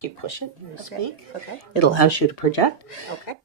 You push it and you speak. Okay. It allows you to project. Okay.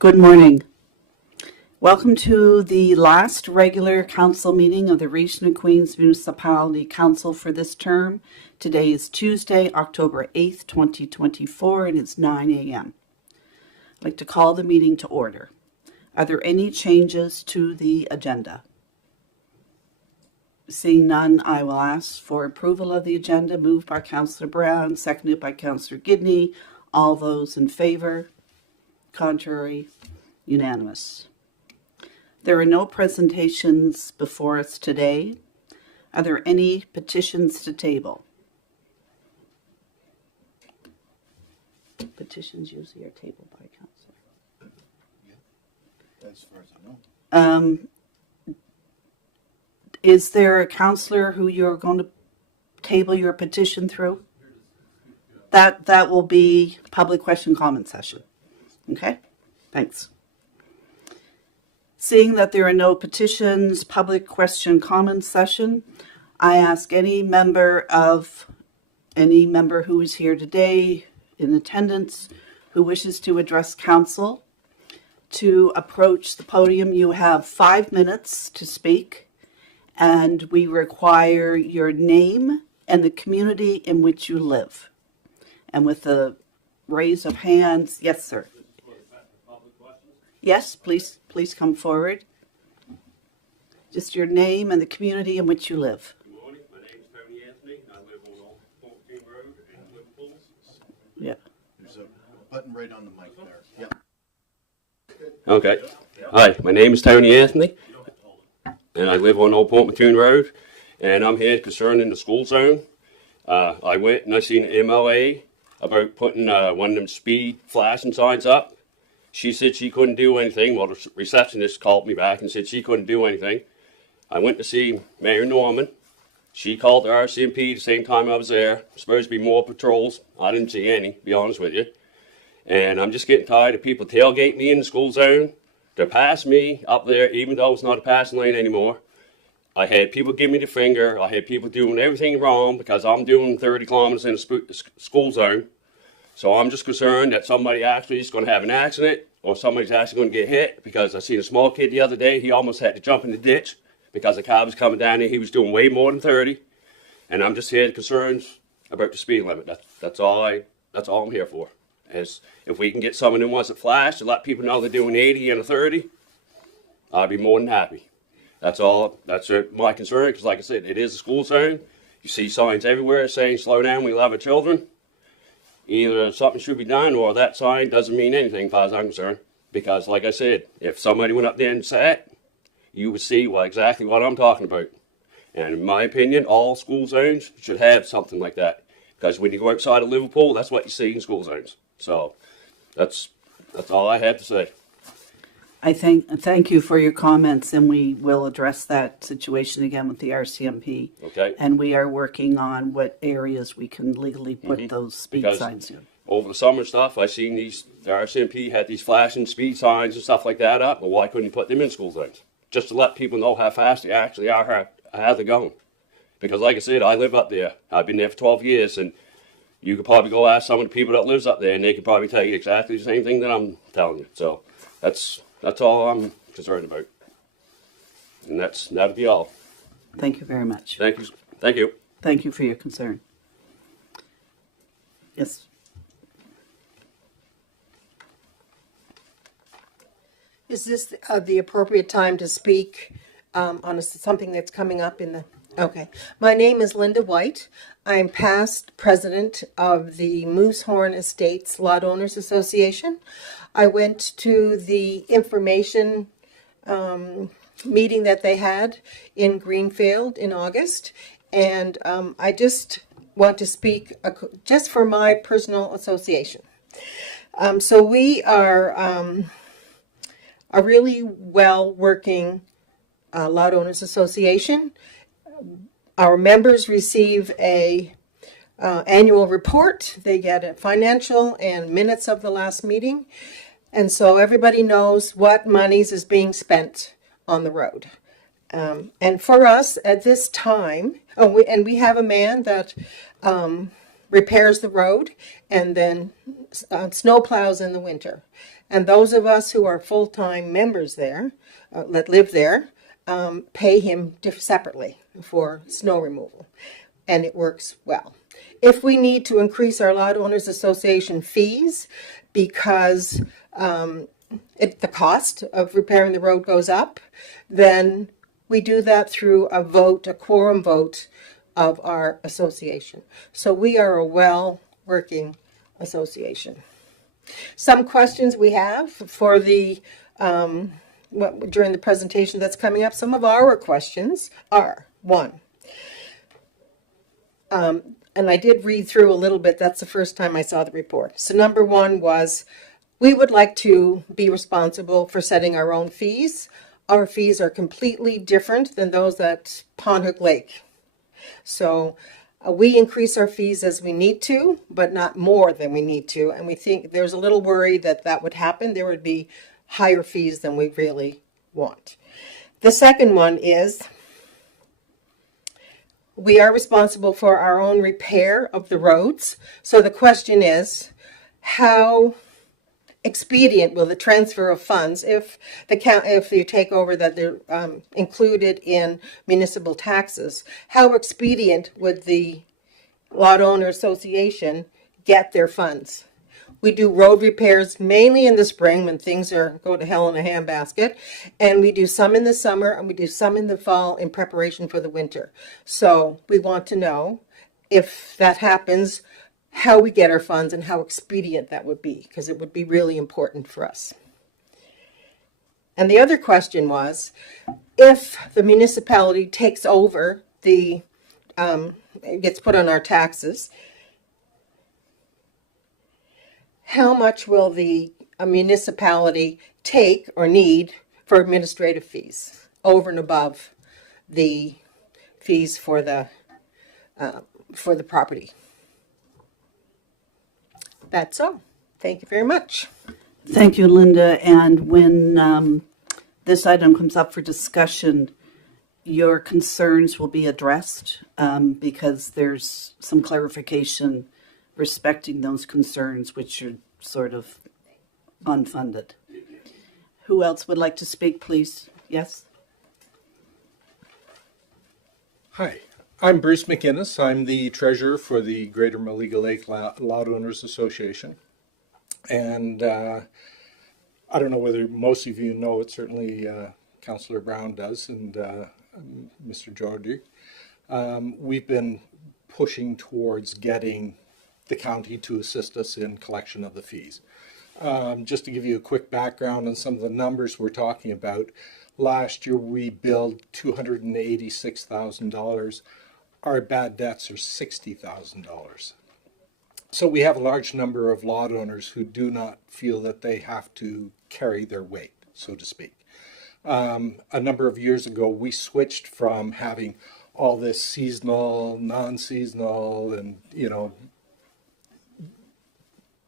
Good morning. Welcome to the last regular council meeting of the Region of Queens Municipality Council for this term. Today is Tuesday, October 8th, 2024, and it's 9 a.m. I'd like to call the meeting to order. Are there any changes to the agenda? Seeing none, I will ask for approval of the agenda, moved by Councillor Brown, seconded by Councillor Gidney. All those in favor? Contrary? Unanimous. There are no presentations before us today. Are there any petitions to table? Petitions usually are tabled by council. Yeah, as far as I know. Is there a councillor who you're going to table your petition through? That will be public question comment session. Okay, thanks. Seeing that there are no petitions, public question comment session, I ask any member who is here today in attendance who wishes to address council to approach the podium. You have 5 minutes to speak, and we require your name and the community in which you live. And with the raise of hands, yes, sir. Yes, please come forward. Just your name and the community in which you live. Good morning. My name is Tony Anthony. I live on Old King Road in Liverpool. Yeah. There's a button right on the mic there. Yep. Okay. Hi, my name is Tony Anthony, and I live on Old Port Mattoon Road, and I'm here concerning the school zone. I went and I seen an MLA about putting one of them speed flashing signs up. She said she couldn't do anything. Well, the receptionist called me back and said she couldn't do anything. I went to see Mayor Norman. She called the RCMP the same time I was there. Supposed to be more patrols. I didn't see any, to be honest with you. And I'm just getting tired of people tailgating me in the school zone to pass me up there, even though it's not a passing lane anymore. I had people give me the finger. I had people doing everything wrong because I'm doing 30 kilometers in a school zone. So I'm just concerned that somebody actually is going to have an accident or somebody's actually going to get hit, because I seen a small kid the other day. He almost had to jump in the ditch because the car was coming down there. He was doing way more than 30. And I'm just here concerns about the speed limit. That's all I'm here for. As if we can get someone who wants to flash to let people know they're doing 80 and a 30, I'd be more than happy. That's all. That's my concern, because like I said, it is a school zone. You see signs everywhere saying slow down, we love our children. Either something should be done, or that sign doesn't mean anything as far as I'm concerned. Because like I said, if somebody went up there and sat, you would see exactly what I'm talking about. And in my opinion, all school zones should have something like that. Because when you go outside of Liverpool, that's what you see in school zones. So that's all I have to say. I thank you for your comments, and we will address that situation again with the RCMP. Okay. And we are working on what areas we can legally put those speed Because signs in. over the summer stuff, I seen the RCMP had these flashing speed signs and stuff like that up. But why couldn't you put them in school zones? Just to let people know how fast they actually are, how they're going. Because like I said, I live up there. I've been there for 12 years, and you could probably go ask some of the people that lives up there, and they could probably tell you exactly the same thing that I'm telling you. So that's all I'm concerned about. And that'll be all. Thank you very much. Thank you. Thank you. Thank you for your concern. Yes. Is this the appropriate time to speak on something that's coming up in the... Okay. My name is Linda White. I'm past president of the Moosehorn Estates Lot Owners Association. I went to the information meeting that they had in Greenfield in August, and I just want to speak just for my personal association. So we are a really well-working lot owners association. Our members receive a annual report. They get a financial and minutes of the last meeting. And so everybody knows what monies is being spent on the road. And for us at this time, we have a man that repairs the road, and then snow plows in the winter. And those of us who are full-time members there, that live there, pay him separately for snow removal. And it works well. If we need to increase our Lot Owners Association fees because the cost of repairing the road goes up, then we do that through a vote, a quorum vote of our association. So we are a well-working association. Some questions we have for the during the presentation that's coming up. Some of our questions are, one, and I did read through a little bit. That's the first time I saw the report. So number one was, we would like to be responsible for setting our own fees. Our fees are completely different than those at Pond Hook Lake. So we increase our fees as we need to, but not more than we need to. And we think there's a little worry that that would happen. There would be higher fees than we really want. The second one is, we are responsible for our own repair of the roads. So the question is, how expedient will the transfer of funds, if you take over that they're included in municipal taxes, how expedient would the Lot Owner Association get their funds? We do road repairs mainly in the spring when things go to hell in a handbasket, and we do some in the summer and we do some in the fall in preparation for the winter. So we want to know, if that happens, how we get our funds and how expedient that would be, because it would be really important for us. And the other question was, if the municipality takes over it gets put on our taxes, how much will the municipality take or need for administrative fees over and above the fees for the property? That's all. Thank you very much. Thank you, Linda. And when this item comes up for discussion, your concerns will be addressed because there's some clarification respecting those concerns, which are sort of unfunded. Who else would like to speak, please? Yes? Hi, I'm Bruce McInnes. I'm the treasurer for the Greater Maliga Lake Lot Owners Association. And I don't know whether most of you know it, certainly Councillor Brown does, and Mr. Georgie. We've been pushing towards getting the county to assist us in collection of the fees. Just to give you a quick background on some of the numbers we're talking about, last year we billed $286,000. Our bad debts are $60,000. So we have a large number of lot owners who do not feel that they have to carry their weight, so to speak. A number of years ago, we switched from having all this seasonal, non-seasonal, and,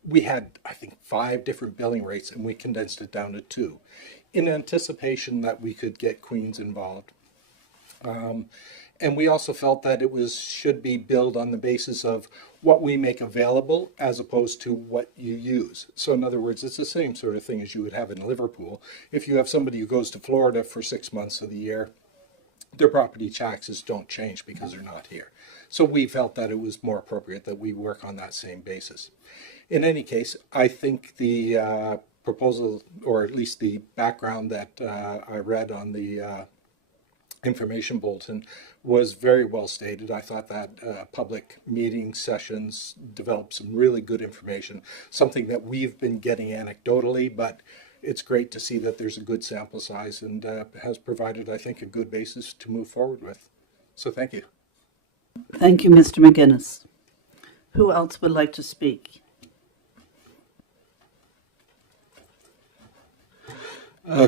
we had, I think, 5 different billing rates, and we condensed it down to 2 in anticipation that we could get Queens involved. And we also felt that it should be billed on the basis of what we make available as opposed to what you use. So in other words, it's the same sort of thing as you would have in Liverpool. If you have somebody who goes to Florida for 6 months of the year, their property taxes don't change because they're not here. So we felt that it was more appropriate that we work on that same basis. In any case, I think the proposal, or at least the background that I read on the information bulletin, was very well stated. I thought that public meeting sessions developed some really good information, something that we've been getting anecdotally, but it's great to see that there's a good sample size and has provided, I think, a good basis to move forward with. So thank you. Thank you, Mr. McGinnis. Who else would like to speak?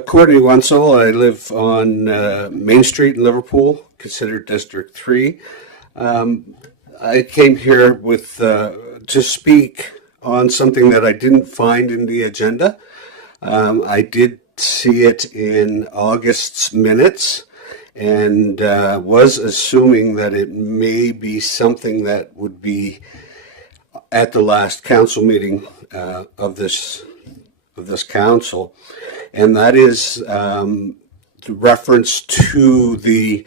Courtney Wenzel. I live on Main Street in Liverpool, considered District 3. I came here with to speak on something that I didn't find in the agenda. I did see it in August's minutes and was assuming that it may be something that would be at the last council meeting of this council, and that is the reference to the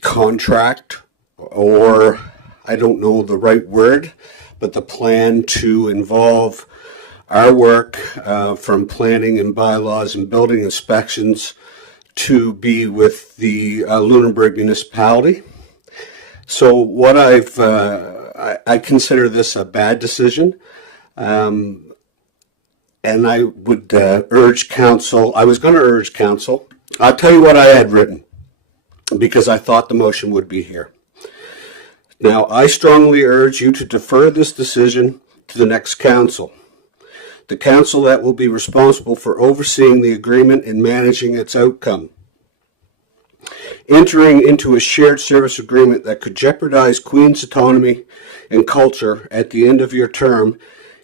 contract, or I don't know the right word, but the plan to involve our work from planning and bylaws and building inspections to be with the Lunenburg Municipality. So what I consider this a bad decision. And I would urge council, I was going to urge council, I'll tell you what I had written, because I thought the motion would be here. Now, I strongly urge you to defer this decision to the next council. The council that will be responsible for overseeing the agreement and managing its outcome. Entering into a shared service agreement that could jeopardize Queen's autonomy and culture at the end of your term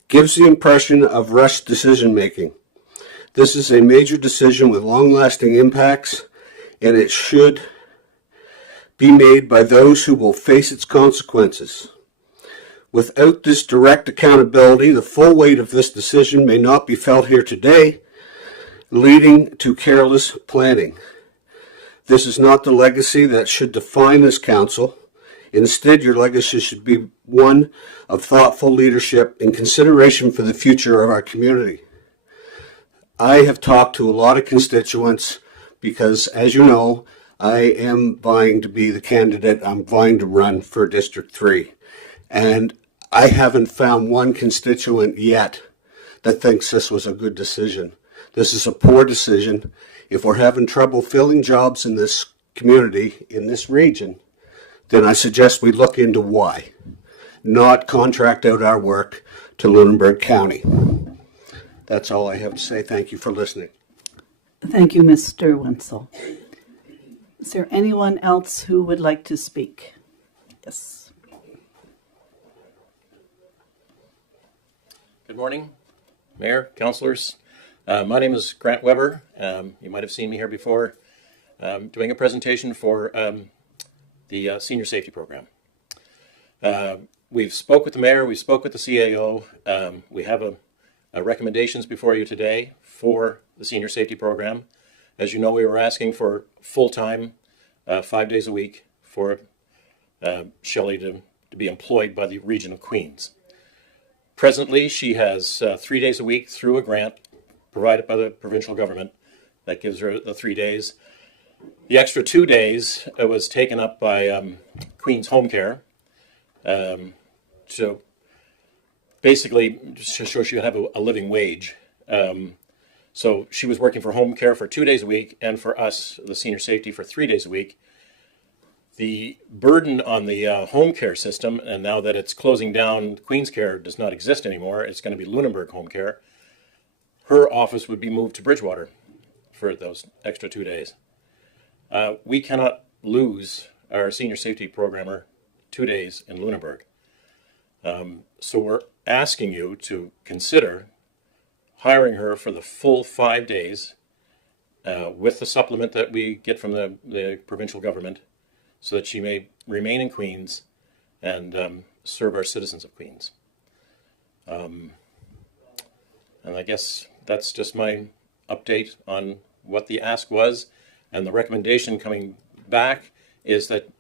gives the impression of rushed decision-making. This is a major decision with long-lasting impacts, and it should be made by those who will face its consequences. Without this direct accountability, the full weight of this decision may not be felt here today, leading to careless planning. This is not the legacy that should define this council. Instead, your legacy should be one of thoughtful leadership and consideration for the future of our community. I have talked to a lot of constituents because, as you know, I am vying to be the candidate. I'm vying to run for District 3. And I haven't found one constituent yet that thinks this was a good decision. This is a poor decision. If we're having trouble filling jobs in this community, in this region, then I suggest we look into why, not contract out our work to Lunenburg County. That's all I have to say. Thank you for listening. Thank you, Mr. Wenzel. Is there anyone else who would like to speak? Yes. Good morning, Mayor, Councilors. My name is Grant Weber. You might have seen me here before doing a presentation for the Senior Safety Program. We've spoke with the Mayor, we spoke with the CAO. We have a recommendations before you today for the Senior Safety Program. As you know, we were asking for full-time, 5 days a week for Shelley to be employed by the region of Queens. Presently, she has 3 days a week through a grant provided by the provincial government that gives her the 3 days. The extra 2 days was taken up by Queens Home Care. So basically, so she would have a living wage. So she was working for home care for 2 days a week, and for us, the senior safety, for 3 days a week. The burden on the home care system, and now that it's closing down, Queens Care does not exist anymore, it's going to be Lunenburg Home Care. Her office would be moved to Bridgewater for those extra 2 days. We cannot lose our senior safety programmer 2 days in Lunenburg. So we're asking you to consider hiring her for the full 5 days with the supplement that we get from the provincial government, so that she may remain in Queens and serve our citizens of Queens. And I guess that's just my update on what the ask was. And the recommendation coming back is that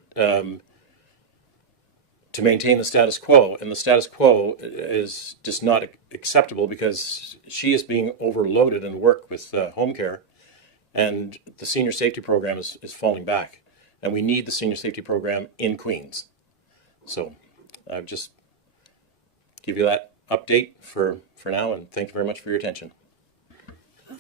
to maintain the status quo. And the status quo is just not acceptable because she is being overloaded in work with home care, and the senior safety program is falling back. And we need the senior safety program in Queens. So I'll just give you that update for now, and thank you very much for your attention.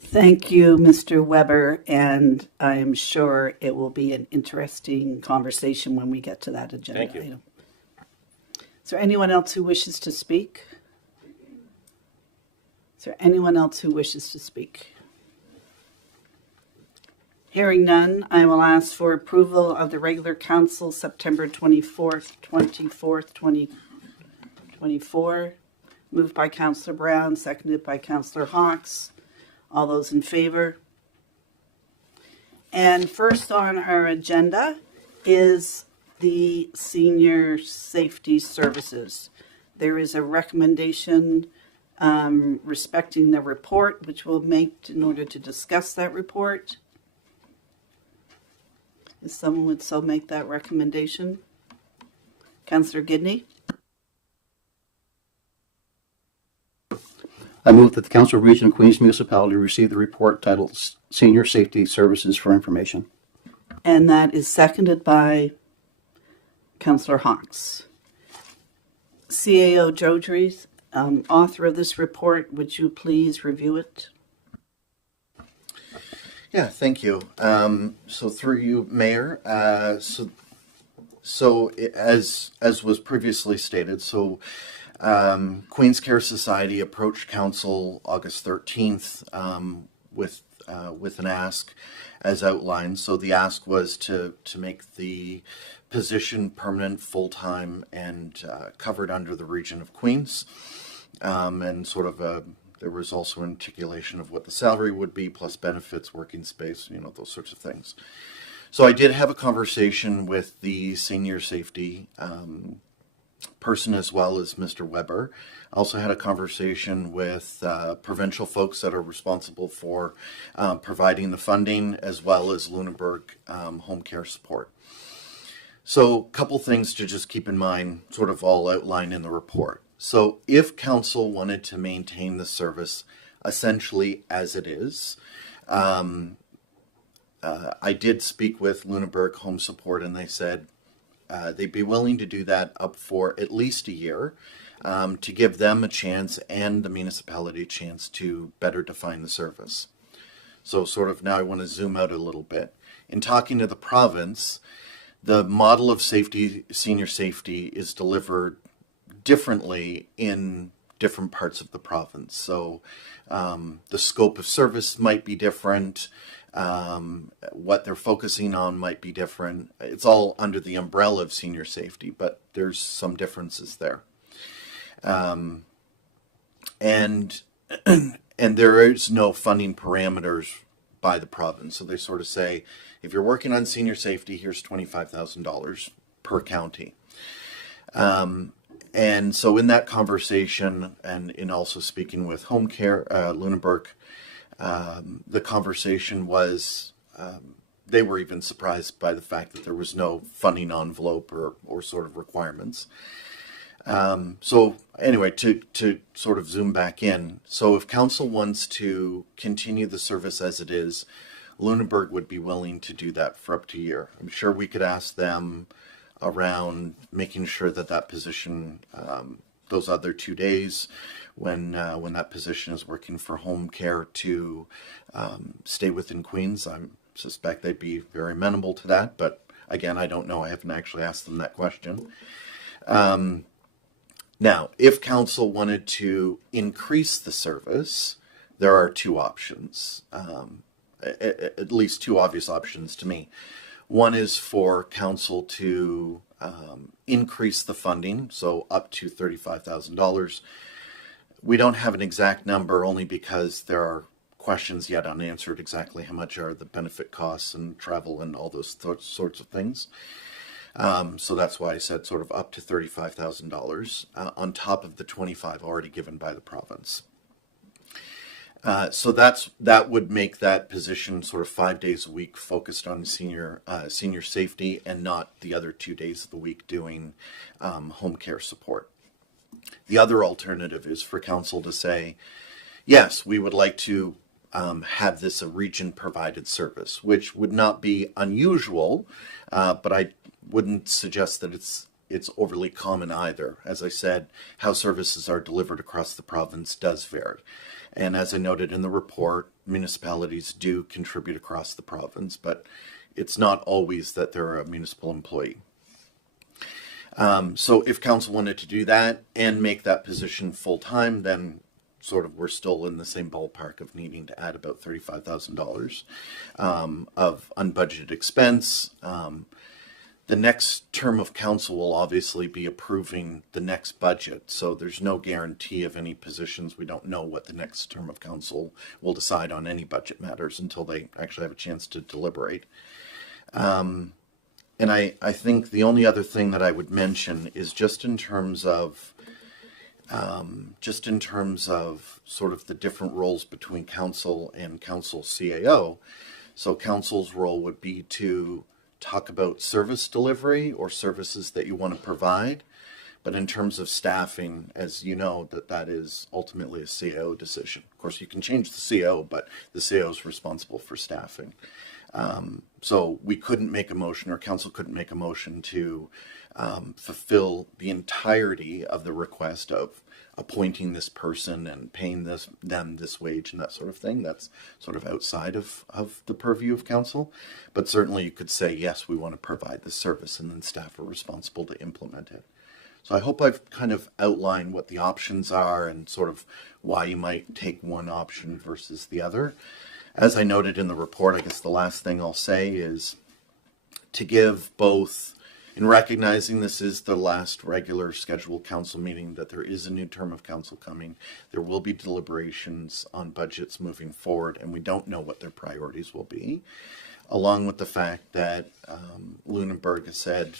Thank you, Mr. Weber, and I am sure it will be an interesting conversation when we get to that agenda Thank you. item. Is there anyone else who wishes to speak? Is there anyone else who wishes to speak? Hearing none, I will ask for approval of the regular council September 24th, 2024. Moved by Councillor Brown, seconded by Councillor Hawks. All those in favor? And first on our agenda is the senior safety services. There is a recommendation respecting the report, which we'll make in order to discuss that report. If someone would so make that recommendation. Councillor Gidney? I move that the Council of Region of Queens Municipality receive the report titled Senior Safety Services for Information. And that is seconded by Councillor Hawks. CAO Jodrey, author of this report, would you please review it? Yeah, thank you. So through you, Mayor, as was previously stated, Queens Care Society approached Council August 13th with an ask as outlined. So the ask was to make the position permanent, full-time, and covered under the region of Queens. And sort of there was also an articulation of what the salary would be, plus benefits, working space, those sorts of things. So I did have a conversation with the senior safety person as well as Mr. Weber. I also had a conversation with provincial folks that are responsible for providing the funding, as well as Lunenburg home care support. So a couple things to just keep in mind, sort of all outlined in the report. So if council wanted to maintain the service essentially as it is, I did speak with Lunenburg Home Support, and they said they'd be willing to do that up for at least a year to give them a chance and the municipality a chance to better define the service. So sort of now I want to zoom out a little bit. In talking to the province, the model of safety, senior safety, is delivered differently in different parts of the province. So the scope of service might be different. What they're focusing on might be different. It's all under the umbrella of senior safety, but there's some differences there. And there is no funding parameters by the province. So they sort of say, if you're working on senior safety, here's $25,000 per county. And so in that conversation, and in also speaking with home care, Lunenburg, the conversation was, they were even surprised by the fact that there was no funding envelope or sort of requirements. So anyway, to sort of zoom back in, so if council wants to continue the service as it is, Lunenburg would be willing to do that for up to a year. I'm sure we could ask them around making sure that position, those other 2 days when that position is working for home care, to stay within Queens. I suspect they'd be very amenable to that, but again, I don't know. I haven't actually asked them that question. Now, if council wanted to increase the service, there are two options, at least two obvious options to me. One is for council to increase the funding, so up to $35,000. We don't have an exact number, only because there are questions yet unanswered, exactly how much are the benefit costs and travel and all those sorts of things. So that's why I said sort of up to $35,000 on top of the $25,000 already given by the province. So that would make that position sort of 5 days a week focused on senior safety, and not the other 2 days of the week doing home care support. The other alternative is for council to say, yes, we would like to have this a region provided service, which would not be unusual, but I wouldn't suggest that it's overly common either. As I said, how services are delivered across the province does vary. And as I noted in the report, municipalities do contribute across the province, but it's not always that they're a municipal employee. So if council wanted to do that and make that position full-time, then sort of we're still in the same ballpark of needing to add about $35,000 of unbudgeted expense. The next term of council will obviously be approving the next budget, so there's no guarantee of any positions. We don't know what the next term of council will decide on any budget matters until they actually have a chance to deliberate. And I think the only other thing that I would mention is just in terms of sort of the different roles between council and council CAO. So council's role would be to talk about service delivery or services that you want to provide. But in terms of staffing, as you know, that is ultimately a CAO decision. Of course, you can change the CAO, but the CAO is responsible for staffing. So we couldn't make a motion, or council couldn't make a motion to fulfill the entirety of the request of appointing this person and paying them this wage and that sort of thing. That's sort of outside of the purview of council. But certainly you could say, yes, we want to provide this service, and then staff are responsible to implement it. So I hope I've kind of outlined what the options are and sort of why you might take one option versus the other. As I noted in the report, I guess the last thing I'll say is to give both, in recognizing this is the last regular scheduled council meeting, that there is a new term of council coming. There will be deliberations on budgets moving forward, and we don't know what their priorities will be. Along with the fact that Lunenburg has said,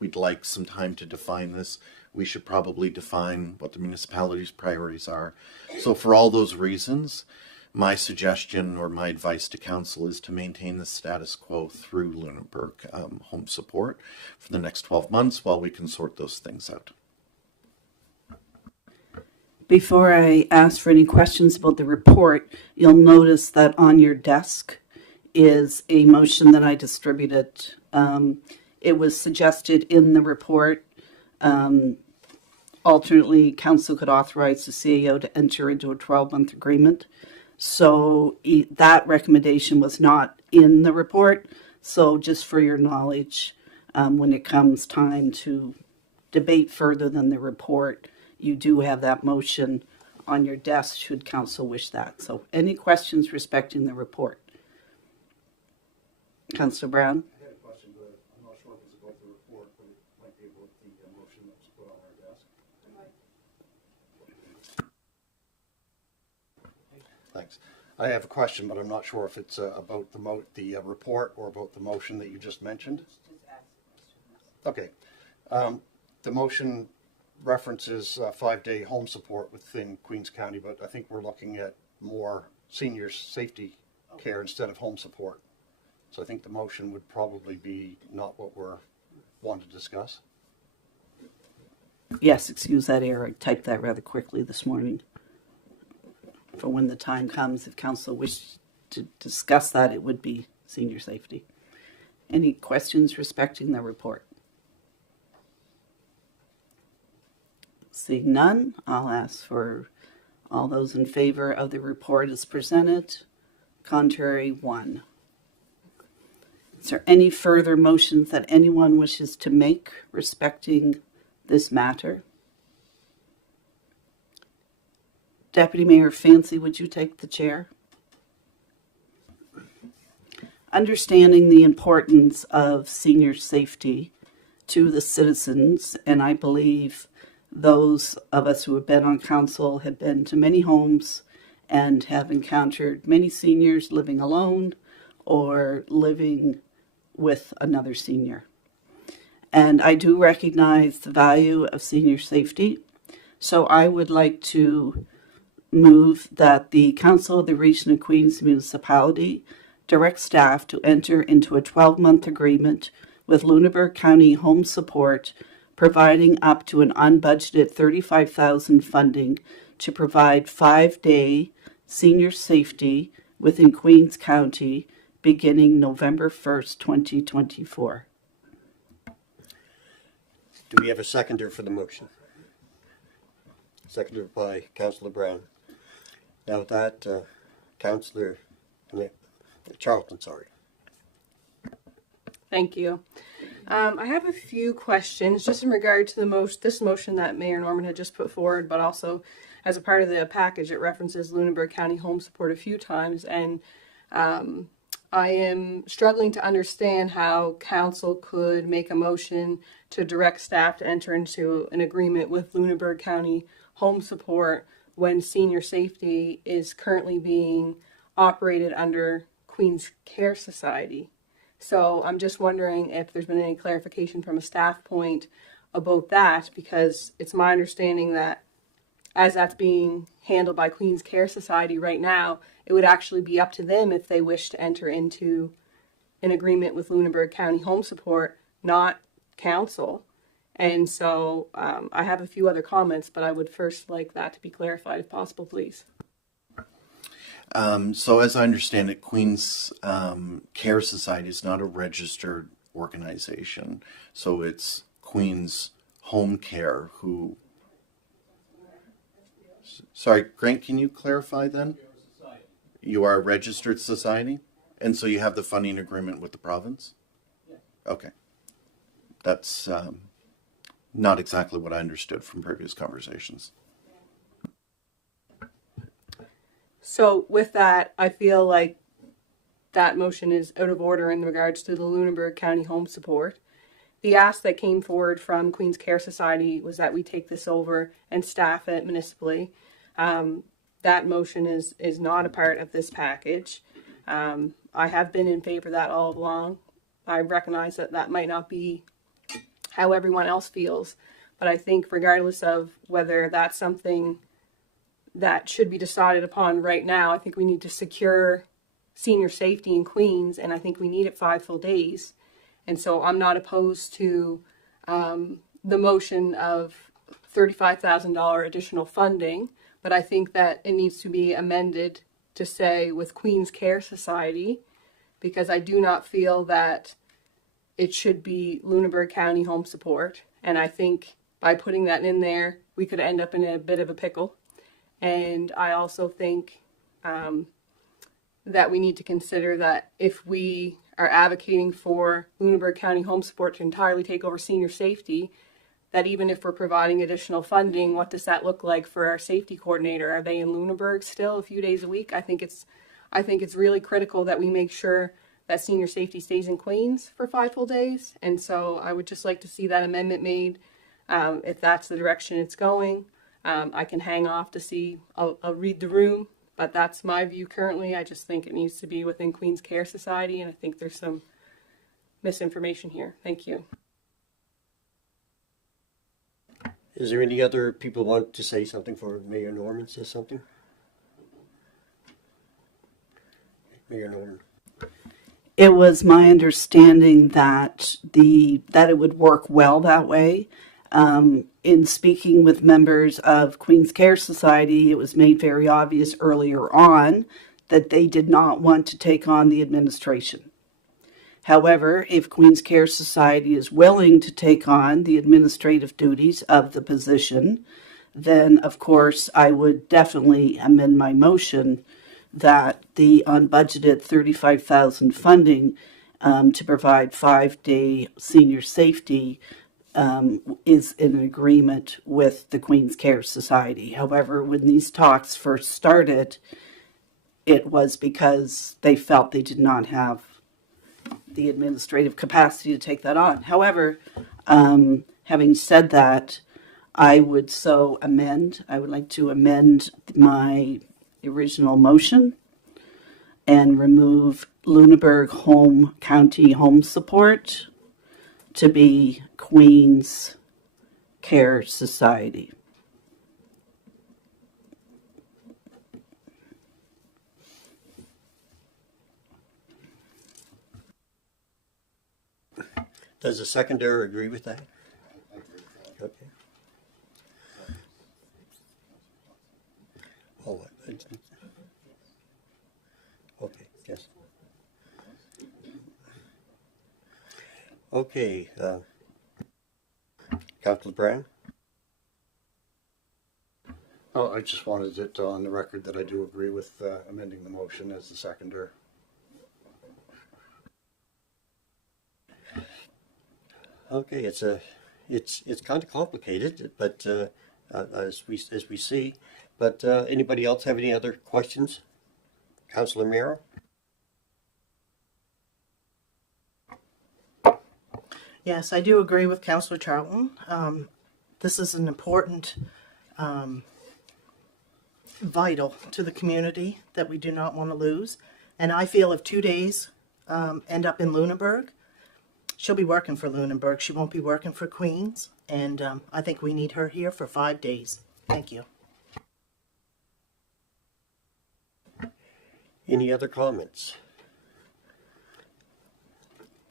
we'd like some time to define this. We should probably define what the municipality's priorities are. So for all those reasons, my suggestion or my advice to council is to maintain the status quo through Lunenburg home support for the next 12 months while we can sort those things out. Before I ask for any questions about the report, you'll notice that on your desk is a motion that I distributed. It was suggested in the report. Alternately, council could authorize the CAO to enter into a 12-month agreement. So that recommendation was not in the report. So just for your knowledge, when it comes time to debate further than the report, you do have that motion on your desk should council wish that. So any questions respecting the report? Councillor Brown? I had a question, but I'm not sure if it's about the report, but it might be about the motion that was put on our desk. Thanks. I have a question, but I'm not sure if it's about the report or about the motion that you just mentioned. Okay. The motion references 5-day home support within Queens County, but I think we're looking at more senior safety care instead of home support. So I think the motion would probably be not what we're wanting to discuss. Yes, excuse that error. I typed that rather quickly this morning. For when the time comes, if council wishes to discuss that, it would be senior safety. Any questions respecting the report? Seeing none, I'll ask for all those in favor of the report as presented. Contrary, 1. Is there any further motions that anyone wishes to make respecting this matter? Deputy Mayor Fancy, would you take the chair? Understanding the importance of senior safety to the citizens, and I believe those of us who have been on council have been to many homes and have encountered many seniors living alone or living with another senior. And I do recognize the value of senior safety. So I would like to move that the Council of the Region of Queens Municipality direct staff to enter into a 12-month agreement with Lunenburg County Home Support, providing up to an unbudgeted $35,000 funding to provide 5-day senior safety within Queens County beginning November 1st, 2024. Do we have a seconder for the motion? Seconded by Councillor Brown. Now that, Councillor Charlton, sorry. Thank you. I have a few questions just in regard to this motion that Mayor Norman had just put forward, but also as a part of the package, it references Lunenburg County Home Support a few times, and I am struggling to understand how council could make a motion to direct staff to enter into an agreement with Lunenburg County Home Support when senior safety is currently being operated under Queens Care Society. So I'm just wondering if there's been any clarification from a staff point about that, because it's my understanding that as that's being handled by Queen's Care Society right now, it would actually be up to them if they wish to enter into an agreement with Lunenburg County Home Support, not council. And so I have a few other comments, but I would first like that to be clarified if possible, please. So as I understand it, Queen's Care Society is not a registered organization. So it's Queen's Home Care who... Sorry, Grant, can you clarify then? You are a registered society? And so you have the funding agreement with the province? Okay. That's not exactly what I understood from previous conversations. So with that, I feel like that motion is out of order in regards to the Lunenburg County Home Support. The ask that came forward from Queen's Care Society was that we take this over and staff it municipally. That motion is not a part of this package. I have been in favor of that all along. I recognize that that might not be how everyone else feels, but I think regardless of whether that's something that should be decided upon right now, I think we need to secure senior safety in Queens, and I think we need it 5 full days. And so I'm not opposed to the motion of $35,000 additional funding, but I think that it needs to be amended to say with Queen's Care Society, because I do not feel that it should be Lunenburg County Home Support. And I think by putting that in there, we could end up in a bit of a pickle. And I also think that we need to consider that if we are advocating for Lunenburg County Home Support to entirely take over senior safety, that even if we're providing additional funding, what does that look like for our safety coordinator? Are they in Lunenburg still a few days a week? I think it's really critical that we make sure that senior safety stays in Queens for 5 full days. And so I would just like to see that amendment made. If that's the direction it's going, I can hang off to see, I'll read the room, but that's my view currently. I just think it needs to be within Queen's Care Society, and I think there's some misinformation here. Thank you. Is there any other people who want to say something for Mayor Norman says something? Mayor Norman. It was my understanding that it would work well that way. In speaking with members of Queen's Care Society, it was made very obvious earlier on that they did not want to take on the administration. However, if Queen's Care Society is willing to take on the administrative duties of the position, then of course I would definitely amend my motion that the unbudgeted $35,000 funding to provide 5-day senior safety is in agreement with the Queen's Care Society. However, when these talks first started, it was because they felt they did not have the administrative capacity to take that on. However, having said that, I would like to amend my original motion and remove Lunenburg County Home Support to be Queen's Care Society. Does the seconder agree with that? Okay. Oh, okay, yes. Okay, Councilor Brown? Oh, I just wanted it on the record that I do agree with amending the motion as the seconder. Okay, it's kind of complicated, but as we see. But anybody else have any other questions? Councilor Miro? Yes, I do agree with Councillor Charlton. This is an important, vital to the community that we do not want to lose. And I feel if 2 days end up in Lunenburg. She'll be working for Lunenburg. She won't be working for Queens. And I think we need her here for 5 days. Thank you. Any other comments?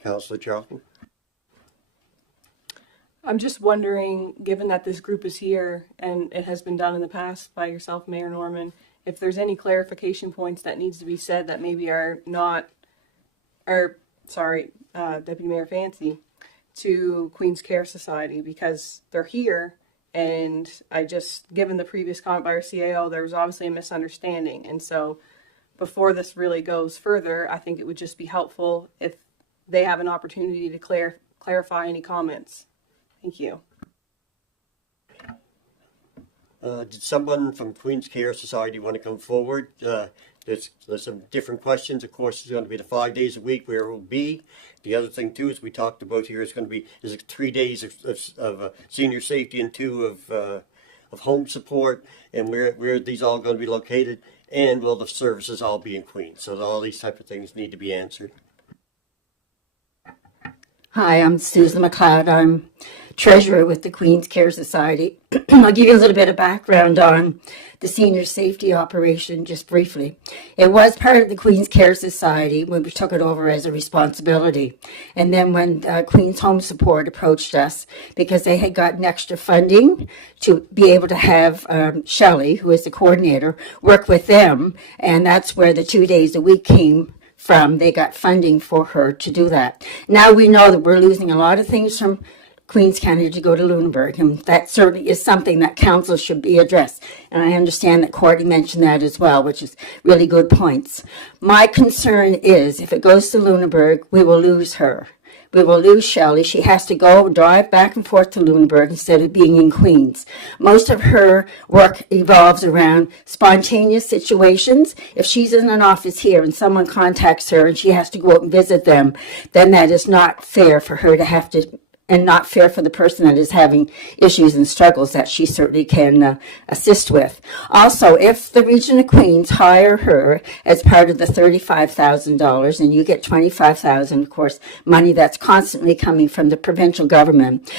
Councillor Charlton? I'm just wondering, given that this group is here and it has been done in the past by yourself, Mayor Norman, if there's any clarification points that needs to be said that maybe are not, or sorry, Deputy Mayor Fancy, to Queen's Care Society, because they're here, and I just, given the previous comment by our CAO, there was obviously a misunderstanding, and so before this really goes further, I think it would just be helpful if they have an opportunity to clarify any comments. Thank you. Did someone from Queen's Care Society want to come forward? There's some different questions. Of course, it's going to be the 5 days a week where it will be. The other thing too, as we talked about here, is going to be 3 days of senior safety and 2 of home support, and where are these all going to be located, and will the services all be in Queens? So all these type of things need to be answered. Hi, I'm Susan McLeod. I'm treasurer with the Queen's Care Society. I'll give you a little bit of background on the senior safety operation just briefly. It was part of the Queen's Care Society when we took it over as a responsibility. And then when Queen's Home Support approached us, because they had gotten extra funding to be able to have Shelley, who is the coordinator, work with them. And that's where the 2 days a week came from. They got funding for her to do that. Now we know that we're losing a lot of things from Queens County to go to Lunenburg, and that certainly is something that council should be addressed. And I understand that Courtney mentioned that as well, which is really good points. My concern is if it goes to Lunenburg, we will lose her. We will lose Shelley. She has to go drive back and forth to Lunenburg instead of being in Queens. Most of her work evolves around spontaneous situations. If she's in an office here and someone contacts her and she has to go out and visit them, then that is not fair for her to have to, and not fair for the person that is having issues and struggles that she certainly can assist with. Also, if the Region of Queens hire her as part of the $35,000, and you get $25,000, of course, money that's constantly coming from the provincial government.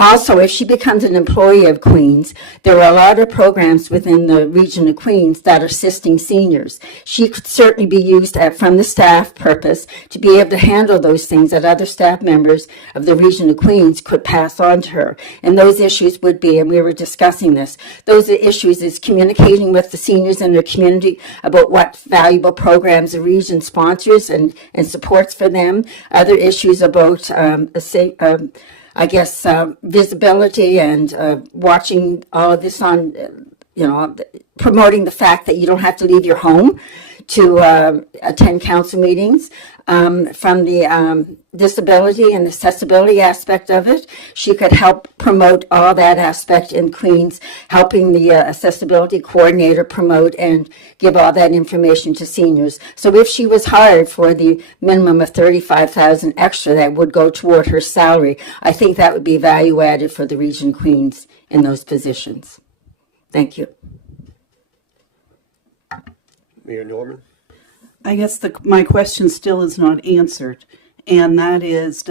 Also, if she becomes an employee of Queens, there are a lot of programs within the Region of Queens that are assisting seniors. She could certainly be used from the staff purpose to be able to handle those things that other staff members of the Region of Queens could pass on to her. And those issues would be, and we were discussing this, those issues is communicating with the seniors in their community about what valuable programs the region sponsors and supports for them. Other issues about, visibility and watching all of this on, promoting the fact that you don't have to leave your home to attend council meetings. From the disability and accessibility aspect of it, she could help promote all that aspect in Queens, helping the accessibility coordinator promote and give all that information to seniors. So if she was hired for the minimum of $35,000 extra that would go toward her salary, I think that would be value added for the Region of Queens in those positions. Thank you. Mayor Norman? I guess my question still is not answered, and that is,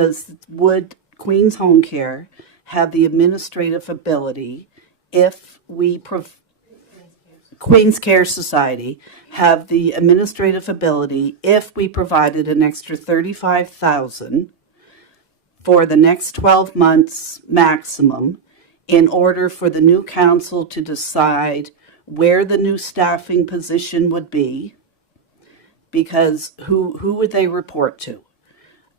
would Queen's Home Care have the administrative ability if Queen's Care Society have the administrative ability if we provided an extra $35,000 for the next 12 months maximum in order for the new council to decide where the new staffing position would be? Because who would they report to?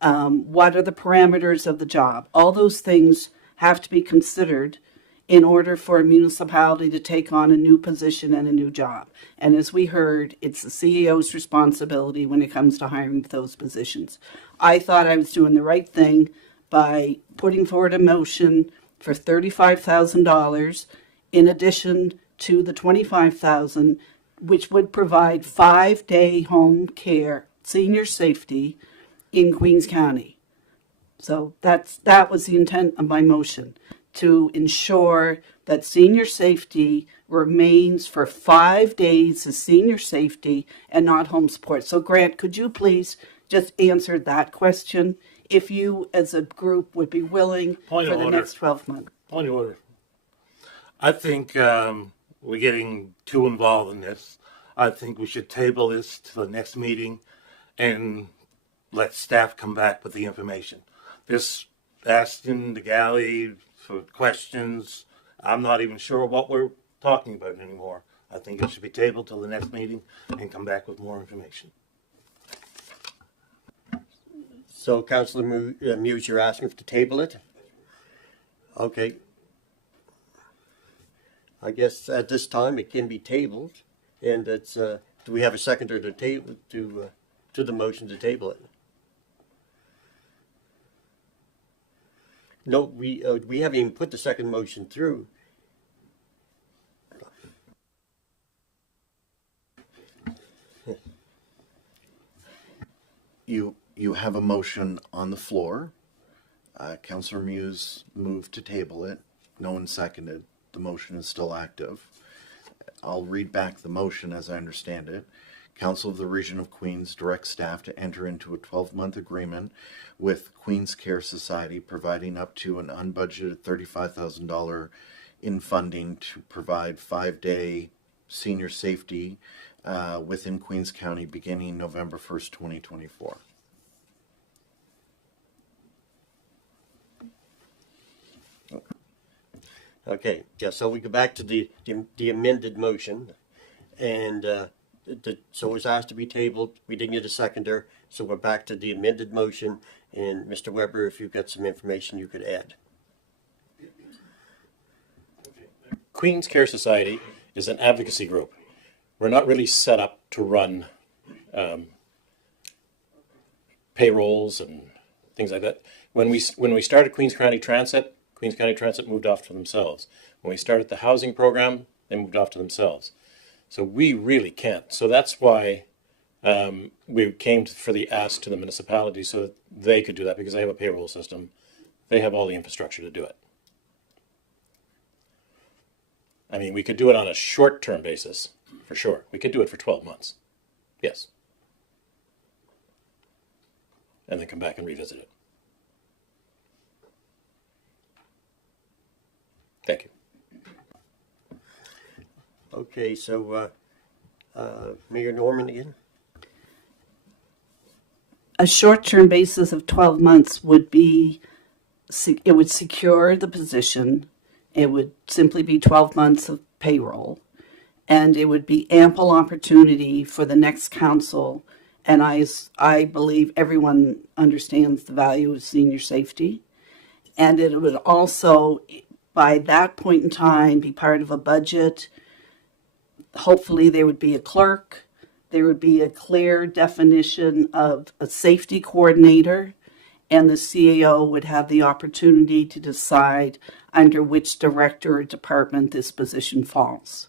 What are the parameters of the job? All those things have to be considered in order for a municipality to take on a new position and a new job. And as we heard, it's the CEO's responsibility when it comes to hiring those positions. I thought I was doing the right thing by putting forward a motion for $35,000 in addition to the $25,000, which would provide 5-day home care, senior safety in Queens County. So that was the intent of my motion, to ensure that senior safety remains for 5 days as senior safety and not home support. So Grant, could you please just answered that question. If you, as a group, would be willing Point for of the order. next 12 months. Point of order. I think we're getting too involved in this. I think we should table this to the next meeting and let staff come back with the information. This asking the galley for questions, I'm not even sure what we're talking about anymore. I think it should be tabled till the next meeting and come back with more information. So Councillor Muse, you're asking to table it? Okay. I guess at this time it can be tabled, and it's, do we have a seconder to table, to the motion to table it? No, we haven't even put the second motion through. You have a motion on the floor. Councillor Muse moved to table it. No one seconded. The motion is still active. I'll read back the motion as I understand it. Council of the Region of Queens directs staff to enter into a 12-month agreement with Queens Care Society, providing up to an unbudgeted $35,000 in funding to provide 5-day senior safety within Queens County beginning November 1st, 2024. Okay, yeah, so we go back to the amended motion, and so it's asked to be tabled. We didn't get a seconder, so we're back to the amended motion. And Mr. Weber, if you've got some information you could add. Queens Care Society is an advocacy group. We're not really set up to run payrolls and things like that. When we started Queens County Transit moved off to themselves. When we started the housing program, they moved off to themselves. So we really can't. So that's why we came for the ask to the municipality so that they could do that, because they have a payroll system. They have all the infrastructure to do it. I mean, we could do it on a short-term basis, for sure. We could do it for 12 months. Yes. And then come back and revisit it. Thank you. Okay, so Mayor Norman again? A short-term basis of 12 months would be, it would secure the position. It would simply be 12 months of payroll, and it would be ample opportunity for the next council. And I believe everyone understands the value of senior safety. And it would also, by that point in time, be part of a budget. Hopefully there would be a clerk. There would be a clear definition of a safety coordinator, and the CAO would have the opportunity to decide under which director or department this position falls.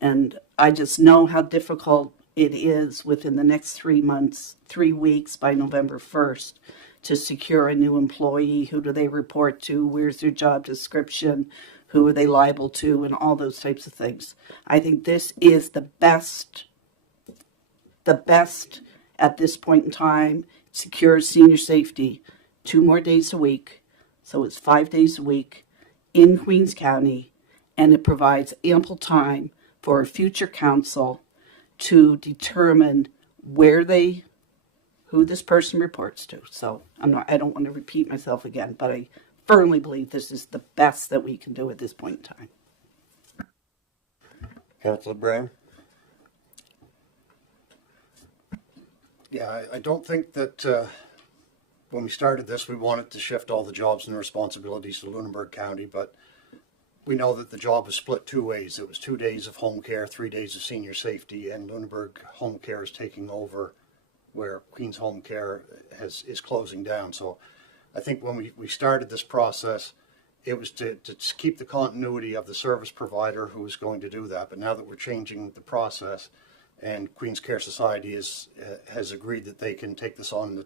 And I just know how difficult it is within the next 3 months, 3 weeks by November 1st, to secure a new employee. Who do they report to? Where's their job description? Who are they liable to? And all those types of things. I think this is the best at this point in time. Secures senior safety 2 more days a week. So it's 5 days a week in Queens County, and it provides ample time for a future council to determine who this person reports to. So I don't want to repeat myself again, but I firmly believe this is the best that we can do at this point in time. Councillor Brown? Yeah, I don't think that when we started this, we wanted to shift all the jobs and responsibilities to Lunenburg County, but we know that the job was split 2 ways. It was 2 days of home care, 3 days of senior safety, and Lunenburg Home Care is taking over where Queens Home Care is closing down. So I think when we started this process, it was to keep the continuity of the service provider who was going to do that. But now that we're changing the process, and Queens Care Society has agreed that they can take this on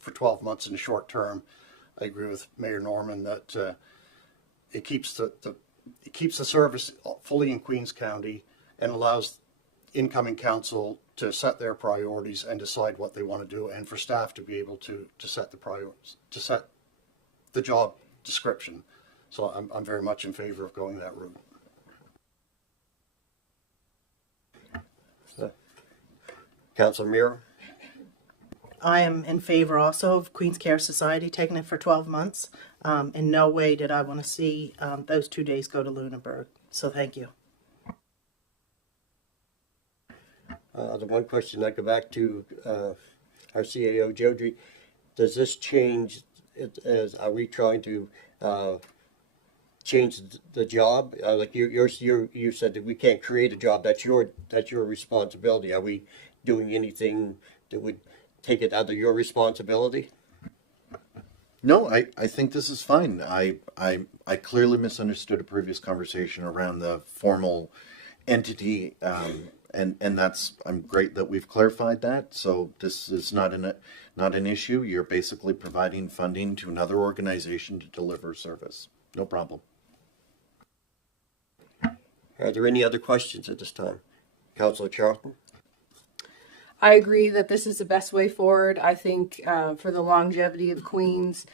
for 12 months in the short term, I agree with Mayor Norman that it keeps the service fully in Queens County and allows incoming council to set their priorities and decide what they want to do, and for staff to be able to set the priorities, to set the job description. So I'm very much in favor of going that route. Councillor Miro? I am in favor also of Queen's Care Society taking it for 12 months. In no way did I want to see those 2 days go to Lunenburg. So thank you. The one question I go back to our CAO, Jodri, does this change, are we trying to change the job? Like you said that we can't create a job, that's your responsibility. Are we doing anything that would take it out of your responsibility? No, I think this is fine. I clearly misunderstood a previous conversation around the formal entity, and that's, I'm great that we've clarified that. So this is not an issue. You're basically providing funding to another organization to deliver service. No problem. Are there any other questions at this time? Councillor Charlton? I agree that this is the best way forward. I think for the longevity of Queens,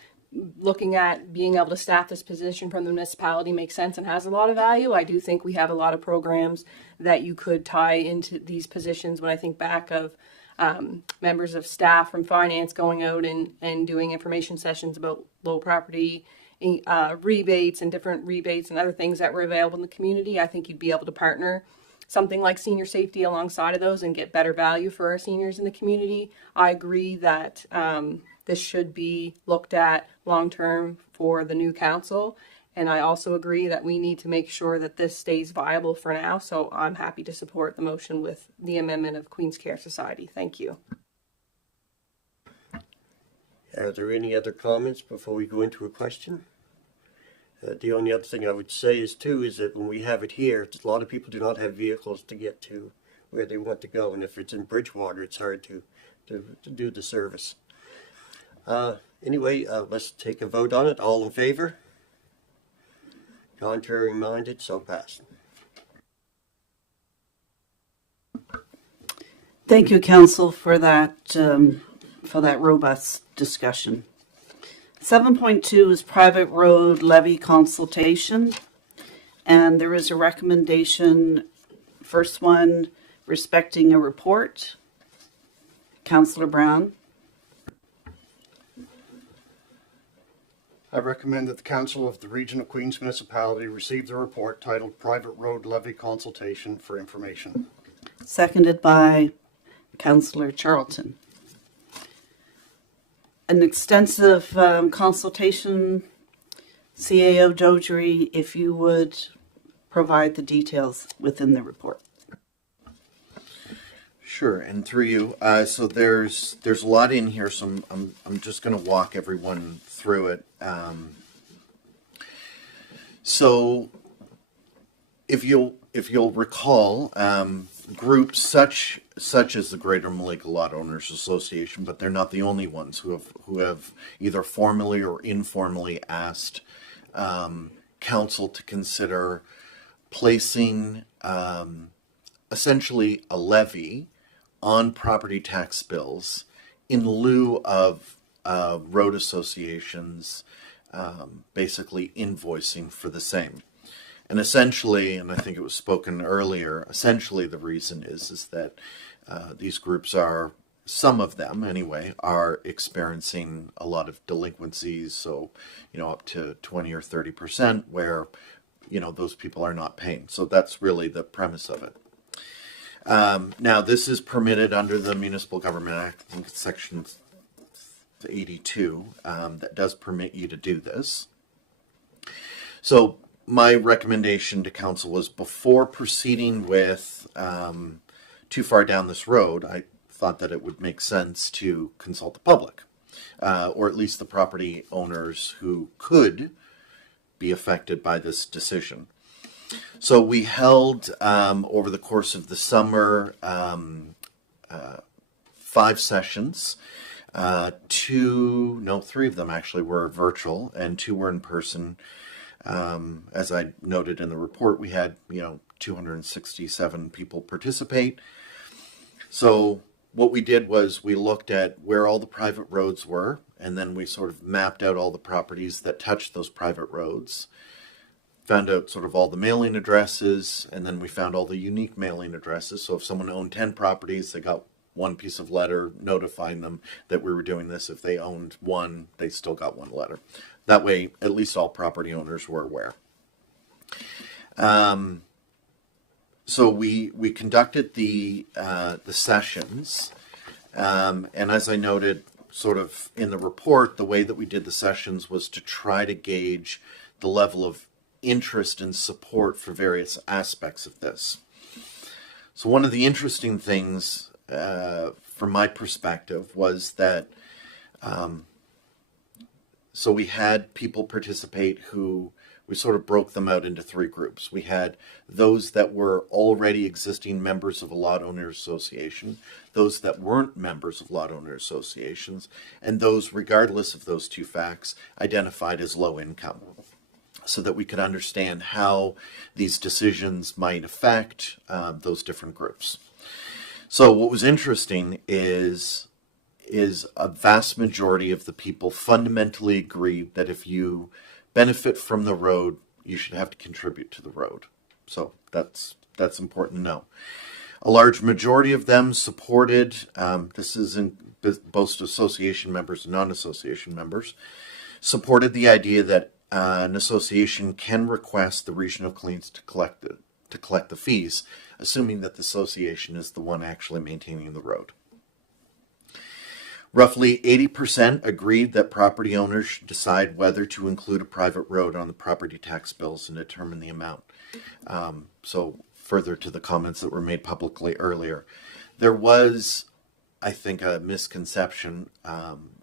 looking at being able to staff this position from the municipality makes sense and has a lot of value. I do think we have a lot of programs that you could tie into these positions. When I think back of members of staff from finance going out and doing information sessions about low property rebates and different rebates and other things that were available in the community, I think you'd be able to partner something like senior safety alongside of those and get better value for our seniors in the community. I agree that this should be looked at long-term for the new council. And I also agree that we need to make sure that this stays viable for now. So I'm happy to support the motion with the amendment of Queen's Care Society. Thank you. Are there any other comments before we go into a question? The only other thing I would say is that when we have it here, a lot of people do not have vehicles to get to where they want to go. And if it's in Bridgewater, it's hard to do the service. Anyway, let's take a vote on it. All in favor? Contrary minded, so passed. Thank you, Council, for that robust discussion. 7.2 is private road levy consultation, and there is a recommendation. First one, respecting a report. Councillor Brown. I recommend that the Council of the Region of Queens Municipality receive the report titled Private Road Levy Consultation for information. Seconded by Councillor Charlton. An extensive consultation. CAO Dodgery, if you would provide the details within the report. Sure, and through you. So there's a lot in here, so I'm just going to walk everyone through it. So if you'll recall, groups such as the Greater Malika Lot Owners Association, but they're not the only ones who have either formally or informally asked council to consider placing essentially a levy on property tax bills in lieu of road associations basically invoicing for the same. And essentially, and I think it was spoken earlier, essentially the reason is that these groups are, some of them anyway, are experiencing a lot of delinquencies, so, up to 20 or 30% where, those people are not paying. So that's really the premise of it. Now, this is permitted under the Municipal Government Act, I think it's Section 82, that does permit you to do this. So my recommendation to council was, before proceeding with too far down this road, I thought that it would make sense to consult the public, or at least the property owners who could be affected by this decision. So we held, over the course of the summer, 5 sessions. 3 of them actually were virtual and 2 were in person. As I noted in the report, we had, 267 people participate. So what we did was we looked at where all the private roads were, and then we sort of mapped out all the properties that touched those private roads, found out sort of all the mailing addresses, and then we found all the unique mailing addresses. So if someone owned 10 properties, they got one piece of letter notifying them that we were doing this. If they owned one, they still got one letter. That way, at least all property owners were aware. So we conducted the sessions, and as I noted, sort of in the report, the way that we did the sessions was to try to gauge the level of interest and support for various aspects of this. So one of the interesting things, from my perspective, was that so we had people participate who we sort of broke them out into three groups. We had those that were already existing members of a lot owner association, those that weren't members of lot owner associations, and those, regardless of those two facts, identified as low income, so that we could understand how these decisions might affect those different groups. So what was interesting is a vast majority of the people fundamentally agreed that if you benefit from the road, you should have to contribute to the road. So that's important to know. A large majority of them supported, this is in both association members and non-association members, supported the idea that an association can request the Region of Queens to collect the fees, assuming that the association is the one actually maintaining the road. Roughly 80% agreed that property owners should decide whether to include a private road on the property tax bills and determine the amount. So further to the comments that were made publicly earlier, there was, I think, a misconception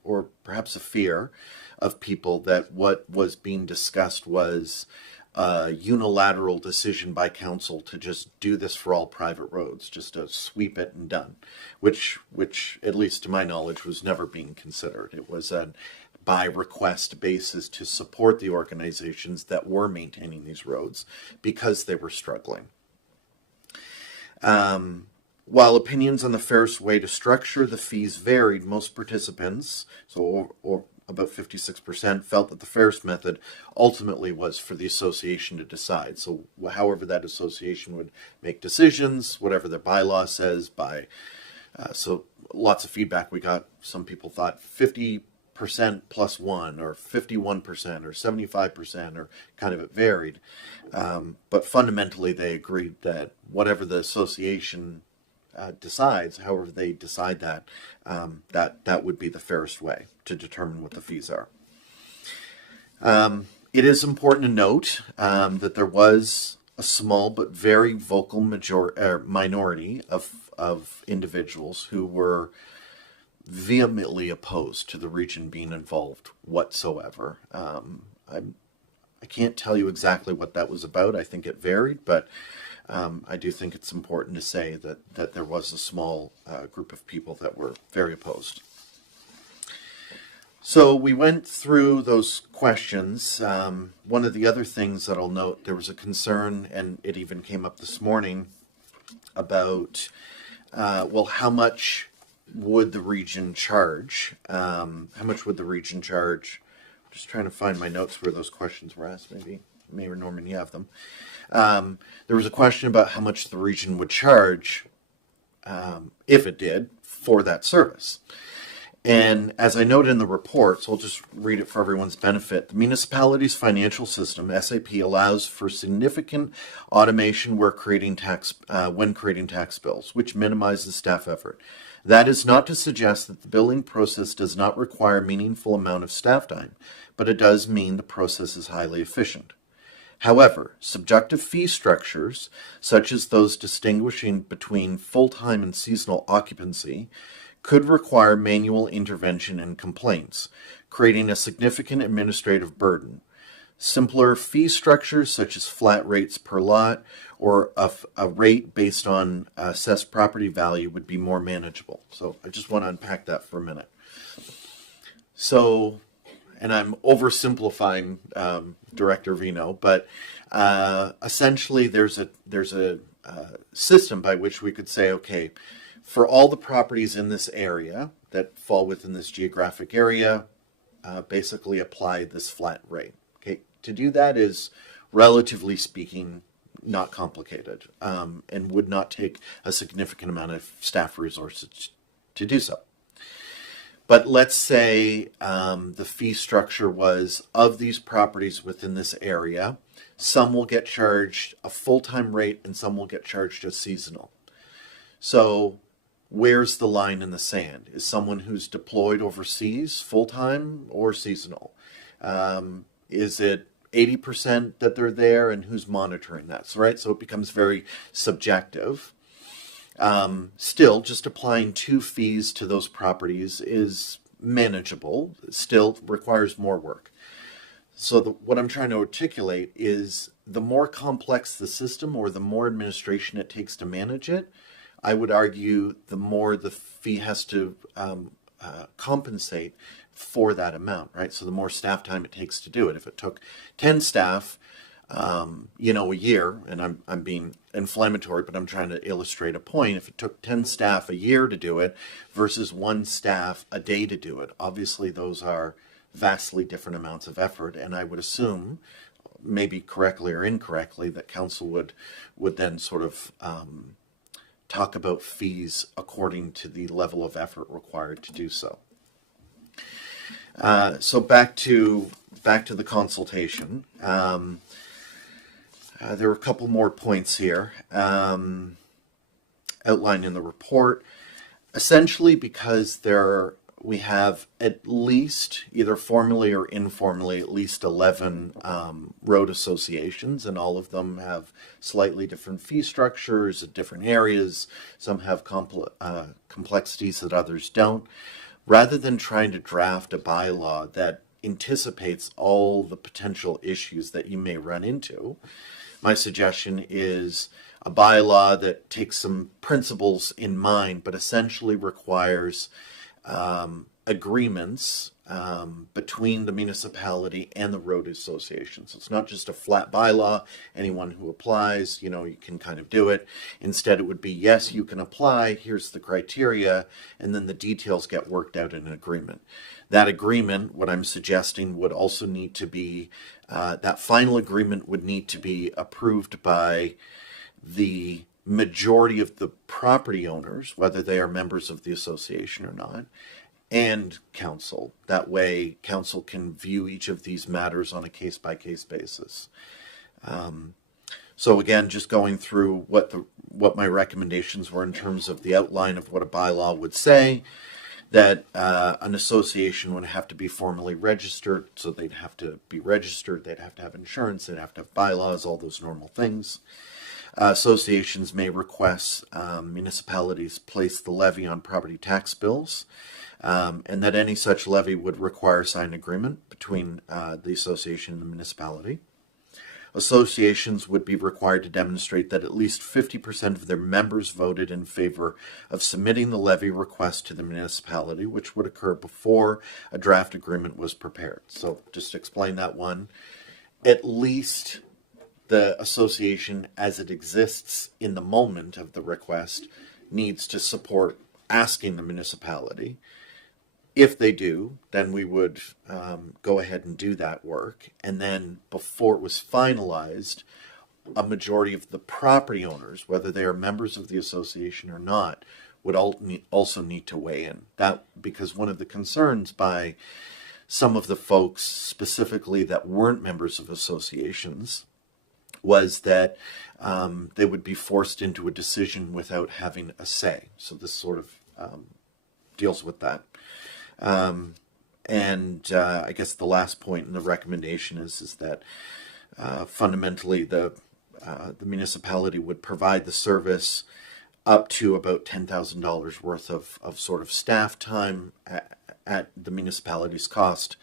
or perhaps a fear of people that what was being discussed was a unilateral decision by council to just do this for all private roads, just to sweep it and done, which at least to my knowledge was never being considered. It was a by request basis to support the organizations that were maintaining these roads because they were struggling. While opinions on the fairest way to structure the fees varied, most participants, or about 56%, felt that the fairest method ultimately was for the association to decide. So however that association would make decisions, whatever their bylaw says, so lots of feedback we got. Some people thought 50% plus one, or 51%, or 75%, or kind of it varied. But fundamentally they agreed that whatever the association decides, however they decide that, that would be the fairest way to determine what the fees are. It is important to note that there was a small but very vocal minority of individuals who were vehemently opposed to the region being involved whatsoever. I can't tell you exactly what that was about. I think it varied, but I do think it's important to say that there was a small group of people that were very opposed. So we went through those questions. One of the other things that I'll note, there was a concern, and it even came up this morning, about, well, how much would the region charge? How much would the region charge? I'm just trying to find my notes where those questions were asked. Maybe Mayor Norman, you have them. There was a question about how much the region would charge, if it did, for that service. And as I noted in the report, so I'll just read it for everyone's benefit, the municipality's financial system, SAP, allows for significant automation when creating tax bills, which minimizes staff effort. That is not to suggest that the billing process does not require a meaningful amount of staff time, but it does mean the process is highly efficient. However, subjective fee structures, such as those distinguishing between full-time and seasonal occupancy, could require manual intervention and complaints, creating a significant administrative burden. Simpler fee structures, such as flat rates per lot or a rate based on assessed property value, would be more manageable. So I just want to unpack that for a minute. So, and I'm oversimplifying, Director Vino, but Essentially, there's a system by which we could say, okay, for all the properties in this area that fall within this geographic area, basically apply this flat rate. Okay, to do that is, relatively speaking, not complicated, and would not take a significant amount of staff resources to do so. But let's say the fee structure was, of these properties within this area, some will get charged a full-time rate and some will get charged as seasonal. So where's the line in the sand? Is someone who's deployed overseas full-time or seasonal? Is it 80% that they're there, and who's monitoring that? So, right, so it becomes very subjective. Still, just applying 2 fees to those properties is manageable. Still requires more work. So what I'm trying to articulate is, the more complex the system or the more administration it takes to manage it, I would argue the more the fee has to compensate for that amount, right? So the more staff time it takes to do it. If it took 10 staff, a year, and I'm being inflammatory, but I'm trying to illustrate a point. If it took 10 staff a year to do it versus 1 staff a day to do it, obviously those are vastly different amounts of effort. And I would assume, maybe correctly or incorrectly, that council would then sort of talk about fees according to the level of effort required to do so. So back to the consultation. There are a couple more points here outlined in the report. Essentially, because we have at least, either formally or informally, at least 11 road associations, and all of them have slightly different fee structures at different areas. Some have complexities that others don't. Rather than trying to draft a bylaw that anticipates all the potential issues that you may run into, my suggestion is a bylaw that takes some principles in mind, but essentially requires agreements between the municipality and the road association. So it's not just a flat bylaw. Anyone who applies, you can kind of do it. Instead, it would be, yes, you can apply. Here's the criteria. And then the details get worked out in an agreement. That agreement, what I'm suggesting, would also need to be, that final agreement would need to be approved by the majority of the property owners, whether they are members of the association or not, and council. That way, council can view each of these matters on a case-by-case basis. So again, just going through what my recommendations were in terms of the outline of what a bylaw would say, that an association would have to be formally registered, so they'd have to be registered, they'd have to have insurance, they'd have to have bylaws, all those normal things. Associations may request municipalities place the levy on property tax bills, and that any such levy would require a signed agreement between the association and the municipality. Associations would be required to demonstrate that at least 50% of their members voted in favor of submitting the levy request to the municipality, which would occur before a draft agreement was prepared. So just to explain that one, at least the association as it exists in the moment of the request needs to support asking the municipality. If they do, then we would go ahead and do that work. And then before it was finalized, a majority of the property owners, whether they are members of the association or not, would also need to weigh in. That because one of the concerns by some of the folks specifically that weren't members of associations was that they would be forced into a decision without having a say. So this sort of deals with that. I guess the last point in the recommendation is that fundamentally the municipality would provide the service up to about $10,000 worth of sort of staff time at the municipality's cost,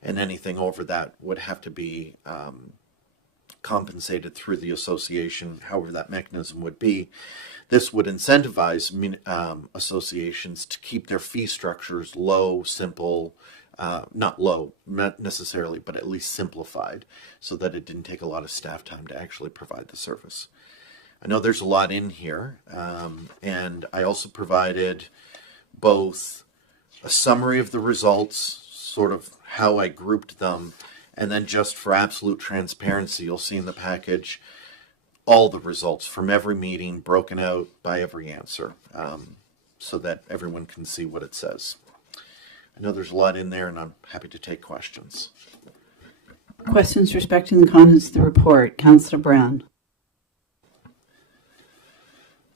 and anything over that would have to be compensated through the association, however that mechanism would be. This would incentivize associations to keep their fee structures low, simple, not low, not necessarily, but at least simplified, so that it didn't take a lot of staff time to actually provide the service. I know there's a lot in here, and I also provided both a summary of the results, sort of how I grouped them, and then just for absolute transparency, you'll see in the package all the results from every meeting broken out by every answer, so that everyone can see what it says. I know there's a lot in there, and I'm happy to take questions. Questions respecting the contents of the report. Councillor Brown.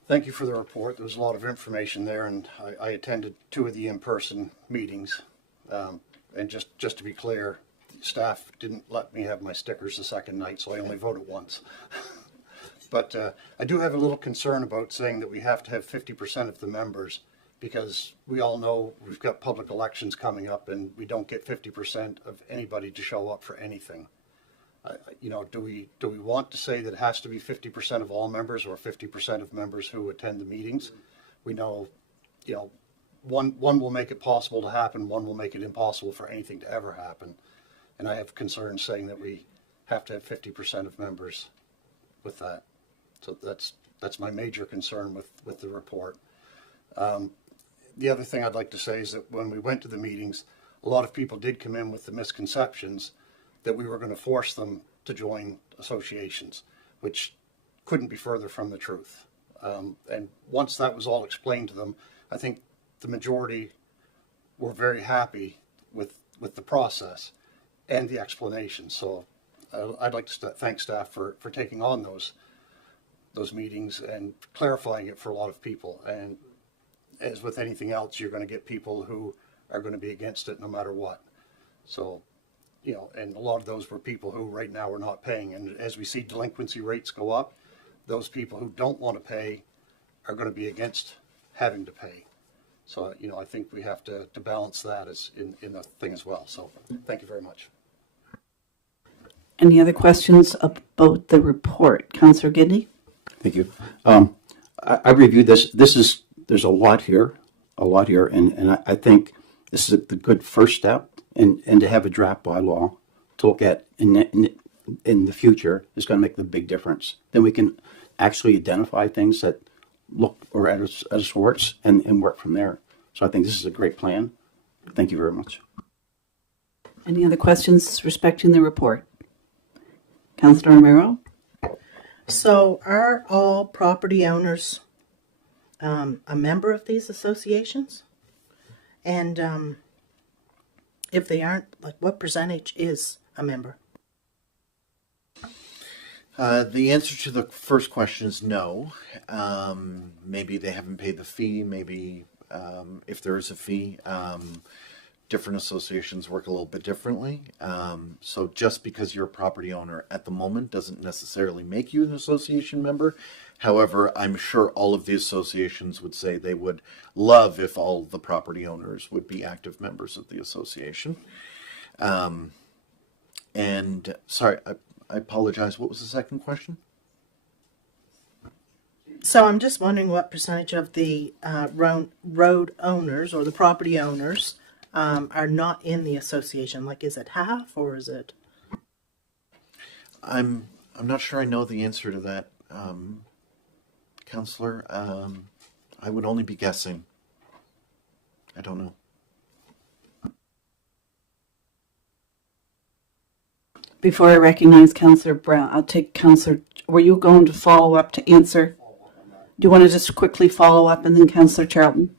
Thank you for the report. There was a lot of information there, and I attended 2 of the in-person meetings. And just to be clear, staff didn't let me have my stickers the second night, so I only voted once. But I do have a little concern about saying that we have to have 50% of the members, because we all know we've got public elections coming up, and we don't get 50% of anybody to show up for anything. You know, do we want to say that it has to be 50% of all members or 50% of members who attend the meetings? We know, you know, one will make it possible to happen, one will make it impossible for anything to ever happen. And I have concerns saying that we have to have 50% of members with that. So that's my major concern with the report. The other thing I'd like to say is that when we went to the meetings, a lot of people did come in with the misconceptions that we were going to force them to join associations, which couldn't be further from the truth. And once that was all explained to them, I think the majority were very happy with the process and the explanation. So I'd like to thank staff for taking on those meetings and clarifying it for a lot of people. And as with anything else, you're going to get people who are going to be against it no matter what. So, you know, and a lot of those were people who right now are not paying. And as we see delinquency rates go up, those people who don't want to pay are going to be against having to pay. So, you know, I think we have to balance that as in the thing as well. So thank you very much. Any other questions about the report? Councillor Gidney? Thank you. I reviewed this. There's a lot here, and I think this is the good first step. And to have a draft bylaw to look at in the future is going to make the big difference. Then we can actually identify things that look or as sorts and work from there. So I think this is a great plan. Thank you very much. Any other questions respecting the report? Councillor Romero? So are all property owners a member of these associations? And if they aren't, like, what percentage is a member? The answer to the first question is no. Maybe they haven't paid the fee. Maybe if there is a fee, different associations work a little bit differently. So just because you're a property owner at the moment doesn't necessarily make you an association member. However, I'm sure all of the associations would say they would love if all the property owners would be active members of the association. And sorry, I apologize. What was the second question? So I'm just wondering what percentage of the road owners or the property owners are not in the association. Like, is it half or is it? I'm not sure I know the answer to that, Councillor. I would only be guessing. I don't know. Before I recognize Councillor Brown, I'll take Councillor. Were you going to follow up to answer? Do you want to just quickly follow up and then Councillor Charlton?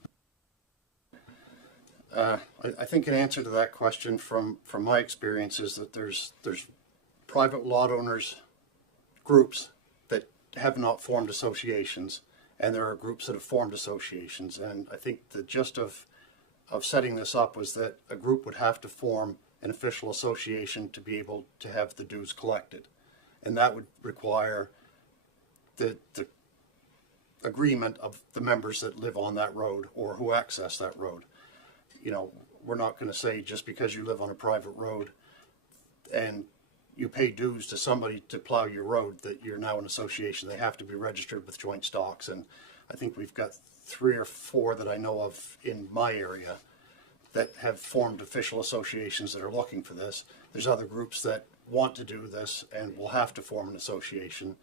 I think an answer to that question from my experience is that there's private lot owners groups that have not formed associations, and there are groups that have formed associations. And I think the gist of setting this up was that a group would have to form an official association to be able to have the dues collected, and that would require the agreement of the members that live on that road or who access that road. You know, we're not going to say just because you live on a private road and you pay dues to somebody to plow your road that you're now an association. They have to be registered with joint stocks, and I think we've got 3 or 4 that I know of in my area that have formed official associations that are looking for this. There's other groups that want to do this and will have to form an association.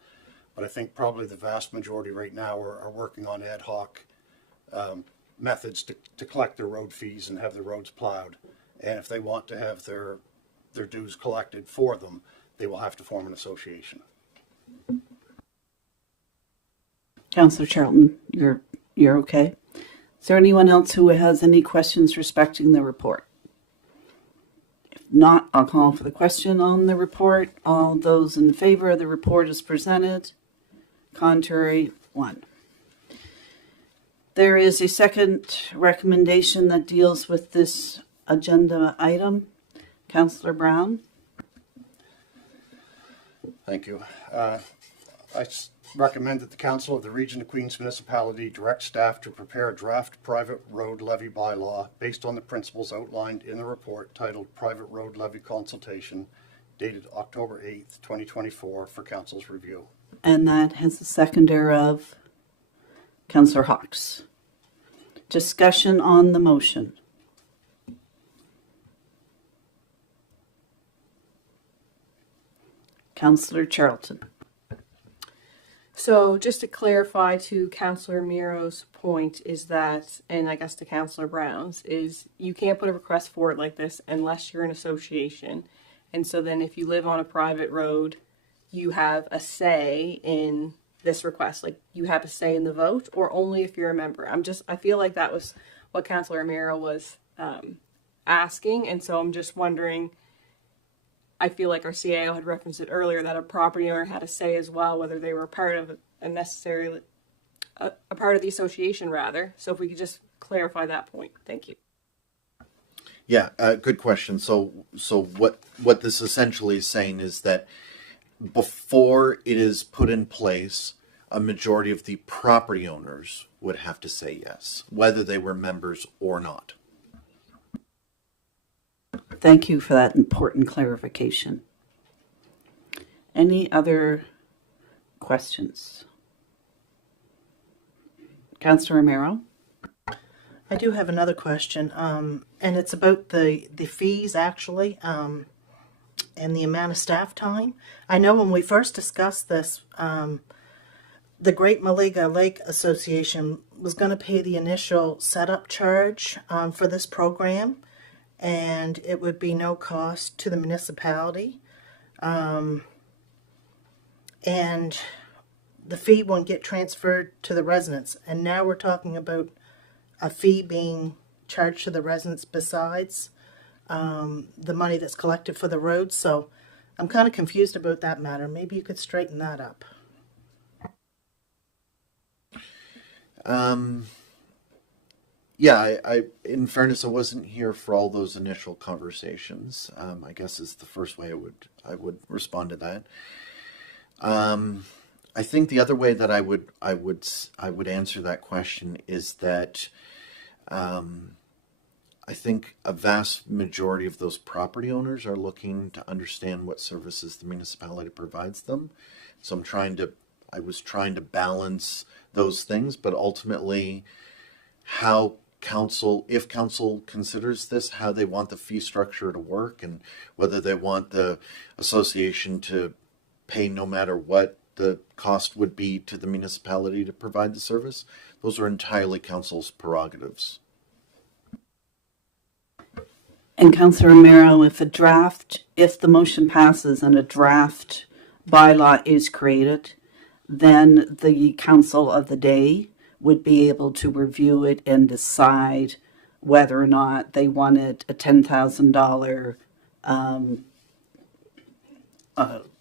But I think probably the vast majority right now are working on ad hoc methods to collect their road fees and have the roads plowed. And if they want to have their dues collected for them, they will have to form an association. Councillor Charlton, you're okay? Is there anyone else who has any questions respecting the report? If not, I'll call for the question on the report. All those in favor of the report as presented? Contrary, 1. There is a second recommendation that deals with this agenda item. Councillor Brown. Thank you. Recommend that the Council of the Region of Queens Municipality direct staff to prepare a draft private road levy bylaw based on the principles outlined in the report titled Private Road Levy Consultation, dated October 8th, 2024, for Council's review. And that has a seconder of Councillor Hawks. Discussion on the motion. Councillor Charlton. So just to clarify to Councillor Miro's point is that, and I guess to Councillor Brown's, is you can't put a request forward like this unless you're an association. And so then if you live on a private road, you have a say in this request. Like you have a say in the vote, or only if you're a member. I feel like that was what Councillor Miro was asking. And so I'm just wondering, I feel like our CAO had referenced it earlier that a property owner had a say as well, whether they were part of a part of the association rather. So if we could just clarify that point. Thank you. Yeah, good question. So what this essentially is saying is that before it is put in place, a majority of the property owners would have to say yes, whether they were members or not. Thank you for that important clarification. Any other questions? Councillor Romero? I do have another question, and it's about the fees actually, and the amount of staff time. I know when we first discussed this, the Great Maliga Lake Association was going to pay the initial setup charge for this program, and it would be no cost to the municipality. And the fee won't get transferred to the residents. And now we're talking about a fee being charged to the residents besides the money that's collected for the roads. So I'm kind of confused about that matter. Maybe you could straighten that up. Yeah, I in fairness, I wasn't here for all those initial conversations. I guess is the first way I would respond to that. I think the other way that I would answer that question is that I think a vast majority of those property owners are looking to understand what services the municipality provides them. So I was trying to balance those things, but ultimately how if council considers this, how they want the fee structure to work and whether they want the association to pay no matter what the cost would be to the municipality to provide the service, those are entirely council's prerogatives. And Councillor Romero, if the motion passes and a draft bylaw is created, then the council of the day would be able to review it and decide whether or not they wanted a $10,000,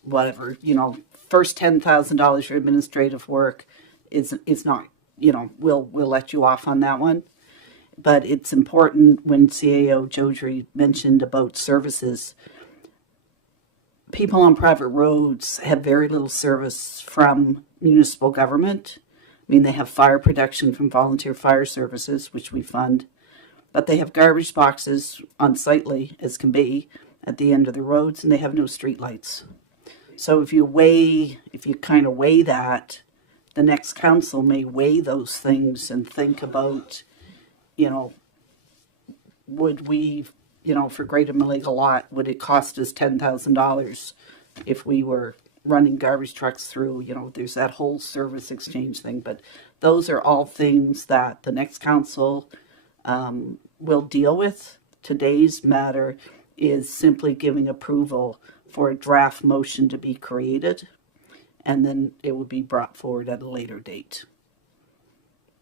whatever, first $10,000 for administrative work is not, we'll let you off on that one. But it's important when CAO Jodry mentioned about services, people on private roads have very little service from municipal government. I mean, they have fire protection from volunteer fire services, which we fund, but they have garbage boxes unsightly as can be at the end of the roads, and they have no street lights. So if you kind of weigh that, the next council may weigh those things and think about, would we, for Greater Malaga Lot, would it cost us $10,000 if we were running garbage trucks through, there's that whole service exchange thing. But those are all things that the next council will deal with. Today's matter is simply giving approval for a draft motion to be created, and then it will be brought forward at a later date.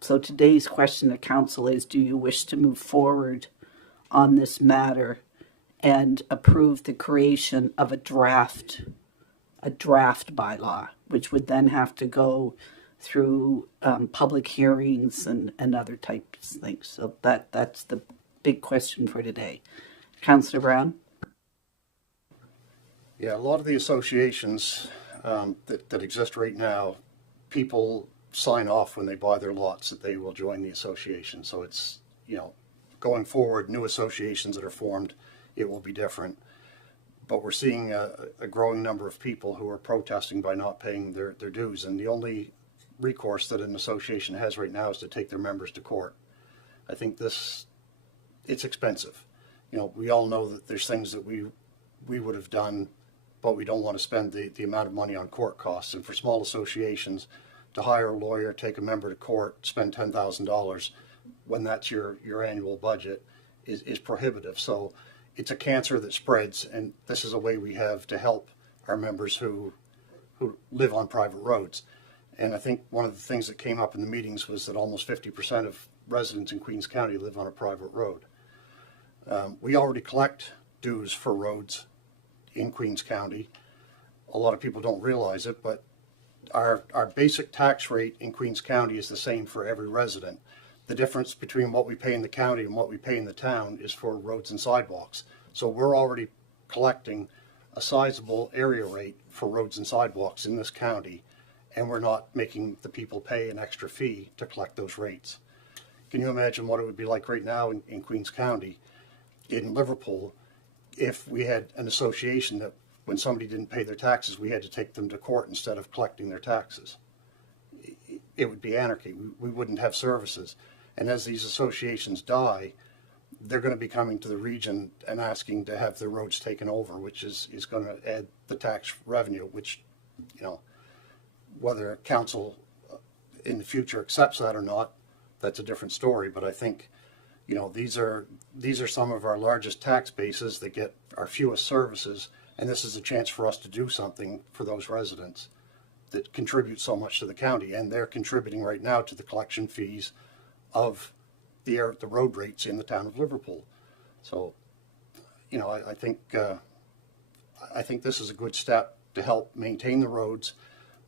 So today's question to council is, do you wish to move forward on this matter and approve the creation of a draft bylaw, which would then have to go through public hearings and other types of things. So that's the big question for today. Councillor Brown? Yeah, a lot of the associations that exist right now, people sign off when they buy their lots that they will join the association. So it's, going forward, new associations that are formed, it will be different. But we're seeing a growing number of people who are protesting by not paying their dues. And the only recourse that an association has right now is to take their members to court. I think it's expensive. We all know that there's things that we would have done, but we don't want to spend the amount of money on court costs. And for small associations, to hire a lawyer, take a member to court, spend $10,000 when that's your annual budget is prohibitive. So it's a cancer that spreads, and this is a way we have to help our members who live on private roads. And I think one of the things that came up in the meetings was that almost 50% of residents in Queens County live on a private road. We already collect dues for roads in Queens County. A lot of people don't realize it, but our basic tax rate in Queens County is the same for every resident. The difference between what we pay in the county and what we pay in the town is for roads and sidewalks. So we're already collecting a sizable area rate for roads and sidewalks in this county, and we're not making the people pay an extra fee to collect those rates. Can you imagine what it would be like right now in Queens County, in Liverpool, if we had an association that when somebody didn't pay their taxes, we had to take them to court instead of collecting their taxes? It would be anarchy. We wouldn't have services. And as these associations die, they're going to be coming to the region and asking to have their roads taken over, which is going to add the tax revenue, which, whether council in the future accepts that or not, that's a different story. But I think, these are some of our largest tax bases that get our fewest services, and this is a chance for us to do something for those residents that contribute so much to the county, and they're contributing right now to the collection fees of the road rates in the town of Liverpool. So, I think this is a good step to help maintain the roads.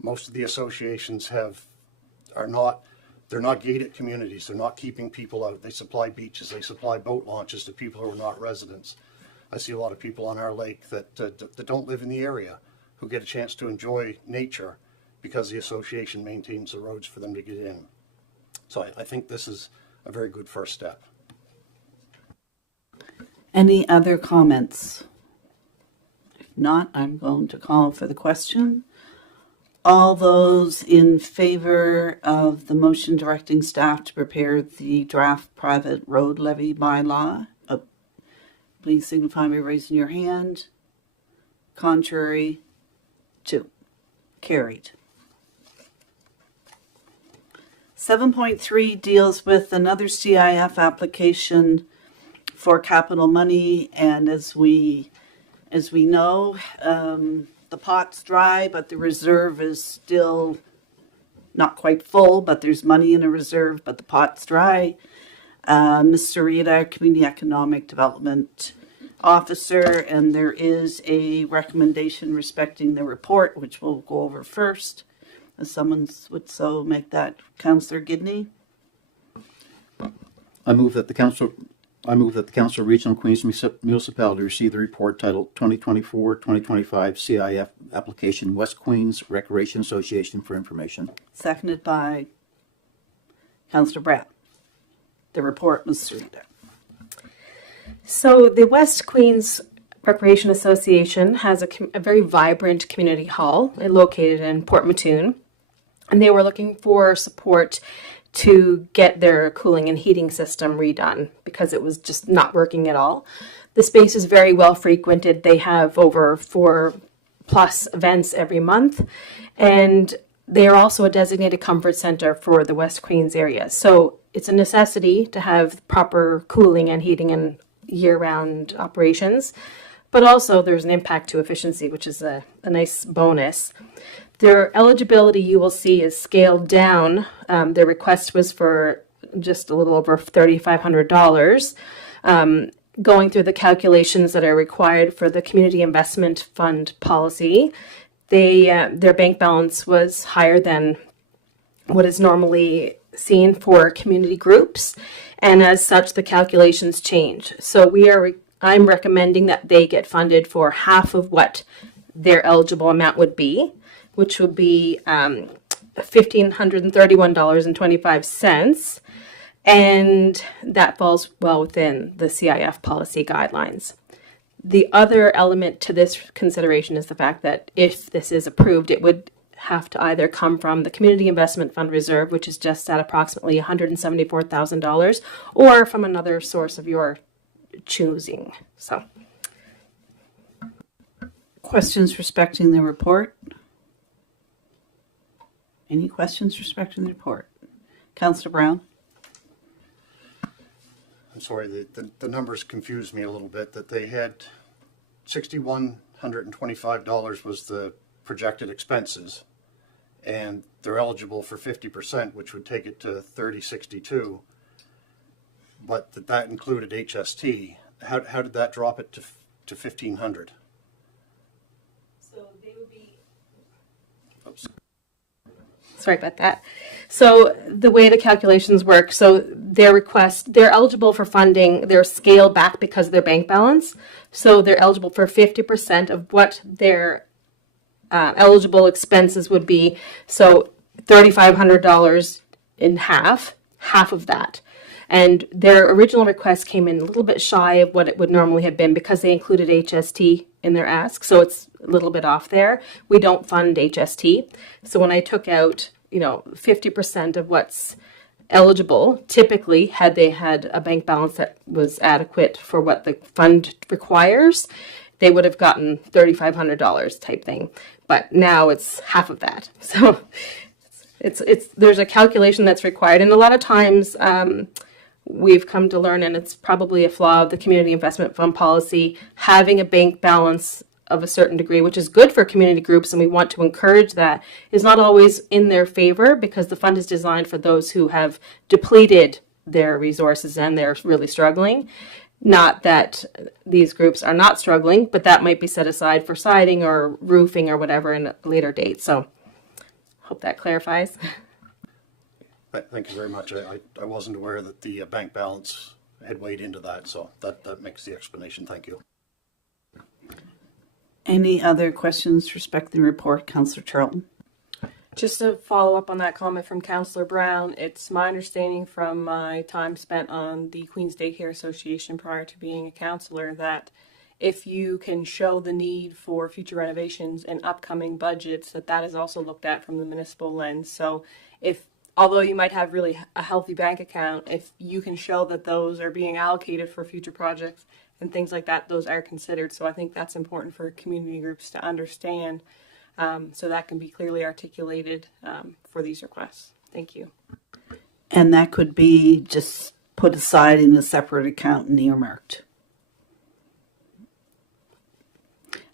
Most of the associations they're not gated communities. They're not keeping people out. They supply beaches. They supply boat launches to people who are not residents. I see a lot of people on our lake that don't live in the area who get a chance to enjoy nature because the association maintains the roads for them to get in. So I think this is a very good first step. Any other comments? If not, I'm going to call for the question. All those in favor of the motion directing staff to prepare the draft private road levy bylaw, please signify by raising your hand. Contrary? 2. Carried. 7.3 deals with another CIF application for capital money, and as we know, the pot's dry, but the reserve is still not quite full, but there's money in a reserve, but the pot's dry. Ms. Sarita, Community Economic Development Officer, and there is a recommendation respecting the report, which we'll go over first. If someone would so make that. Councillor Gidney? I move that the Council Regional Queens Municipality receive the report titled 2024-2025 CIF Application West Queens Recreation Association for information. Seconded by Councillor Brown. The report, Ms. Sarita. So the West Queens Recreation Association has a very vibrant community hall located in Port Mattoon, and they were looking for support to get their cooling and heating system redone because it was just not working at all. The space is very well frequented. They have over 4+ events every month, and they are also a designated comfort center for the West Queens area. So it's a necessity to have proper cooling and heating and year-round operations, but also there's an impact to efficiency, which is a nice bonus. Their eligibility, you will see, is scaled down. Their request was for just a little over $3,500. Going through the calculations that are required for the Community Investment Fund policy, their bank balance was higher than what is normally seen for community groups, and as such, the calculations change. So I'm recommending that they get funded for half of what their eligible amount would be, which would be $1,531.25, and that falls well within the CIF policy guidelines. The other element to this consideration is the fact that if this is approved, it would have to either come from the Community Investment Fund Reserve, which is just at approximately $174,000, or from another source of your choosing. So, Questions respecting the report? Any questions respecting the report? Councillor Brown? I'm sorry, the numbers confused me a little bit, that they had $6,125 was the projected expenses, and they're eligible for 50%, which would take it to $3,062, but that included HST. How did that drop it to $1,500? so they would be. Oops. Sorry about that. So the way the calculations work, so they're eligible for funding, they're scaled back because of their bank balance. So they're eligible for 50% of what their eligible expenses would be. So $3,500 in half of that. And their original request came in a little bit shy of what it would normally have been because they included HST in their ask. So it's a little bit off there. We don't fund HST. So when I took out, 50% of what's eligible, typically, had they had a bank balance that was adequate for what the fund requires, they would have gotten $3,500 type thing. But now it's half of that. So there's a calculation that's required. And a lot of times, we've come to learn, and it's probably a flaw of the Community Investment Fund policy, having a bank balance of a certain degree, which is good for community groups, and we want to encourage that, is not always in their favor because the fund is designed for those who have depleted their resources and they're really struggling. Not that these groups are not struggling, but that might be set aside for siding or roofing or whatever in a later date. So hope that clarifies. Thank you very much. I wasn't aware that the bank balance had weighed into that, so that makes the explanation. Thank you. Any other questions respecting the report, Councillor Charlton? Just to follow up on that comment from Councillor Brown, it's my understanding from my time spent on the Queen's Daycare Association prior to being a councillor that if you can show the need for future renovations in upcoming budgets, that is also looked at from the municipal lens. So although you might have really a healthy bank account, if you can show that those are being allocated for future projects and things like that, those are considered. So I think that's important for community groups to understand, so that can be clearly articulated for these requests. Thank you. And that could be just put aside in a separate account and earmarked.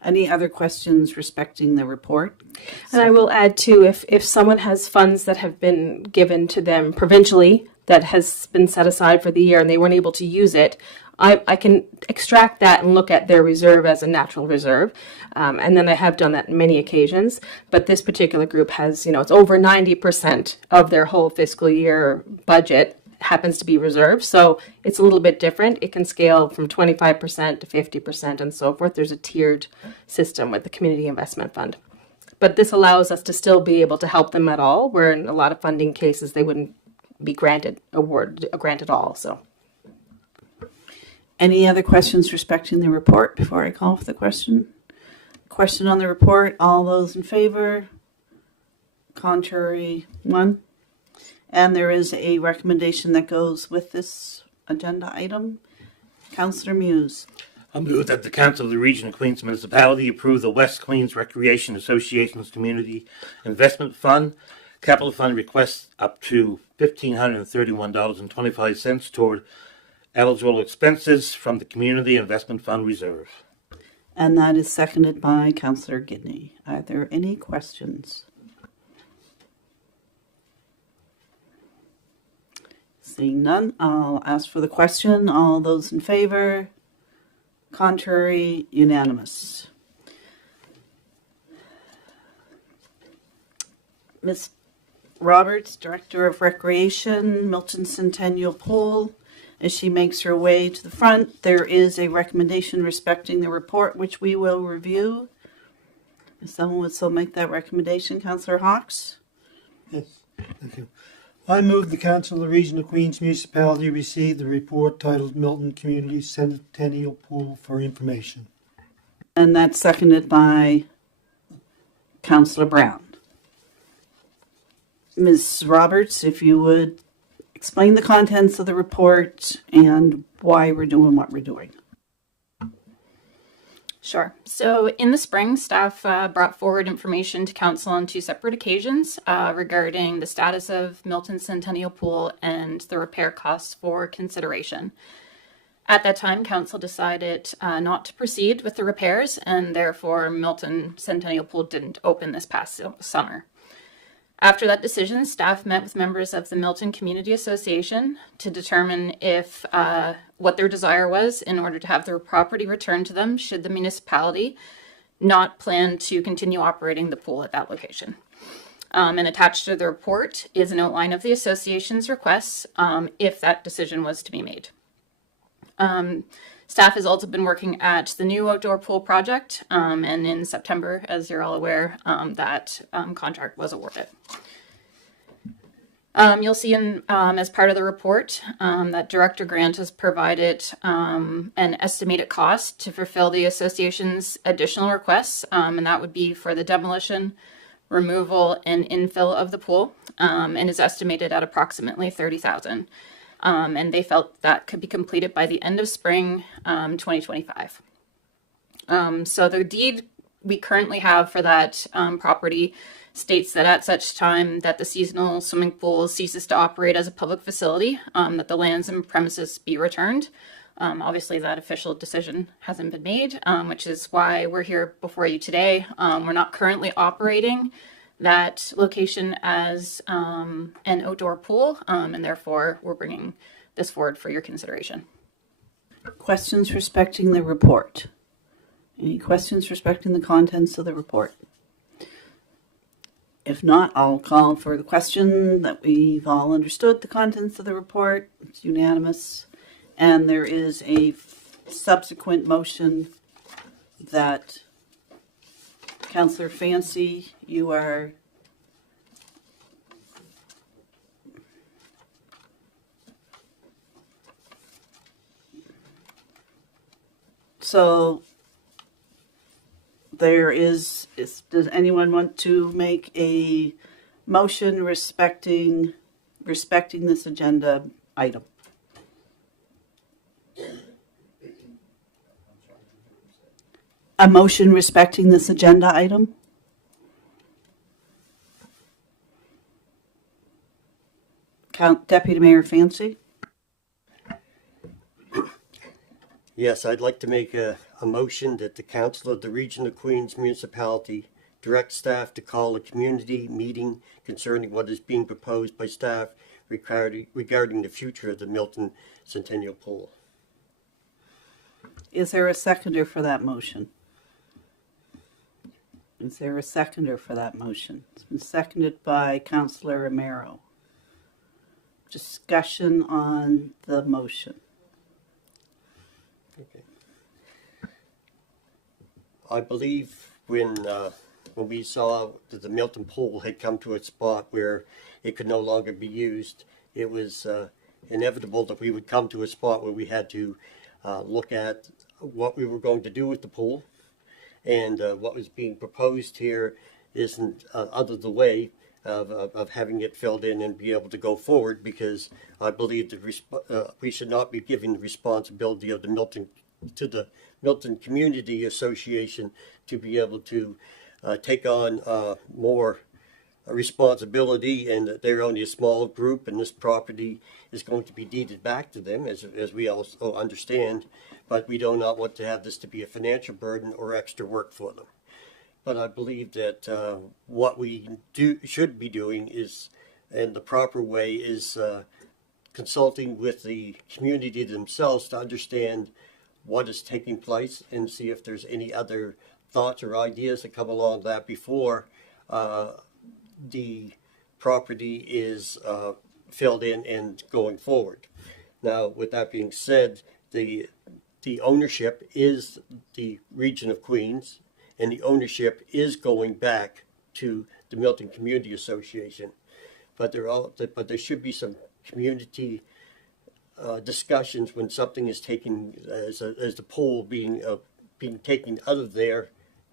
Any other questions respecting the report? And I will add too, if someone has funds that have been given to them provincially that has been set aside for the year and they weren't able to use it, I can extract that and look at their reserve as a natural reserve. And then I have done that on many occasions. But this particular group has, it's over 90% of their whole fiscal year budget happens to be reserved. So it's a little bit different. It can scale from 25% to 50% and so forth. There's a tiered system with the Community Investment Fund. But this allows us to still be able to help them at all, where in a lot of funding cases they wouldn't be granted a grant at all. So. Any other questions respecting the report before I call for the question? Question on the report. All those in favor? Contrary, 1. And there is a recommendation that goes with this agenda item. Councillor Muse. I move that the Council of the Region of Queens Municipality approve the West Queens Recreation Association's Community Investment Fund capital fund request up to $1,531.25 toward eligible expenses from the Community Investment Fund Reserve. And that is seconded by Councillor Gidney. Are there any questions? Seeing none, I'll ask for the question. All those in favor? Contrary? Unanimous. Ms. Roberts, Director of Recreation, Milton Centennial Pool. As she makes her way to the front, there is a recommendation respecting the report, which we will review. If someone would so make that recommendation, Councillor Hawks. Yes, thank you. I move the Council of the Region of Queens Municipality receive the report titled Milton Community Centennial Pool for information. And that's seconded by Councillor Brown. Ms. Roberts, if you would explain the contents of the report and why we're doing what we're doing. Sure. So in the spring, staff brought forward information to council on 2 separate occasions regarding the status of Milton Centennial Pool and the repair costs for consideration. At that time, council decided not to proceed with the repairs, and therefore Milton Centennial Pool didn't open this past summer. After that decision, staff met with members of the Milton Community Association to determine if what their desire was in order to have their property returned to them should the municipality not plan to continue operating the pool at that location. And attached to the report is an outline of the association's requests if that decision was to be made. Staff has also been working at the new outdoor pool project, and in September, as you're all aware, that contract was awarded. You'll see as part of the report that Director Grant has provided an estimated cost to fulfill the association's additional requests, and that would be for the demolition, removal, and infill of the pool, and is estimated at approximately $30,000. And they felt that could be completed by the end of spring 2025. So the deed we currently have for that property states that at such time that the seasonal swimming pool ceases to operate as a public facility, that the lands and premises be returned. Obviously, that official decision hasn't been made, which is why we're here before you today. We're not currently operating that location as an outdoor pool, and therefore we're bringing this forward for your consideration. Questions respecting the report? Any questions respecting the contents of the report? If not, I'll call for the question that we've all understood the contents of the report. It's unanimous. And there is a subsequent motion that Councillor Fancy, you are so there is does anyone want to make a motion respecting this agenda item? A motion respecting this agenda item? Deputy Mayor Fancy? Yes, I'd like to make a motion that the Council of the Region of Queens Municipality direct staff to call a community meeting concerning what is being proposed by staff regarding the future of the Milton Centennial Pool. Is there a seconder for that motion? Is there a seconder for that motion? It's been seconded by Councillor Romero. Discussion on the motion. Okay. I believe when we saw that the Milton Pool had come to a spot where it could no longer be used, it was inevitable that we would come to a spot where we had to look at what we were going to do with the pool. And what was being proposed here isn't out of the way. of having it filled in and be able to go forward, because I believe that we should not be giving the responsibility of the Milton Community Association to be able to take on more responsibility, and that they're only a small group and this property is going to be deeded back to them, as we also understand, but we do not want to have this to be a financial burden or extra work for them. But I believe that what we should be doing is, and the proper way is consulting with the community themselves to understand what is taking place and see if there's any other thoughts or ideas that come along that before the property is filled in and going forward. Now, with that being said, the ownership is the region of Queens, and the ownership is going back to the Milton Community Association. But there should be some community discussions when something is taken as the pole being taken out of there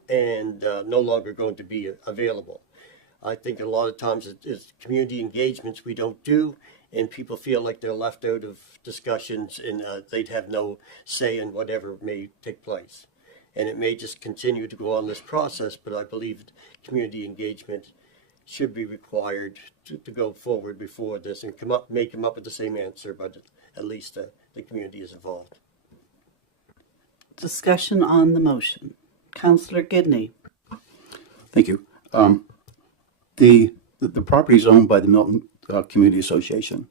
and no longer going to be available. I think a lot of times it's community engagements we don't do, and people feel like they're left out of discussions, and they'd have no say in whatever may take place. And it may just continue to go on this process, but I believe community engagement should be required to go forward before this and may come up with the same answer, but at least the community is involved. Discussion on the motion. Councillor Gidney. Thank you. The property is owned by the Milton Community Association.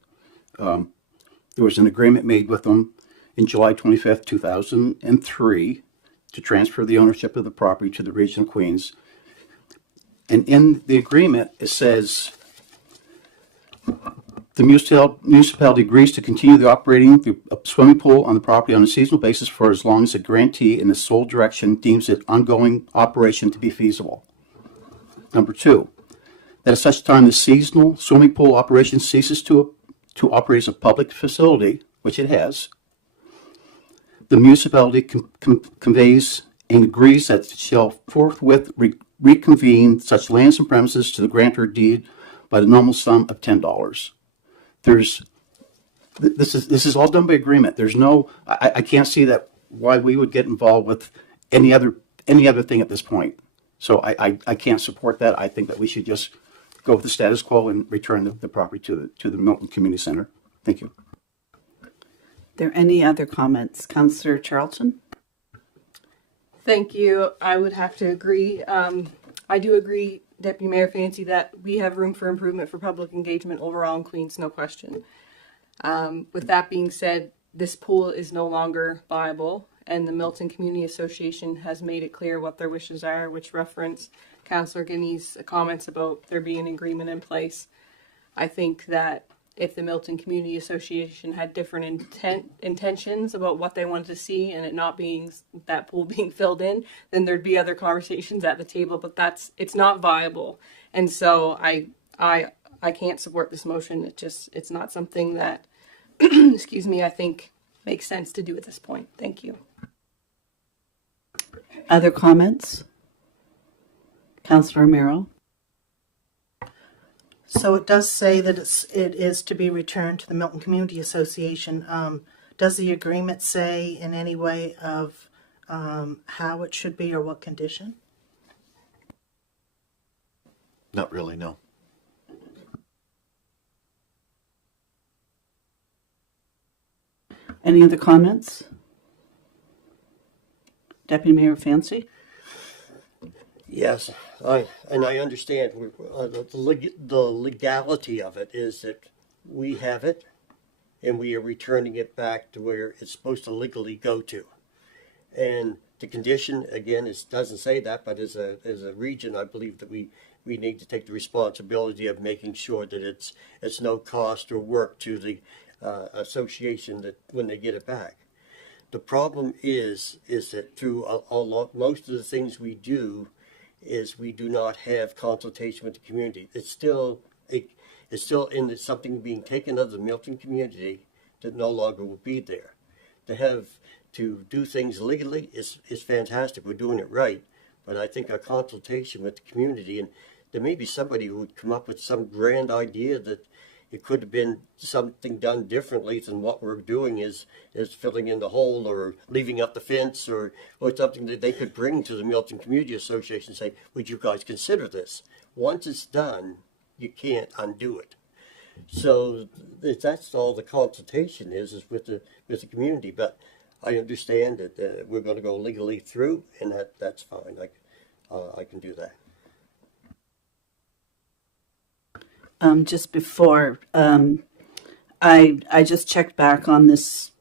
There was an agreement made with them in July 25th, 2003 to transfer the ownership of the property to the region of Queens. And in the agreement, it says the municipality agrees to continue the operating the swimming pool on the property on a seasonal basis for as long as the grantee in the sole direction deems it ongoing operation to be feasible. Number two, that at such time the seasonal swimming pool operation ceases to operate as a public facility, which it has, the municipality conveys and agrees that it shall forthwith reconvene such lands and premises to the grantor deed by the nominal sum of $10. This is all done by agreement. There's no, I can't see that why we would get involved with any other thing at this point. So I can't support that. I think that we should just go with the status quo and return the property to the Milton Community Center. Thank you. Are there any other comments? Councillor Charlton? Thank you. I would have to agree. I do agree, Deputy Mayor Fancy, that we have room for improvement for public engagement overall in Queens, no question. With that being said, this pool is no longer viable, and the Milton Community Association has made it clear what their wishes are, which reference Councillor Guiney's comments about there being an agreement in place. I think that if the Milton Community Association had different intentions about what they wanted to see, and it not being that pool being filled in, then there'd be other conversations at the table, but it's not viable. And so I can't support this motion. It's not something that, excuse me, I think makes sense to do at this point. Thank you. Other comments? Councillor Romero? So it does say that it is to be returned to the Milton Community Association. Does the agreement say in any way of how it should be or what condition? Not really, no. Any other comments? Deputy Mayor Fancy? Yes, I understand the legality of it is that we have it and we are returning it back to where it's supposed to legally go to. And the condition, again, it doesn't say that, but as a region, I believe that we need to take the responsibility of making sure that it's no cost or work to the association that when they get it back. The problem is that through most of the things we do, is we do not have consultation with the community. It's still in something being taken out of the Milton community that no longer will be there. To do things legally is fantastic. We're doing it right, but I think our consultation with the community, and there may be somebody who would come up with some grand idea that it could have been something done differently than what we're doing is filling in the hole or leaving up the fence or something that they could bring to the Milton Community Association and say, would you guys consider this? Once it's done, you can't undo it. So that's all the consultation is with the community. But I understand that we're going to go legally through, and that's fine. I can do that. Just before, I just checked back on this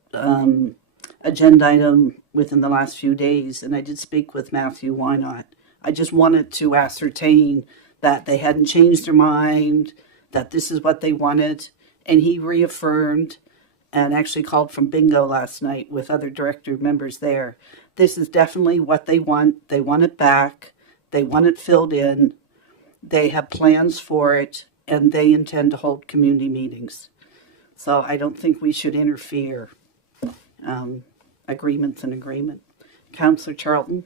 agenda item within the last few days, and I did speak with Matthew Wynot. I just wanted to ascertain that they hadn't changed their mind, that this is what they wanted, and he reaffirmed and actually called from bingo last night with other director members there. This is definitely what they want. They want it back. They want it filled in. They have plans for it, and they intend to hold community meetings. So I don't think we should interfere. Agreement's an agreement. Councillor Charlton?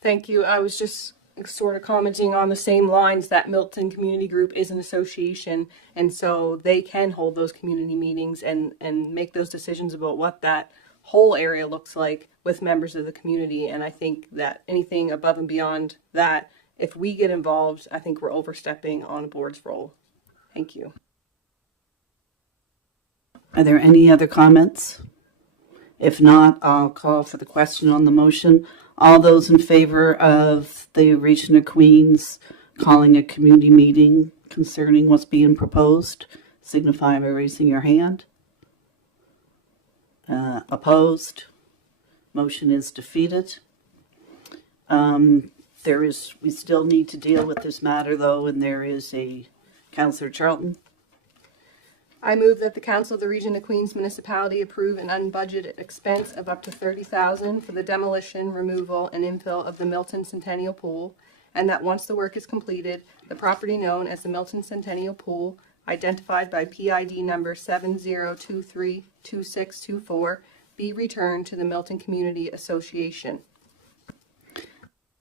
Thank you. I was just sort of commenting on the same lines that Milton Community Group is an association, and so they can hold those community meetings and make those decisions about what that whole area looks like with members of the community. And I think that anything above and beyond that, if we get involved, I think we're overstepping on a board's role. Thank you. Are there any other comments? If not, I'll call for the question on the motion. All those in favor of the Region of Queens calling a community meeting concerning what's being proposed, signify by raising your hand. Opposed? Motion is defeated. We still need to deal with this matter though, and there is a Councillor Charlton. I move that the Council of the Region of Queens Municipality approve an unbudgeted expense of up to $30,000 for the demolition, removal, and infill of the Milton Centennial Pool, and that once the work is completed, the property known as the Milton Centennial Pool, identified by PID number 70232624, be returned to the Milton Community Association.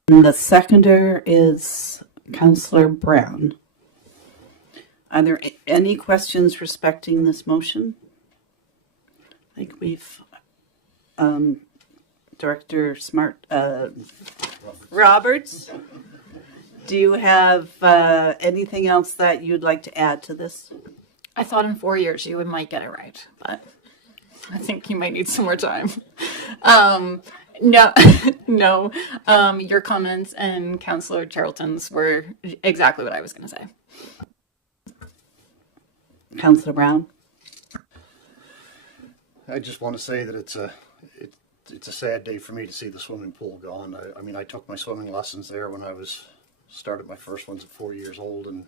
And the seconder is Councillor Brown. Are there any questions respecting this motion? I think we've, Director Roberts, do you have anything else that you'd like to add to this? I thought in 4 years you might get it right, but I think you might need some more time. No, no. Your comments and Councillor Charlton's were exactly what I was going to say. Councillor Brown? I just want to say that it's a sad day for me to see the swimming pool gone. I mean, I took my swimming lessons there when I started my first ones at 4 years old, and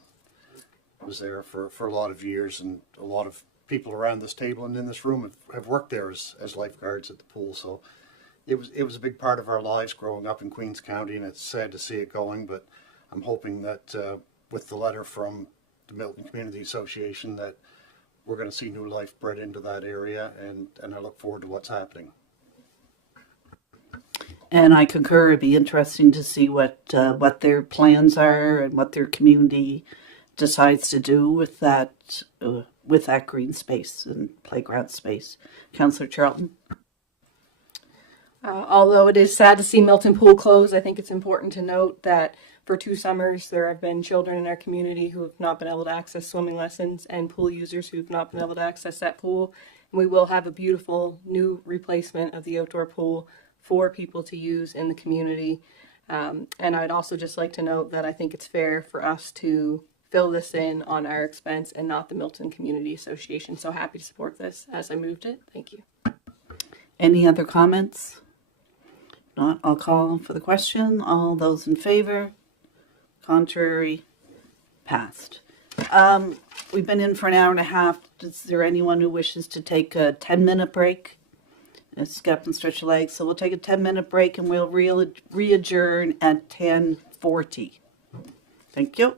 was there for a lot of years, and a lot of people around this table and in this room have worked there as lifeguards at the pool. So it was a big part of our lives growing up in Queens County, and it's sad to see it going, but I'm hoping that with the letter from the Milton Community Association that we're going to see new life bred into that area, and I look forward to what's happening. And I concur. It'd be interesting to see what their plans are and what their community decides to do with that green space and playground space. Councillor Charlton? Although it is sad to see Milton Pool close, I think it's important to note that for 2 summers, there have been children in our community who have not been able to access swimming lessons and pool users who have not been able to access that pool. And we will have a beautiful new replacement of the outdoor pool for people to use in the community. And I'd also just like to note that I think it's fair for us to fill this in on our expense and not the Milton Community Association. So happy to support this as I moved it. Thank you. Any other comments? Not, I'll call for the question. All those in favor? Contrary? Passed. We've been in for an hour and a half. Is there anyone who wishes to take a 10-minute break? Let's get up and stretch your legs. So we'll take a 10-minute break and we'll re-adjourn at 10:40. Thank you.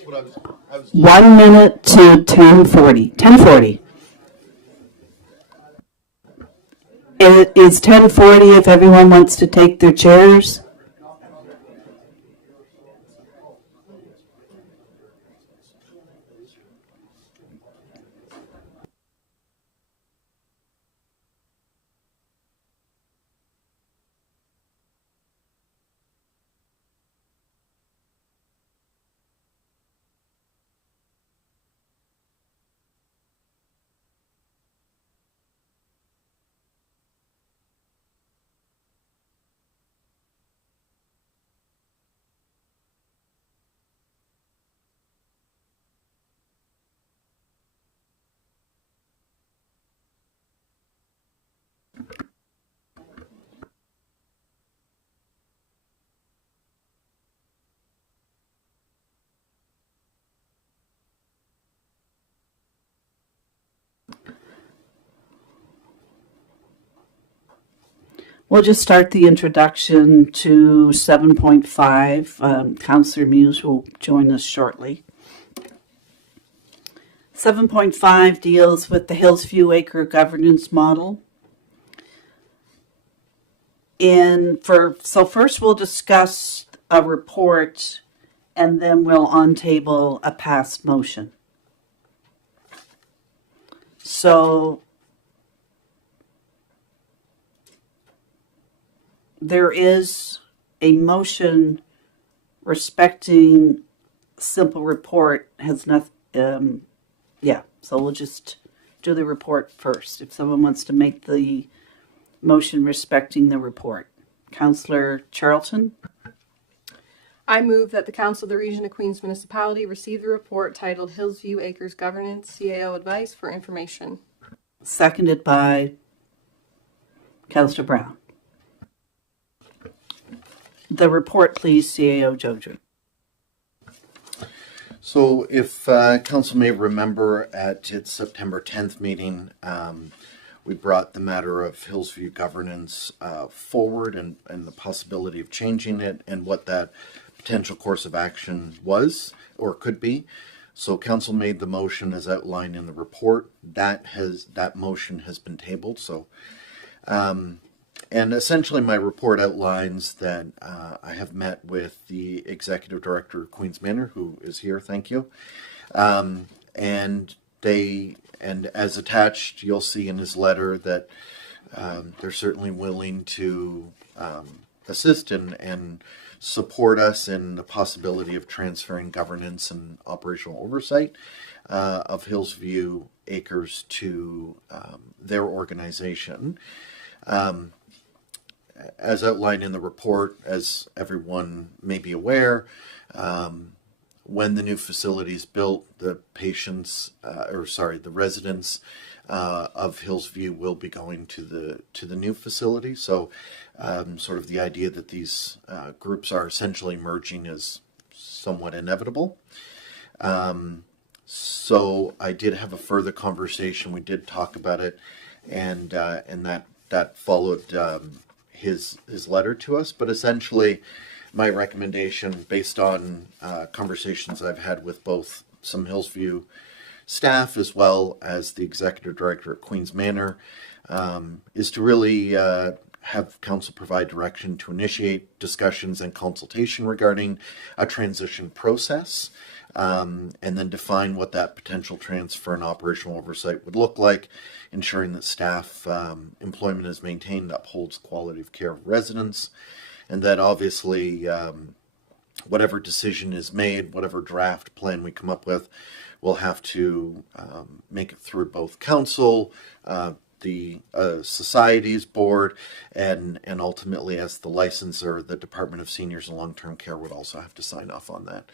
That's what I was. 1 minute to 10:40. 10:40. It is 10:40 if everyone wants to take their chairs. We'll just start the introduction to 7.5. Councillor Muse will join us shortly. 7.5 deals with the Hillsview Acre governance model. So first we'll discuss a report and then we'll on table a passed motion. So there is a motion respecting simple report has nothing, so we'll just do the report first. If someone wants to make the motion respecting the report. Councillor Charlton? I move that the Council of the Region of Queens Municipality receive the report titled Hillsview Acres Governance, CAO Advice for Information. Seconded by Councillor Brown. The report, please, CAO Jojo. So if council may remember at its September 10th meeting, we brought the matter of Hillsview governance forward and the possibility of changing it and what that potential course of action was or could be. So council made the motion as outlined in the report. That motion has been tabled. So and essentially my report outlines that I have met with the executive director of Queens Manor, who is here, thank you. And as attached, you'll see in his letter that they're certainly willing to assist and support us in the possibility of transferring governance and operational oversight of Hillsview Acres to their organization. As outlined in the report, as everyone may be aware, when the new facility is built, the residents of Hillsview will be going to the new facility. So, sort of the idea that these groups are essentially merging is somewhat inevitable. So I did have a further conversation. We did talk about it, and that followed his letter to us. But essentially, my recommendation, based on conversations I've had with both some Hillsview staff as well as the executive director at Queens Manor, is to really have council provide direction to initiate discussions and consultation regarding a transition process, and then define what that potential transfer and operational oversight would look like, ensuring that staff employment is maintained, upholds quality of care of residents, and that obviously whatever decision is made, whatever draft plan we come up with, we'll have to make it through both council, the society's board, and ultimately as the licensor, the Department of Seniors and Long-Term Care would also have to sign off on that.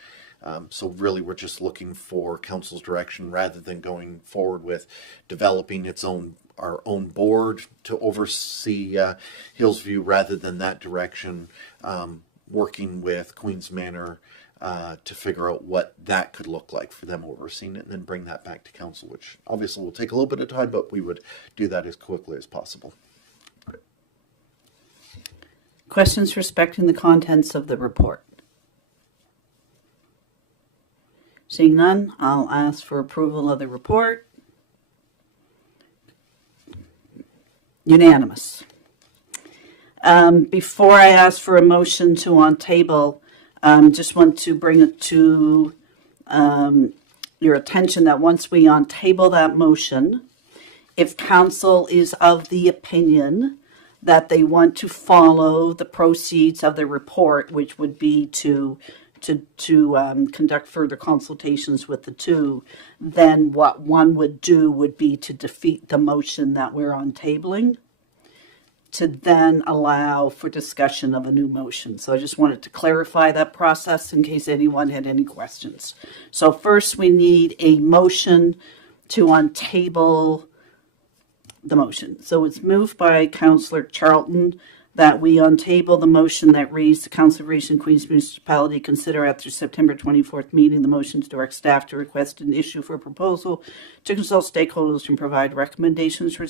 So really we're just looking for council's direction rather than going forward with developing our own board to oversee Hillsview, rather than that direction, working with Queens Manor to figure out what that could look like for them overseeing it, and then bring that back to council, which obviously will take a little bit of time, but we would do that as quickly as possible. Questions respecting the contents of the report? Seeing none, I'll ask for approval of the report. Unanimous. Before I ask for a motion to on table, just want to bring it to your attention that once we on table that motion, if council is of the opinion that they want to follow the proceeds of the report, which would be to conduct further consultations with the two, then what one would do would be to defeat the motion that we're on tabling, to then allow for discussion of a new motion. So I just wanted to clarify that process in case anyone had any questions. So first we need a motion to untable the motion. So it's moved by Councillor Charlton that we untable the motion that reads the Council of Region Queens Municipality consider at their September 24th meeting the motion to direct staff to request an issue for a proposal to consult stakeholders and provide recommendations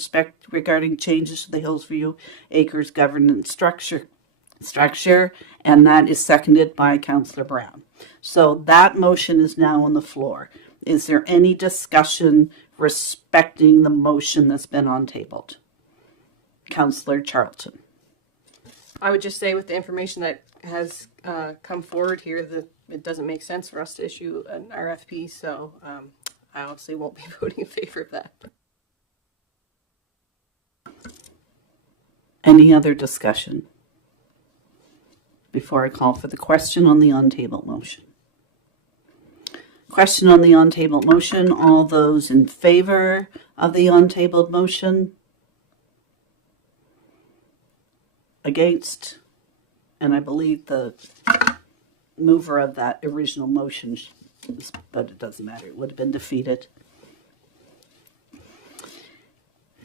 regarding changes to the Hillsview Acres governance structure, and that is seconded by Councillor Brown. So that motion is now on the floor. Is there any discussion respecting the motion that's been untabled? Councillor Charlton. I would just say with the information that has come forward here that it doesn't make sense for us to issue an RFP, so I obviously won't be voting in favor of that. Any other discussion before I call for the question on the untabled motion? Question on the untabled motion. All those in favor of the untabled motion? Against? And I believe the mover of that original motion, but it doesn't matter, it would have been defeated.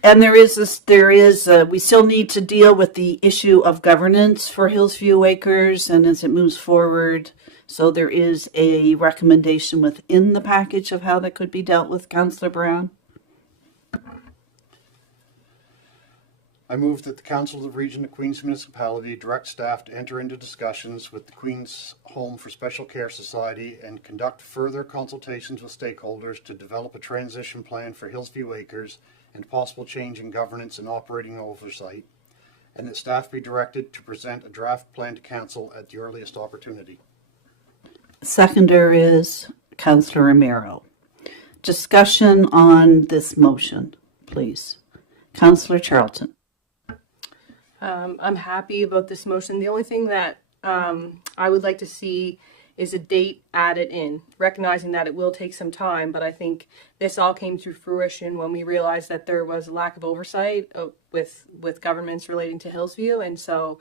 And we still need to deal with the issue of governance for Hillsview Acres and as it moves forward. So there is a recommendation within the package of how that could be dealt with. Councillor Brown. I move that the Council of the Region of Queens Municipality direct staff to enter into discussions with the Queens Home for Special Care Society and conduct further consultations with stakeholders to develop a transition plan for Hillsview Acres and possible change in governance and operating oversight, and that staff be directed to present a draft plan to Council at the earliest opportunity. Seconder is Councillor Romero. Discussion on this motion, please. Councillor Charlton. I'm happy about this motion. The only thing that I would like to see is a date added in, recognizing that it will take some time, but I think this all came to fruition when we realized that there was a lack of oversight with governments relating to Hillsview, and so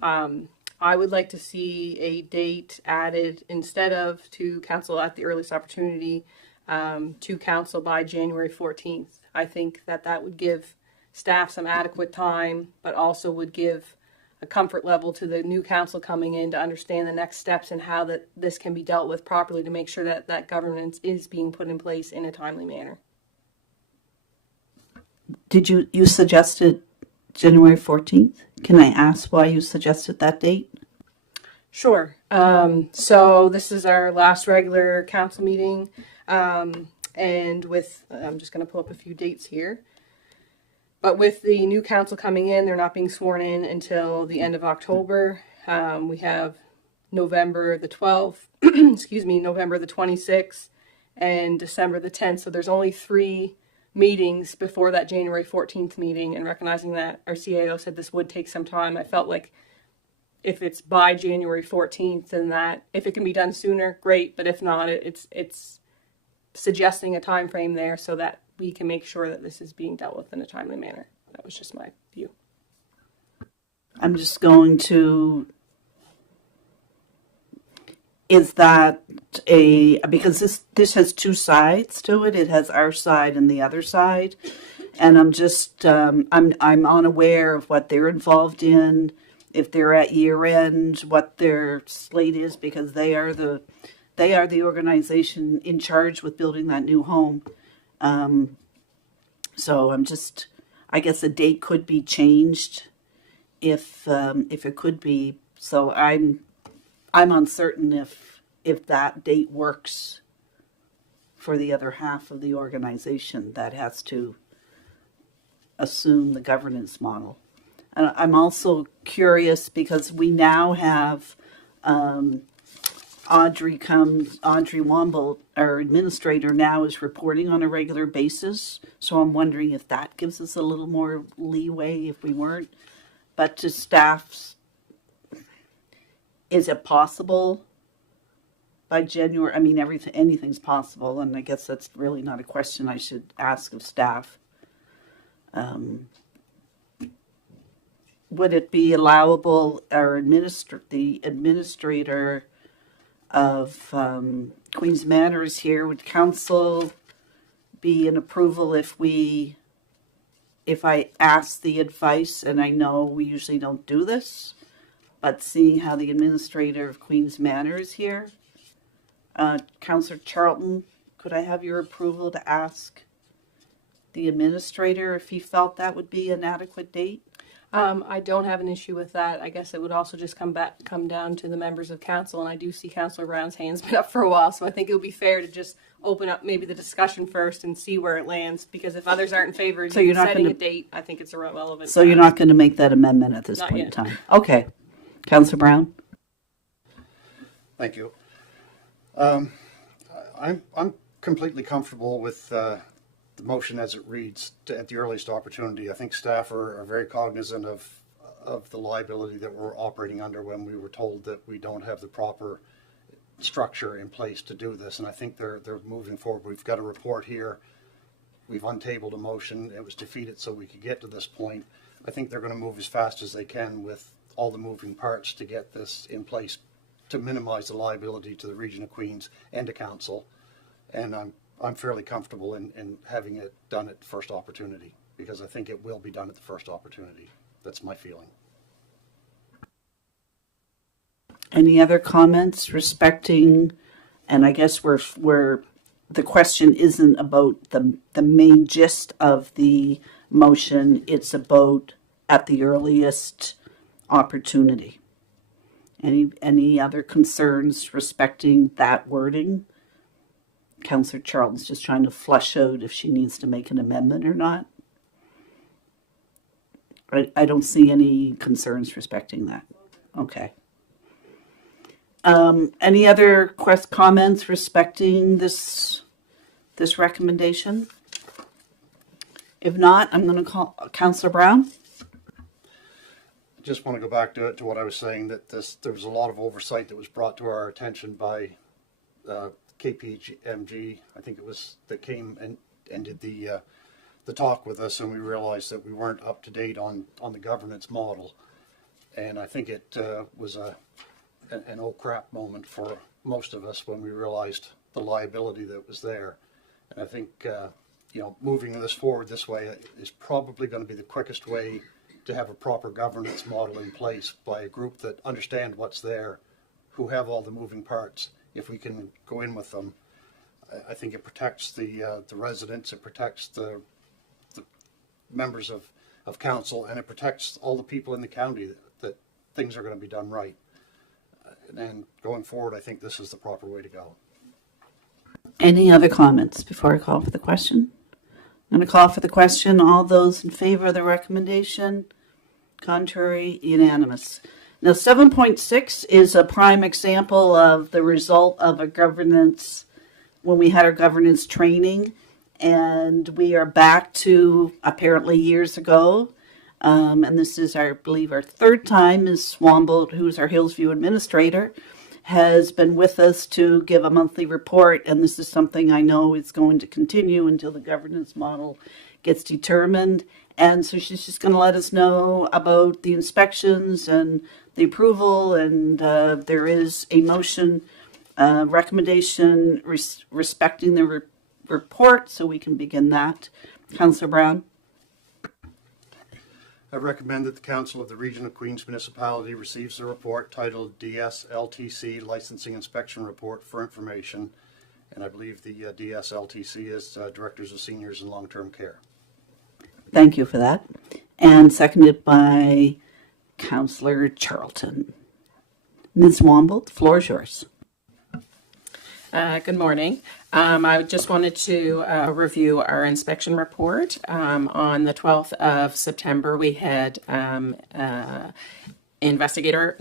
I would like to see a date added instead of to council at the earliest opportunity to council by January 14th. I think that would give staff some adequate time, but also would give a comfort level to the new council coming in to understand the next steps and how this can be dealt with properly to make sure that governance is being put in place in a timely manner. Did you suggested January 14th? Can I ask why you suggested that date? Sure. So this is our last regular council meeting, and I'm just going to pull up a few dates here. But with the new council coming in, they're not being sworn in until the end of October. We have November the 12th, November the 26th, and December the 10th. So there's only 3 meetings before that January 14th meeting. And recognizing that our CAO said this would take some time, I felt like if it's by January 14th, then that if it can be done sooner, great. But if not, it's suggesting a time frame there so that we can make sure that this is being dealt with in a timely manner. That was just my view. I'm just going to, is that because this has 2 sides to it. It has our side and the other side. And I'm just, I'm unaware of what they're involved in, if they're at year end, what their slate is, because they are the organization in charge with building that new home. So I guess a date could be changed if it could be. So I'm uncertain if that date works for the other half of the organization that has to assume the governance model. And I'm also curious because we now have Audrey Womble, our administrator now, is reporting on a regular basis. So I'm wondering if that gives us a little more leeway if we weren't. But to staffs, is it possible by January? I mean, anything's possible, and I guess that's really not a question I should ask of staff. Would it be allowable, or the administrator of Queen's Manor is here, would council be in approval if I ask the advice, and I know we usually don't do this, but seeing how the administrator of Queen's Manor is here, Councillor Charlton, could I have your approval to ask the administrator if he felt that would be an adequate date? I don't have an issue with that. I guess it would also just come down to the members of council, and I do see Councillor Brown's hand's been up for a while, so I think it would be fair to just open up maybe the discussion first and see where it lands, because if others aren't in favor of setting a date, I think it's irrelevant. So you're not going to make that amendment at this Not point yet. in time? Okay. Councillor Brown? Thank you. I'm completely comfortable with the motion as it reads at the earliest opportunity. I think staff are very cognizant of the liability that we're operating under when we were told that we don't have the proper structure in place to do this. And I think they're moving forward. We've got a report here. We've untabled a motion. It was defeated so we could get to this point. I think they're going to move as fast as they can with all the moving parts to get this in place to minimize the liability to the Region of Queens and to council. And I'm fairly comfortable in having it done at the first opportunity, because I think it will be done at the first opportunity. That's my feeling. Any other comments respecting, and I guess we're the question isn't about the main gist of the motion, it's about at the earliest opportunity. Any other concerns respecting that wording? Councillor Charlton's just trying to flush out if she needs to make an amendment or not. I don't see any concerns respecting that. Okay. Any other comments respecting this recommendation? If not, I'm going to call Councillor Brown. I just want to go back to what I was saying, that there was a lot of oversight that was brought to our attention by KPMG, I think it was, that came and did the talk with us, and we realized that we weren't up to date on the governance model. And I think it was an oh crap moment for most of us when we realized the liability that was there. And I think moving this forward this way is probably going to be the quickest way to have a proper governance model in place by a group that understand what's there, who have all the moving parts. If we can go in with them, I think it protects the residents, it protects the members of council, and it protects all the people in the county that things are going to be done right. And going forward, I think this is the proper way to go. Any other comments before I call for the question? I'm going to call for the question. All those in favor of the recommendation? Contrary? Unanimous. Now, 7.6 is a prime example of the result of a governance, when we had our governance training, and we are back to apparently years ago. And this is, I believe, our third time. Ms. Swambolt, who's our Hillsview administrator, has been with us to give a monthly report, and this is something I know is going to continue until the governance model gets determined. And so she's just going to let us know about the inspections and the approval, and there is a motion recommendation respecting the report, so we can begin that. Councillor Brown. I recommend that the Council of the Region of Queens Municipality receives the report titled DSLTC Licensing Inspection Report for information, and I believe the DSLTC is Directors of Seniors and Long-Term Care. Thank you for that. And seconded by Councillor Charlton. Ms. Womble, the floor is yours. Good morning. I just wanted to review our inspection report. On the 12th of September, we had inspector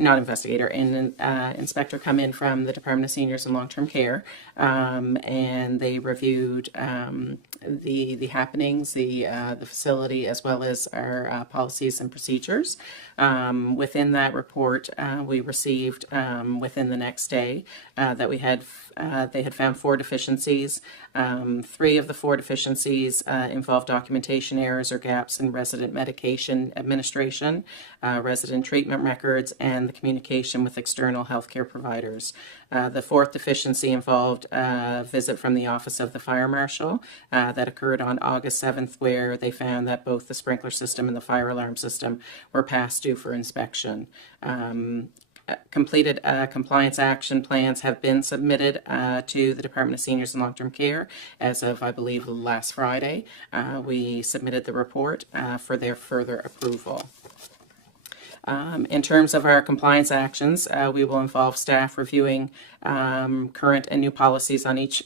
come in from the Department of Seniors and Long-Term Care, and they reviewed the happenings, the facility, as well as our policies and procedures. Within that report, we received within the next day that they had found 4 deficiencies. 3 of the 4 deficiencies involved documentation errors or gaps in resident medication administration, resident treatment records, and the communication with external healthcare providers. The 4th deficiency involved a visit from the Office of the Fire Marshal that occurred on August 7th, where they found that both the sprinkler system and the fire alarm system were past due for inspection. Completed compliance action plans have been submitted to the Department of Seniors and Long-Term Care as of, I believe, last Friday. We submitted the report for their further approval. In terms of our compliance actions, we will involve staff reviewing current and new policies on each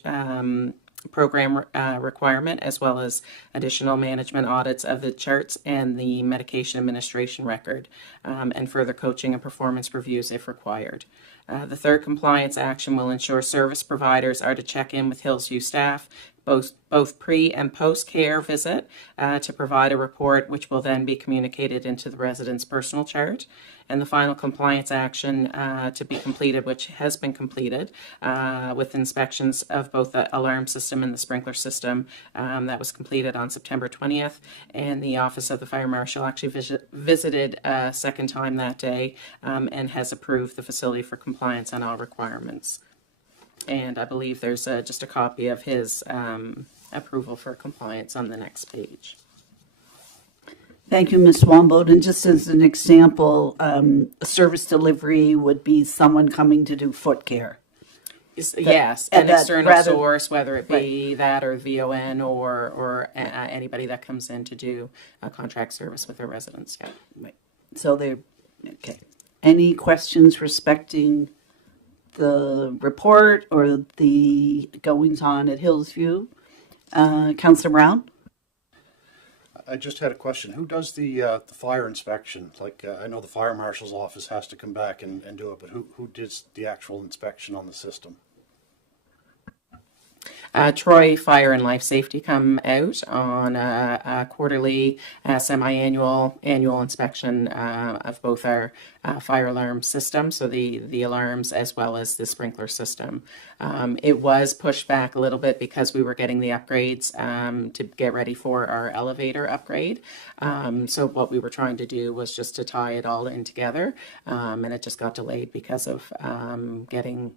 program requirement, as well as additional management audits of the charts and the medication administration record, and further coaching and performance reviews if required. The third compliance action will ensure service providers are to check in with Hillsview staff both pre and post care visit to provide a report, which will then be communicated into the resident's personal chart. And the final compliance action to be completed, which has been completed with inspections of both the alarm system and the sprinkler system, that was completed on September 20th. And the Office of the Fire Marshal actually visited a second time that day and has approved the facility for compliance on all requirements. And I believe there's just a copy of his approval for compliance on the next page. Thank you, Ms. Wambold. And just as an example, a service delivery would be someone coming to do foot care. Yes, an external source, whether it be right. that or VON or anybody that comes in to do a contract service with their residents. Yeah. Right. So they're, okay. Any questions respecting the report or the goings on at Hillsview? Councillor Brown? I just had a question. Who does the fire inspection? Like, I know the fire marshal's office has to come back and do it, but who does the actual inspection on the system? Troy Fire and Life Safety come out on a quarterly, semi-annual, annual inspection of both our fire alarm system, so the alarms as well as the sprinkler system. It was pushed back a little bit because we were getting the upgrades to get ready for our elevator upgrade. So what we were trying to do was just to tie it all in together, and it just got delayed because of getting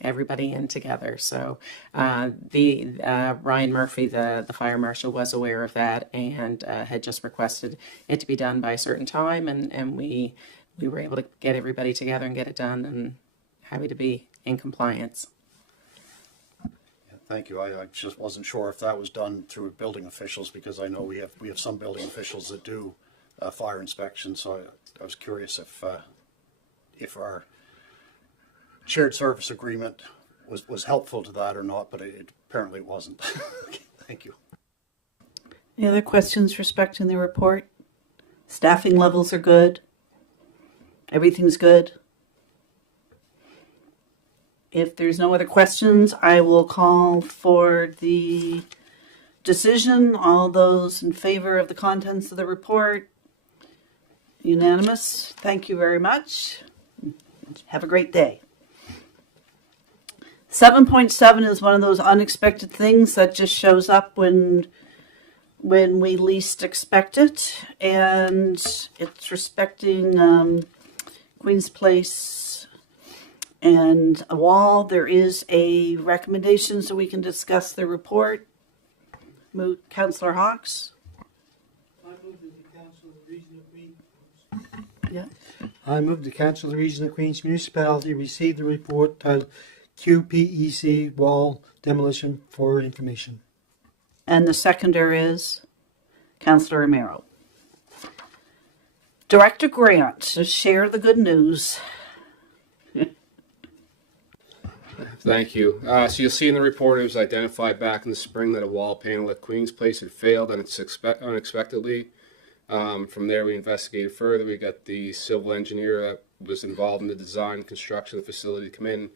everybody in together. So Ryan Murphy, the fire marshal, was aware of that and had just requested it to be done by a certain time, and we were able to get everybody together and get it done, and happy to be in compliance. Yeah, thank you. I just wasn't sure if that was done through building officials, because I know we have some building officials that do fire inspections. So I was curious if our shared service agreement was helpful to that or not, but apparently it wasn't. Okay, thank you. Any other questions respecting the report? Staffing levels are good. Everything's good. If there's no other questions, I will call for the decision. All those in favor of the contents of the report? Unanimous. Thank you very much. Have a great day. 7.7 is one of those unexpected things that just shows up when we least expect it, and it's respecting Queen's Place and a wall. There is a recommendation so we can discuss the report. Councillor Hawks. I move that the Council of the Region of Queens. Yeah. I move the Council of the Region of Queens Municipality receive the report titled QPEC Wall Demolition for information. And the seconder is Councillor Romero. Director Grant, to share the good news. Thank you. So you'll see in the report it was identified back in the spring that a wall panel at Queen's Place had failed unexpectedly. From there, we investigated further. We got the civil engineer that was involved in the design and construction of the facility come in,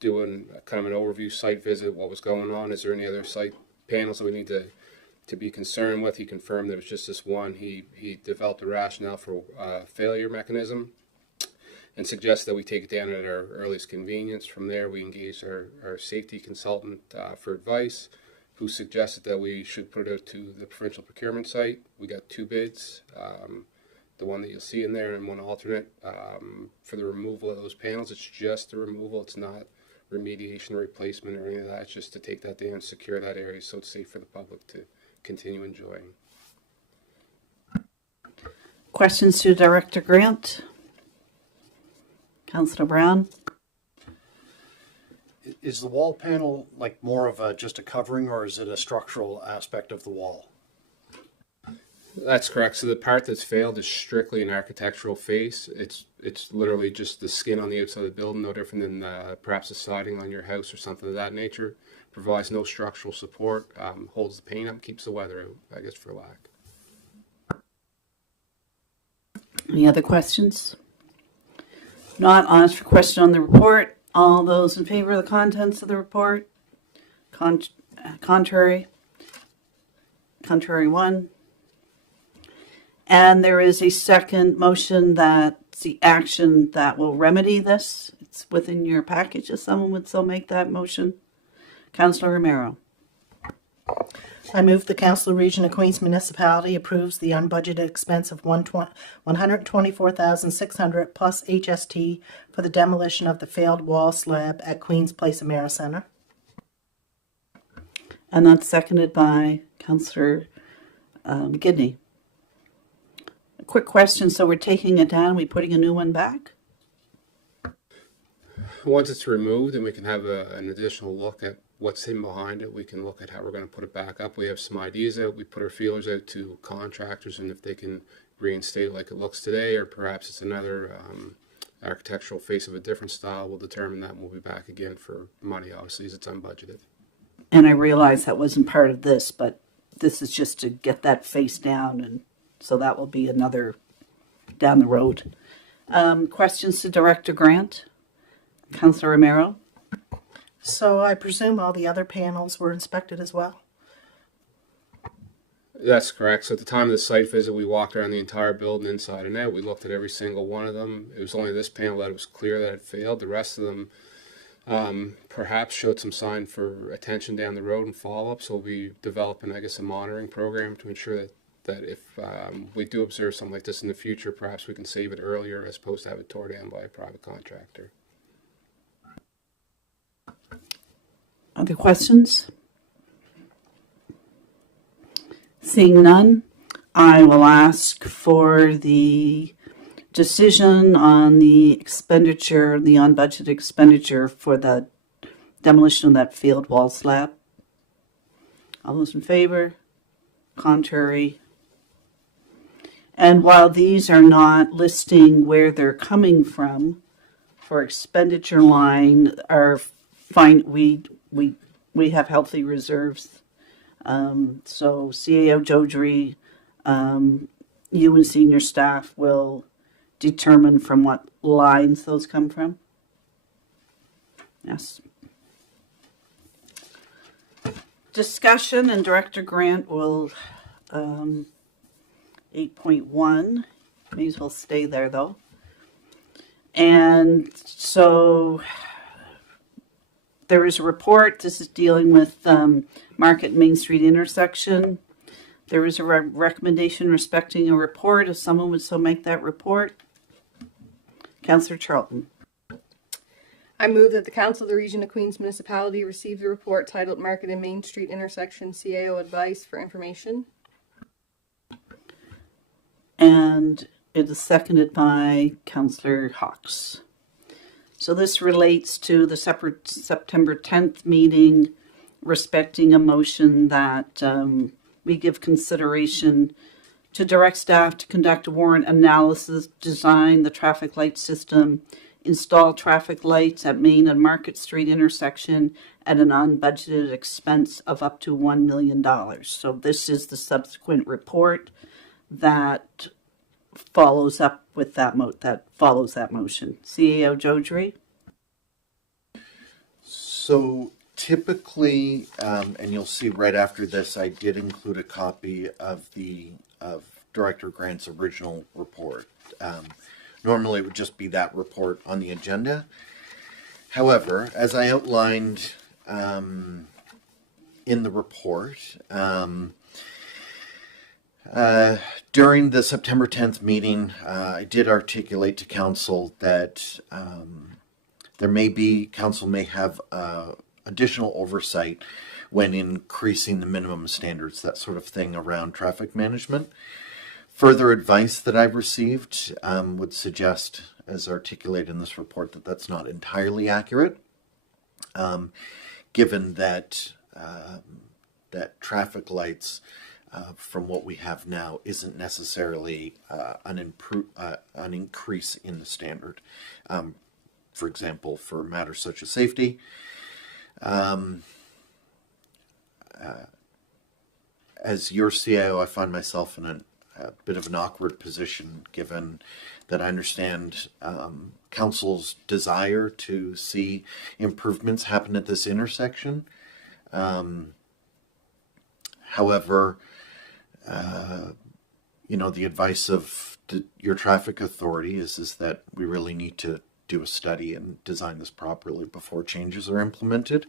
doing kind of an overview site visit, what was going on. Is there any other site panels that we need to be concerned with? He confirmed there was just this one. He developed a rationale for failure mechanism and suggested that we take it down at our earliest convenience. From there, we engaged our safety consultant for advice, who suggested that we should put it out to the provincial procurement site. We got 2 bids, the one that you'll see in there and one alternate for the removal of those panels. It's just the removal. It's not remediation or replacement or any of that. It's just to take that down and secure that area so it's safe for the public to continue enjoying. Questions to Director Grant? Councillor Brown? Is the wall panel like more of just a covering, or is it a structural aspect of the wall? That's correct. So the part that's failed is strictly an architectural face. It's literally just the skin on the outside of the building, no different than perhaps a siding on your house or something of that nature. Provides no structural support, holds the paint up, keeps the weather out, I guess, for lack. Any other questions? Not, I'll ask for question on the report. All those in favor of the contents of the report? Contrary? Contrary 1. And there is a second motion that's the action that will remedy this. It's within your package if someone would so make that motion. Councillor Romero. I move the Council of Region of Queens Municipality approves the unbudgeted expense of $124,600 plus HST for the demolition of the failed wall slab at Queens Place Americenter. And that's seconded by Councillor McGidney. A quick question. So we're taking it down, we putting a new one back? Once it's removed and we can have an additional look at what's in behind it, we can look at how we're going to put it back up. We have some ideas out. We put our feelers out to contractors, and if they can reinstate it like it looks today, or perhaps it's another architectural face of a different style, we'll determine that and we'll be back again for money, obviously, as it's unbudgeted. And I realize that wasn't part of this, but this is just to get that face down, and so that will be another down the road. Questions to Director Grant? Councillor Romero? So I presume all the other panels were inspected as well? That's correct. So at the time of the site visit, we walked around the entire building inside and out. We looked at every single one of them. It was only this panel that it was clear that it failed. The rest of them perhaps showed some sign for attention down the road and follow-up. So we'll be developing, I guess, a monitoring program to ensure that if we do observe something like this in the future, perhaps we can save it earlier as opposed to have it tore down by a private contractor. Other questions? Seeing none, I will ask for the decision on the expenditure, the unbudgeted expenditure for the demolition of that field wall slab. All those in favor? Contrary? And while these are not listing where they're coming from, for expenditure line, are fine. We have healthy reserves. So CAO Jodry, you and senior staff will determine from what lines those come from. Yes. Discussion, and Director Grant will 8.1. May as well stay there though. And so there is a report. This is dealing with Market Main Street intersection. There is a recommendation respecting a report. If someone would so make that report. Councillor Charlton. I move that the Council of the Region of Queens Municipality receive the report titled Market and Main Street Intersection CAO Advice for information. And it is seconded by Councillor Hawks. So this relates to the separate September 10th meeting respecting a motion that we give consideration to direct staff to conduct a warrant analysis, design the traffic light system install traffic lights at Main and Market Street intersection at an unbudgeted expense of up to $1 million. So this is the subsequent report that follows up with that follows that motion. CEO Jodrey? So typically, and you'll see right after this, I did include a copy of Director Grant's original report. Normally it would just be that report on the agenda. However, as I outlined in the report, during the September 10th meeting, I did articulate to council that council may have additional oversight when increasing the minimum standards, that sort of thing around traffic management. Further advice that I've received would suggest, as articulated in this report, that that's not entirely accurate, given that that traffic lights, from what we have now, isn't necessarily an increase in the standard. For example, for matters such as safety. As your CIO, I find myself in a bit of an awkward position, given that I understand council's desire to see improvements happen at this intersection. However, the advice of your traffic authority is that we really need to do a study and design this properly before changes are implemented.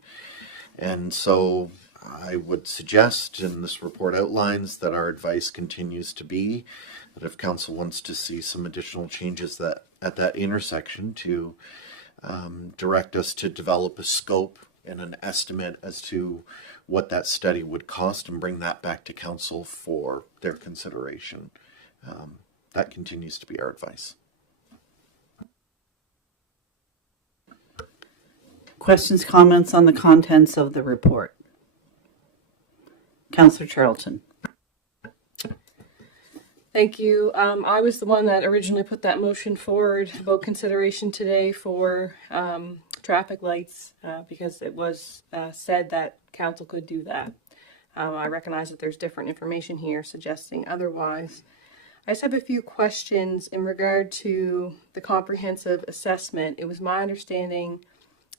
And so I would suggest, and this report outlines, that our advice continues to be that if council wants to see some additional changes at that intersection, to direct us to develop a scope and an estimate as to what that study would cost and bring that back to council for their consideration. That continues to be our advice. Questions, comments on the contents of the report? Councillor Charlton. Thank you. I was the one that originally put that motion forward about consideration today for traffic lights because it was said that council could do that. I recognize that there's different information here suggesting otherwise. I just have a few questions in regard to the comprehensive assessment. It was my understanding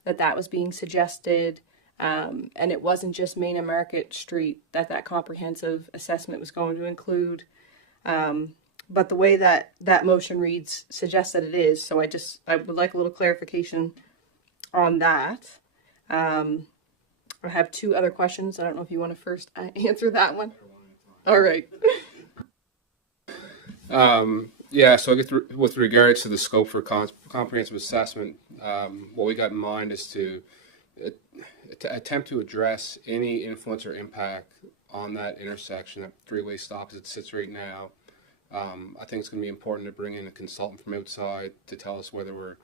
that was being suggested, and it wasn't just Main and Market Street that comprehensive assessment was going to include. But the way that motion reads suggests that it is. So I would like a little clarification on that. I have two other questions. I don't know if you want to first answer that one. All right. So I guess with regards to the scope for comprehensive assessment, what we got in mind is to attempt to address any influence or impact on that intersection, that three-way stop as it sits right now. I think it's going to be important to bring in a consultant from outside to tell us whether we're,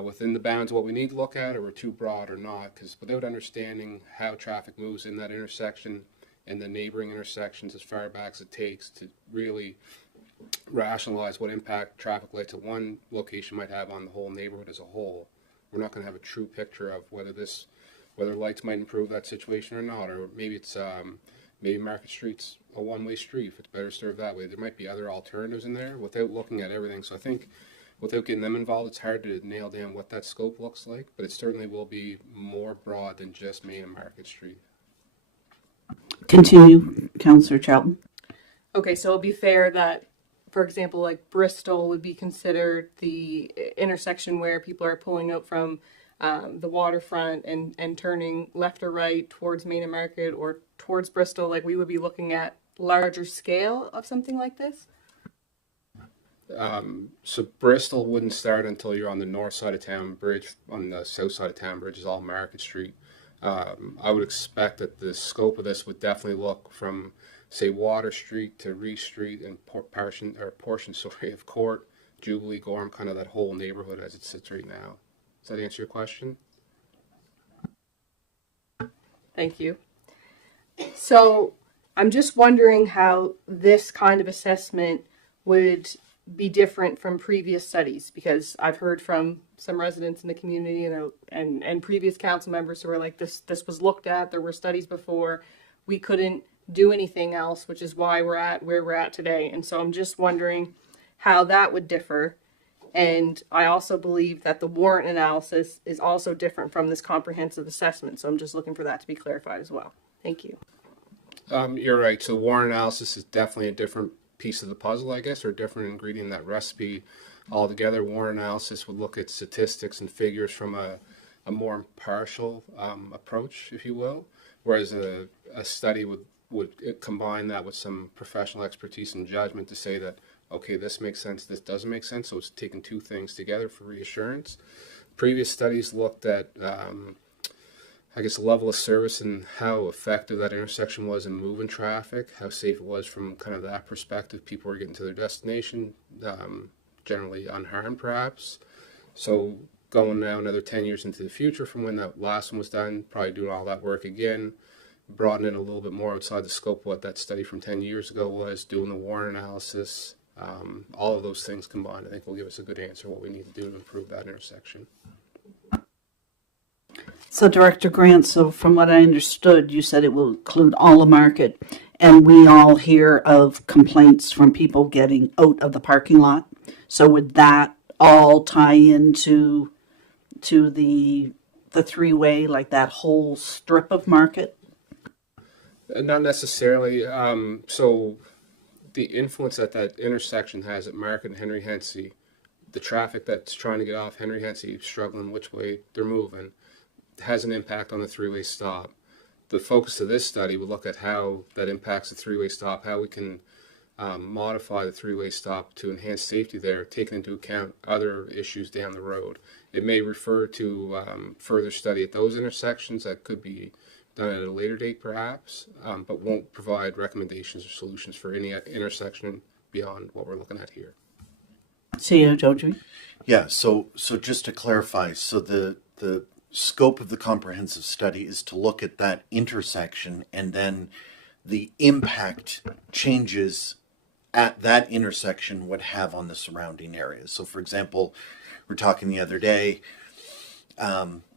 within the bounds of what we need to look at, or we're too broad or not. Because without understanding how traffic moves in that intersection and the neighboring intersections as far back as it takes to really rationalize what impact traffic lights at one location might have on the whole neighborhood as a whole, we're not going to have a true picture of whether lights might improve that situation or not, or maybe it's maybe Market Street's a one-way street if it's better served that way. There might be other alternatives in there without looking at everything. So I think without getting them involved, it's hard to nail down what that scope looks like, but it certainly will be more broad than just Main and Market Street. Continue, Councillor Charlton. Okay, so it'll be fair that, for example, like Bristol would be considered the intersection where people are pulling out from the waterfront and turning left or right towards Main and Market or towards Bristol. Like, we would be looking at larger scale of something like this? So Bristol wouldn't start until you're on the north side of Town Bridge. On the south side of Town Bridge is all Market Street. I would expect that the scope of this would definitely look from, say, Water Street to Reese Street and portion of Court, Jubilee, Gorham, kind of that whole neighborhood as it sits right now. Does that answer your question? Thank you. So I'm just wondering how this kind of assessment would be different from previous studies? Because I've heard from some residents in the community and previous council members who were like, this was looked at, there were studies before, we couldn't do anything else, which is why we're at where we're at today. And so I'm just wondering how that would differ. And I also believe that the warrant analysis is also different from this comprehensive assessment. So I'm just looking for that to be clarified as well. Thank you. You're right. So warrant analysis is definitely a different piece of the puzzle, I guess, or a different ingredient in that recipe altogether. Warrant analysis would look at statistics and figures from a more impartial approach, if you will, whereas a study would combine that with some professional expertise and judgment to say that, okay, this makes sense, this doesn't make sense. So it's taking two things together for reassurance. Previous studies looked at, I guess, level of service and how effective that intersection was in moving traffic, how safe it was from kind of that perspective. People were getting to their destination, generally unharmed perhaps. So going now another 10 years into the future from when that last one was done, probably doing all that work again, broaden it a little bit more outside the scope of what that study from 10 years ago was, doing the warrant analysis. All of those things combined, I think, will give us a good answer what we need to do to improve that intersection. So Director Grant, so from what I understood, you said it will include all the market, and we all hear of complaints from people getting out of the parking lot. So would that all tie into the three-way, like that whole strip of market? Not necessarily. So the influence that that intersection has at Market and Henry Hensey, the traffic that's trying to get off Henry Hensey, struggling which way they're moving, has an impact on the three-way stop. The focus of this study will look at how that impacts the three-way stop, how we can modify the three-way stop to enhance safety there, taking into account other issues down the road. It may refer to further study at those intersections that could be done at a later date perhaps, but won't provide recommendations or solutions for any intersection beyond what we're looking at here. CEO Joji? Yeah, so just to clarify, so the scope of the comprehensive study is to look at that intersection and then the impact changes at that intersection would have on the surrounding areas. So for example, we're talking the other day,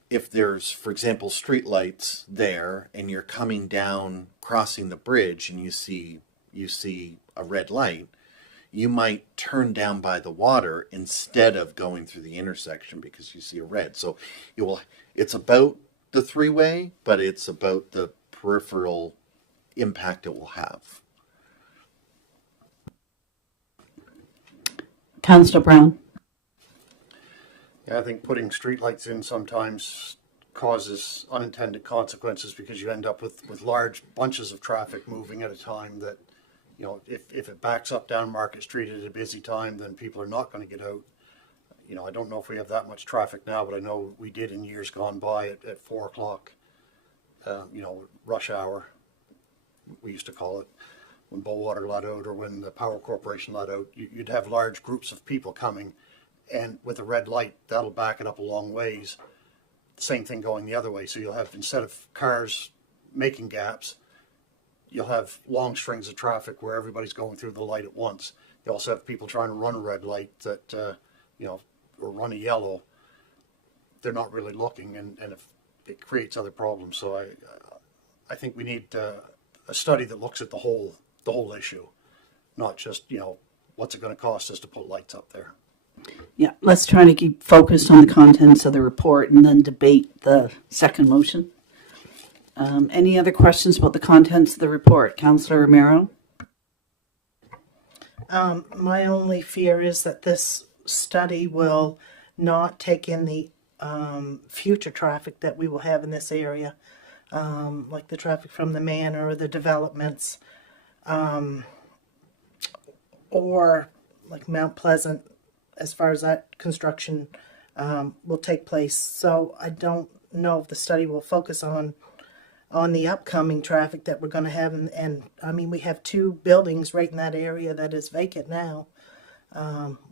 if there's, for example, street lights there and you're coming down, crossing the bridge and you see a red light, you might turn down by the water instead of going through the intersection because you see a red. So it's about the three-way, but it's about the peripheral impact it will have. Councillor Brown? Yeah, I think putting streetlights in sometimes causes unintended consequences because you end up with large bunches of traffic moving at a time that, you know, if it backs up down Market Street at a busy time, then people are not going to get out. You know, I don't know if we have that much traffic now, but I know we did in years gone by at 4 o'clock, you know, rush hour, we used to call it, when Bowater let out or when the Power Corporation let out. You'd have large groups of people coming, and with a red light, that'll back it up a long ways. Same thing going the other way. So you'll have, instead of cars making gaps, you'll have long strings of traffic where everybody's going through the light at once. You also have people trying to run a red light that, you know, or run a yellow. They're not really looking, and if it creates other problems. So I think we need a study that looks at the whole issue, not just, you know, what's it going to cost us to put lights up there. Yeah, let's try to keep focused on the contents of the report and then debate the second motion. Any other questions about the contents of the report? Councillor Romero? My only fear is that this study will not take in the future traffic that we will have in this area, like the traffic from the manor or the developments, or like Mount Pleasant, as far as that construction will take place. So I don't know if the study will focus on the upcoming traffic that we're going to have. And I mean, we have 2 buildings right in that area that is vacant now,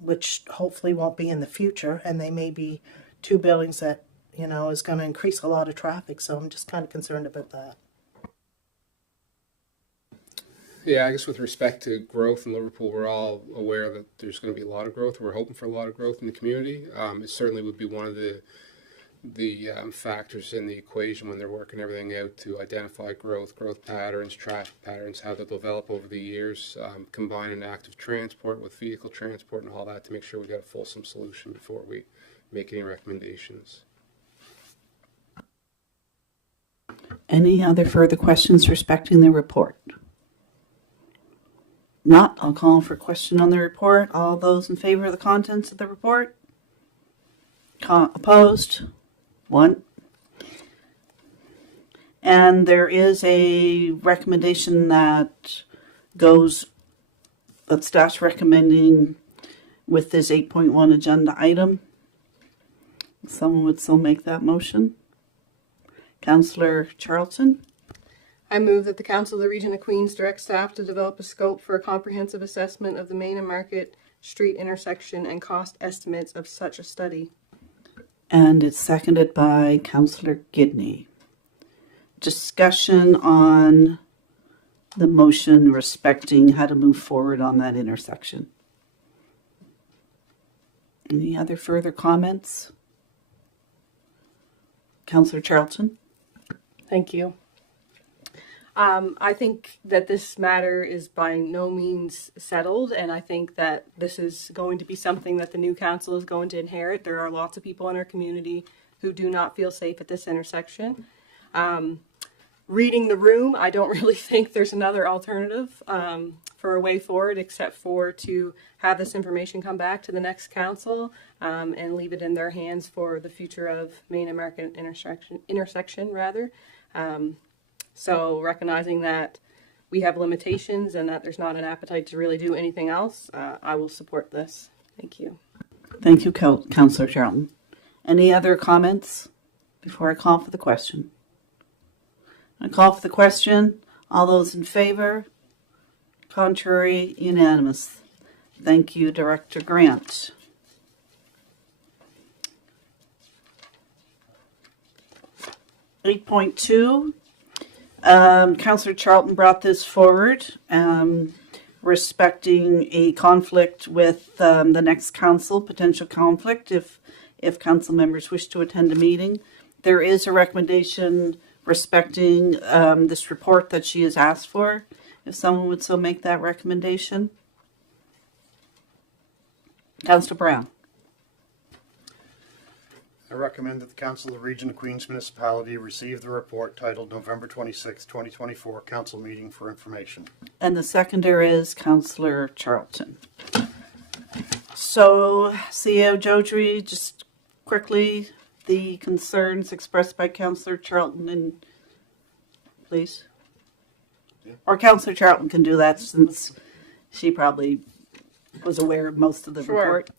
which hopefully won't be in the future. And they may be 2 buildings that, you know, is going to increase a lot of traffic. So I'm just kind of concerned about that. Yeah, I guess with respect to growth in Liverpool, we're all aware that there's going to be a lot of growth. We're hoping for a lot of growth in the community. It certainly would be one of the factors in the equation when they're working everything out to identify growth patterns, traffic patterns, how they'll develop over the years, combining active transport with vehicle transport and all that to make sure we got a fulsome solution before we make any recommendations. Any other further questions respecting the report? Not, I'll call for a question on the report. All those in favor of the contents of the report? Opposed? One. And there is a recommendation that staff's recommending with this 8.1 agenda item. Someone would so make that motion. Councillor Charlton. I move that the Council of the Region of Queens direct staff to develop a scope for a comprehensive assessment of the Main and Market Street intersection and cost estimates of such a study. And it's seconded by Councillor Gidney. Discussion on the motion respecting how to move forward on that intersection. Any other further comments? Councillor Charlton. Thank you. I think that this matter is by no means settled, and I think that this is going to be something that the new council is going to inherit. There are lots of people in our community who do not feel safe at this intersection. Reading the room, I don't really think there's another alternative for a way forward except for to have this information come back to the next council and leave it in their hands for the future of Main and Market intersection rather. So recognizing that we have limitations and that there's not an appetite to really do anything else, I will support this. Thank you. Thank you, Councillor Charlton. Any other comments before I call for the question? I call for the question. All those in favor? Contrary? Unanimous. Thank you, Director Grant. (8.2) Councillor Charlton brought this forward, respecting a conflict with the next council, potential conflict if council members wish to attend a meeting. There is a recommendation respecting this report that she has asked for. If someone would so make that recommendation. Councillor Brown. I recommend that the Council of the Region of Queens Municipality receive the report titled November 26, 2024 Council Meeting for information. And the seconder is Councillor Charlton. So, CEO Jodry, just quickly, the concerns expressed by Councillor Charlton, and please. Yeah. Or Councillor Charlton can do that since she probably was aware of most of the report.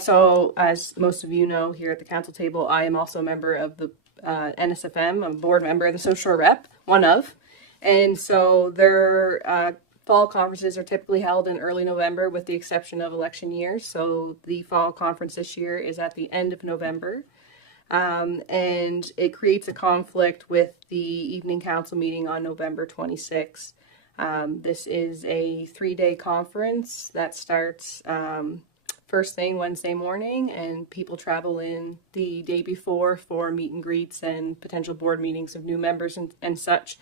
So as most of you know, here at the council table, I am also a member of the NSFM. I'm a board member of the South Shore Rep, one of. And so their fall conferences are typically held in early November with the exception of election years. So the fall conference this year is at the end of November. And it creates a conflict with the evening council meeting on November 26th. This is a 3-day conference that starts first thing Wednesday morning, and people travel in the day before for meet and greets and potential board meetings of new members and such.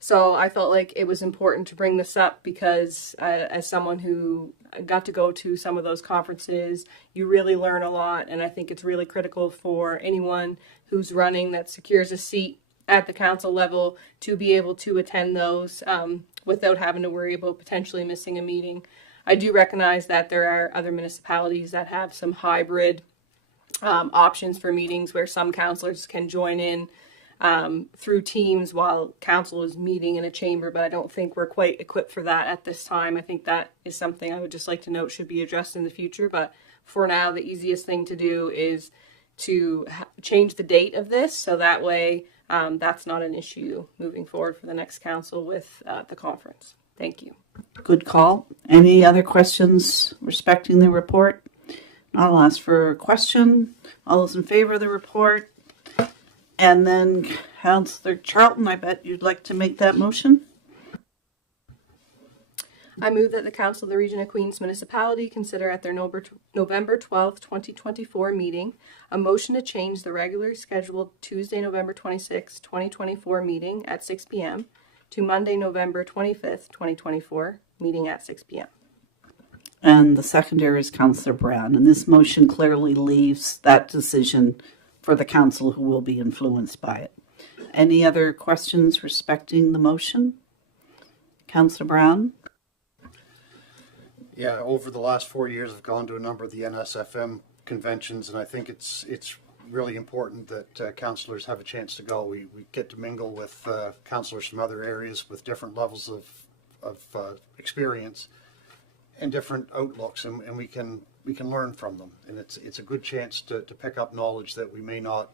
So I felt like it was important to bring this up because as someone who got to go to some of those conferences, you really learn a lot, and I think it's really critical for anyone who's running that secures a seat at the council level to be able to attend those without having to worry about potentially missing a meeting. I do recognize that there are other municipalities that have some hybrid options for meetings where some councillors can join in through Teams while council is meeting in a chamber, but I don't think we're quite equipped for that at this time. I think that is something I would just like to note should be addressed in the future, but for now, the easiest thing to do is to change the date of this so that way that's not an issue moving forward for the next council with the conference. Thank you. Good call. Any other questions respecting the report? I'll ask for a question. All those in favor of the report? And then Councillor Charlton, I bet you'd like to make that motion? I move that the Council of the Region of Queens Municipality consider at their November 12th, 2024 meeting a motion to change the regularly scheduled Tuesday, November 26th, 2024 meeting at 6 p.m. to Monday, November 25th, 2024 meeting at 6 p.m. And the seconder is Councillor Brown. And this motion clearly leaves that decision for the council who will be influenced by it. Any other questions respecting the motion? Councillor Brown? Yeah, over the last 4 years, I've gone to a number of the NSFM conventions, and I think it's really important that councillors have a chance to go. We get to mingle with councillors from other areas with different levels of experience and different outlooks, and we can learn from them. And it's a good chance to pick up knowledge that we may not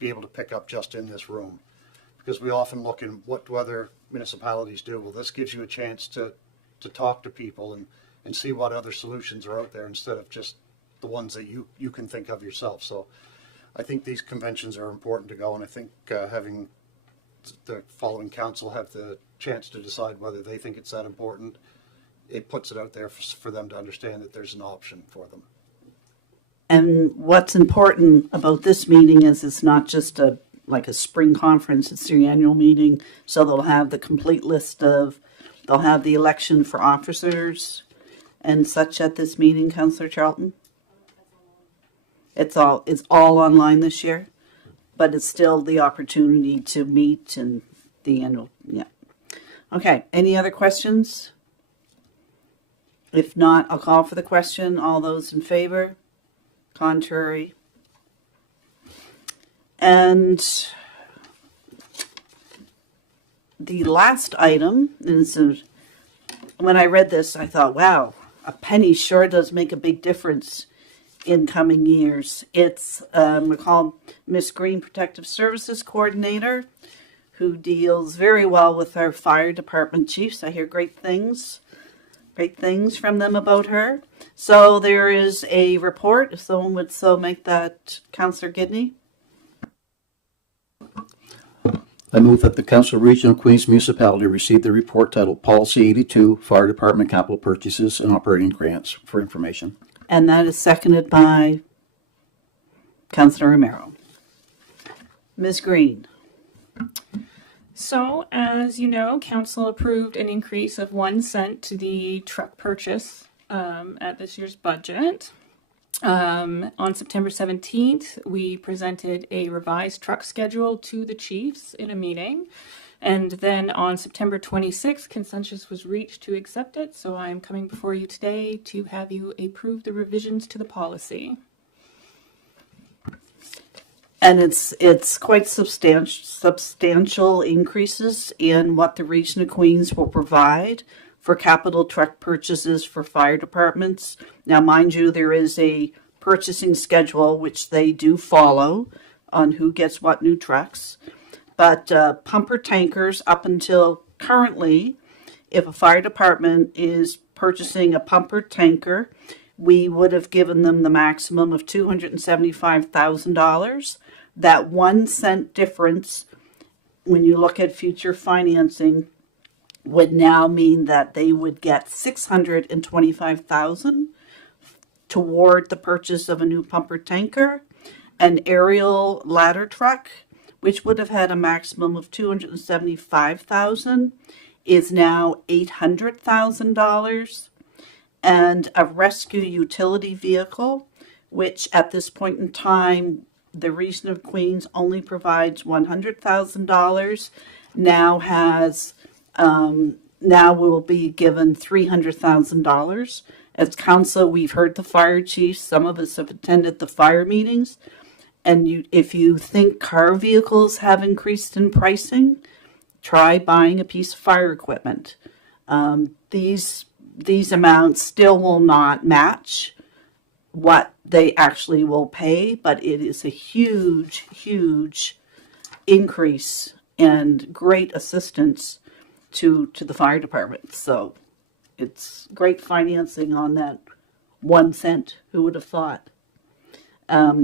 be able to pick up just in this room, because we often look in what do other municipalities do. Well, this gives you a chance to talk to people and see what other solutions are out there instead of just the ones that you can think of yourself. So I think these conventions are important to go, and I think having the following council have the chance to decide whether they think it's that important, it puts it out there for them to understand that there's an option for them. And what's important about this meeting is it's not just like a spring conference, it's their annual meeting. So they'll have the complete list they'll have the election for officers and such at this meeting, Councillor Charlton? It's all online this year, but it's still the opportunity to meet and the annual, yeah. Okay, any other questions? If not, I'll call for the question. All those in favor? Contrary? And the last item is, when I read this, I thought, wow, a penny sure does make a big difference in coming years. It's we call Miss Green Protective Services Coordinator, who deals very well with our fire department chiefs. I hear great things from them about her. So there is a report, if someone would so make that, Councillor Gidney. I move that the Council of Region of Queens Municipality receive the report titled Policy 82, Fire Department Capital Purchases and Operating Grants for information. And that is seconded by Councillor Romero. Ms. Green. So, as you know, Council approved an increase of 1 cent to the truck purchase at this year's budget. On September 17th, we presented a revised truck schedule to the chiefs in a meeting. And then on September 26th, consensus was reached to accept it. So I am coming before you today to have you approve the revisions to the policy. And it's quite substantial increases in what the Region of Queens will provide for capital truck purchases for fire departments. Now, mind you, there is a purchasing schedule which they do follow on who gets what new trucks. But pumper tankers, up until currently, if a fire department is purchasing a pumper tanker, we would have given them the maximum of $275,000. That 1 cent difference, when you look at future financing, would now mean that they would get $625,000 toward the purchase of a new pumper tanker. An aerial ladder truck, which would have had a maximum of $275,000, is now $800,000. And a rescue utility vehicle, which at this point in time, the Region of Queens only provides $100,000, now will be given $300,000. As council, we've heard the fire chiefs. Some of us have attended the fire meetings. And if you think car vehicles have increased in pricing, try buying a piece of fire equipment. These amounts still will not match what they actually will pay, but it is a huge, huge increase and great assistance to the fire department. So it's great financing on that 1 cent. Who would have thought?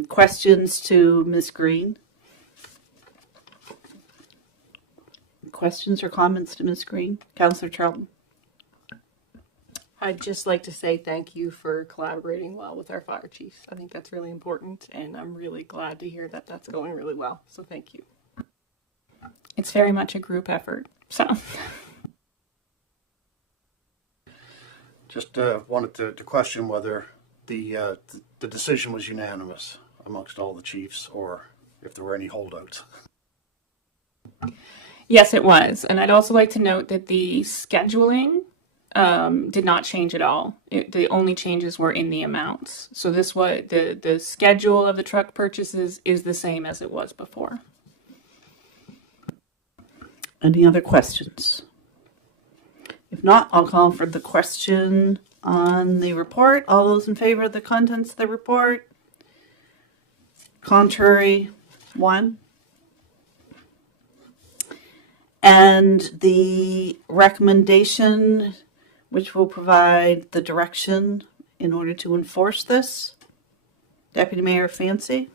Questions to Ms. Green? Questions or comments to Ms. Green? Councillor Charlton? I'd just like to say thank you for collaborating well with our fire chiefs. I think that's really important, and I'm really glad to hear that that's going really well. So thank you. It's very much a group effort. So Just wanted to question whether the decision was unanimous amongst all the chiefs, or if there were any holdouts. yes, it was. And I'd also like to note that the scheduling did not change at all. The only changes were in the amounts. So this was the schedule of the truck purchases is the same as it was before. Any other questions? If not, I'll call for the question on the report. All those in favor of the contents of the report? Contrary, 1. And the recommendation, which will provide the direction in order to enforce this? Deputy Mayor Fancy?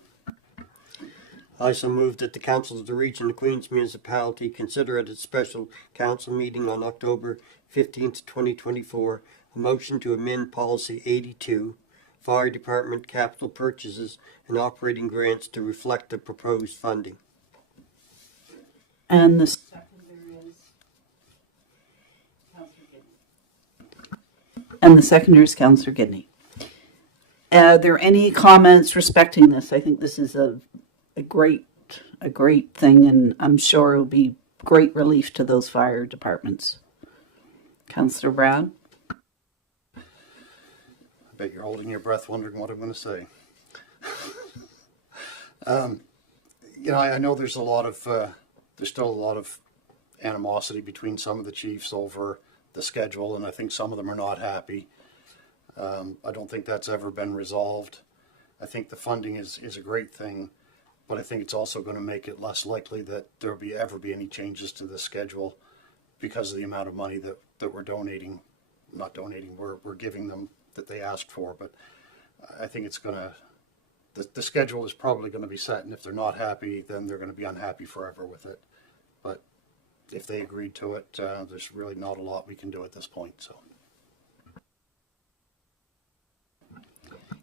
I so move that the Council of the Region of Queens Municipality consider at its special council meeting on October 15th, 2024, a motion to amend Policy 82, Fire Department Capital Purchases and Operating Grants to reflect the proposed funding. And the seconder is Councillor Gidney. Are there any comments respecting this? I think this is a great thing, and I'm sure it will be great relief to those fire departments. Councillor Brown? I bet you're holding your breath wondering what I'm going to say. I know there's still a lot of animosity between some of the chiefs over the schedule, and I think some of them are not happy. I don't think that's ever been resolved. I think the funding is a great thing, but I think it's also going to make it less likely that there'll ever be any changes to the schedule because of the amount of money that we're we're giving them that they asked for. But I think it's going to, the schedule is probably going to be set, and if they're not happy, then they're going to be unhappy forever with it. But if they agreed to it, there's really not a lot we can do at this point. So.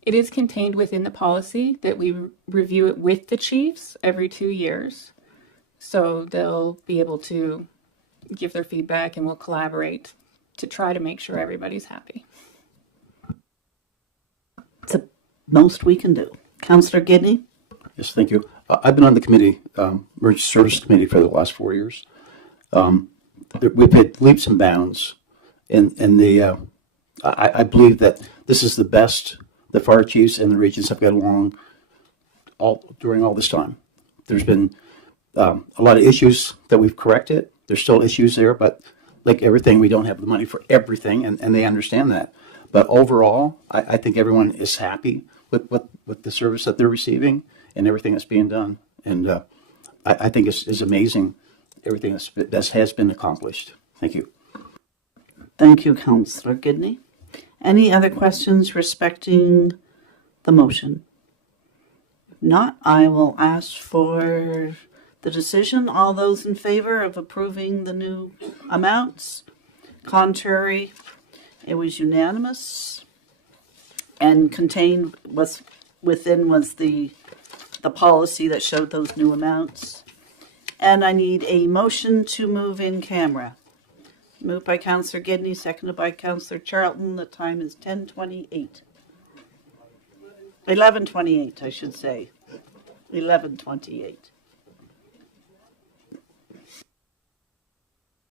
It is contained within the policy that we review it with the chiefs every 2 years. So they'll be able to give their feedback, and we'll collaborate to try to make sure everybody's happy. It's the most we can do. Councillor Gidney? Yes, thank you. I've been on the committee, Emergency Service Committee, for the last 4 years. We've had leaps and bounds, and I believe that this is the best the fire chiefs and the regions have got along during all this time. There's been a lot of issues that we've corrected. There's still issues there, but like everything, we don't have the money for everything, and they understand that. But overall, I think everyone is happy with the service that they're receiving and everything that's being done. And I think it's amazing, everything that has been accomplished. Thank you. Thank you, Councillor Gidney. Any other questions respecting the motion? If not, I will ask for the decision. All those in favor of approving the new amounts? Contrary? It was unanimous. And contained within was the policy that showed those new amounts. And I need a motion to move in camera. Moved by Councillor Gidney, seconded by Councillor Charlton. The time is 10:28. 11:28, I should say. 11:28.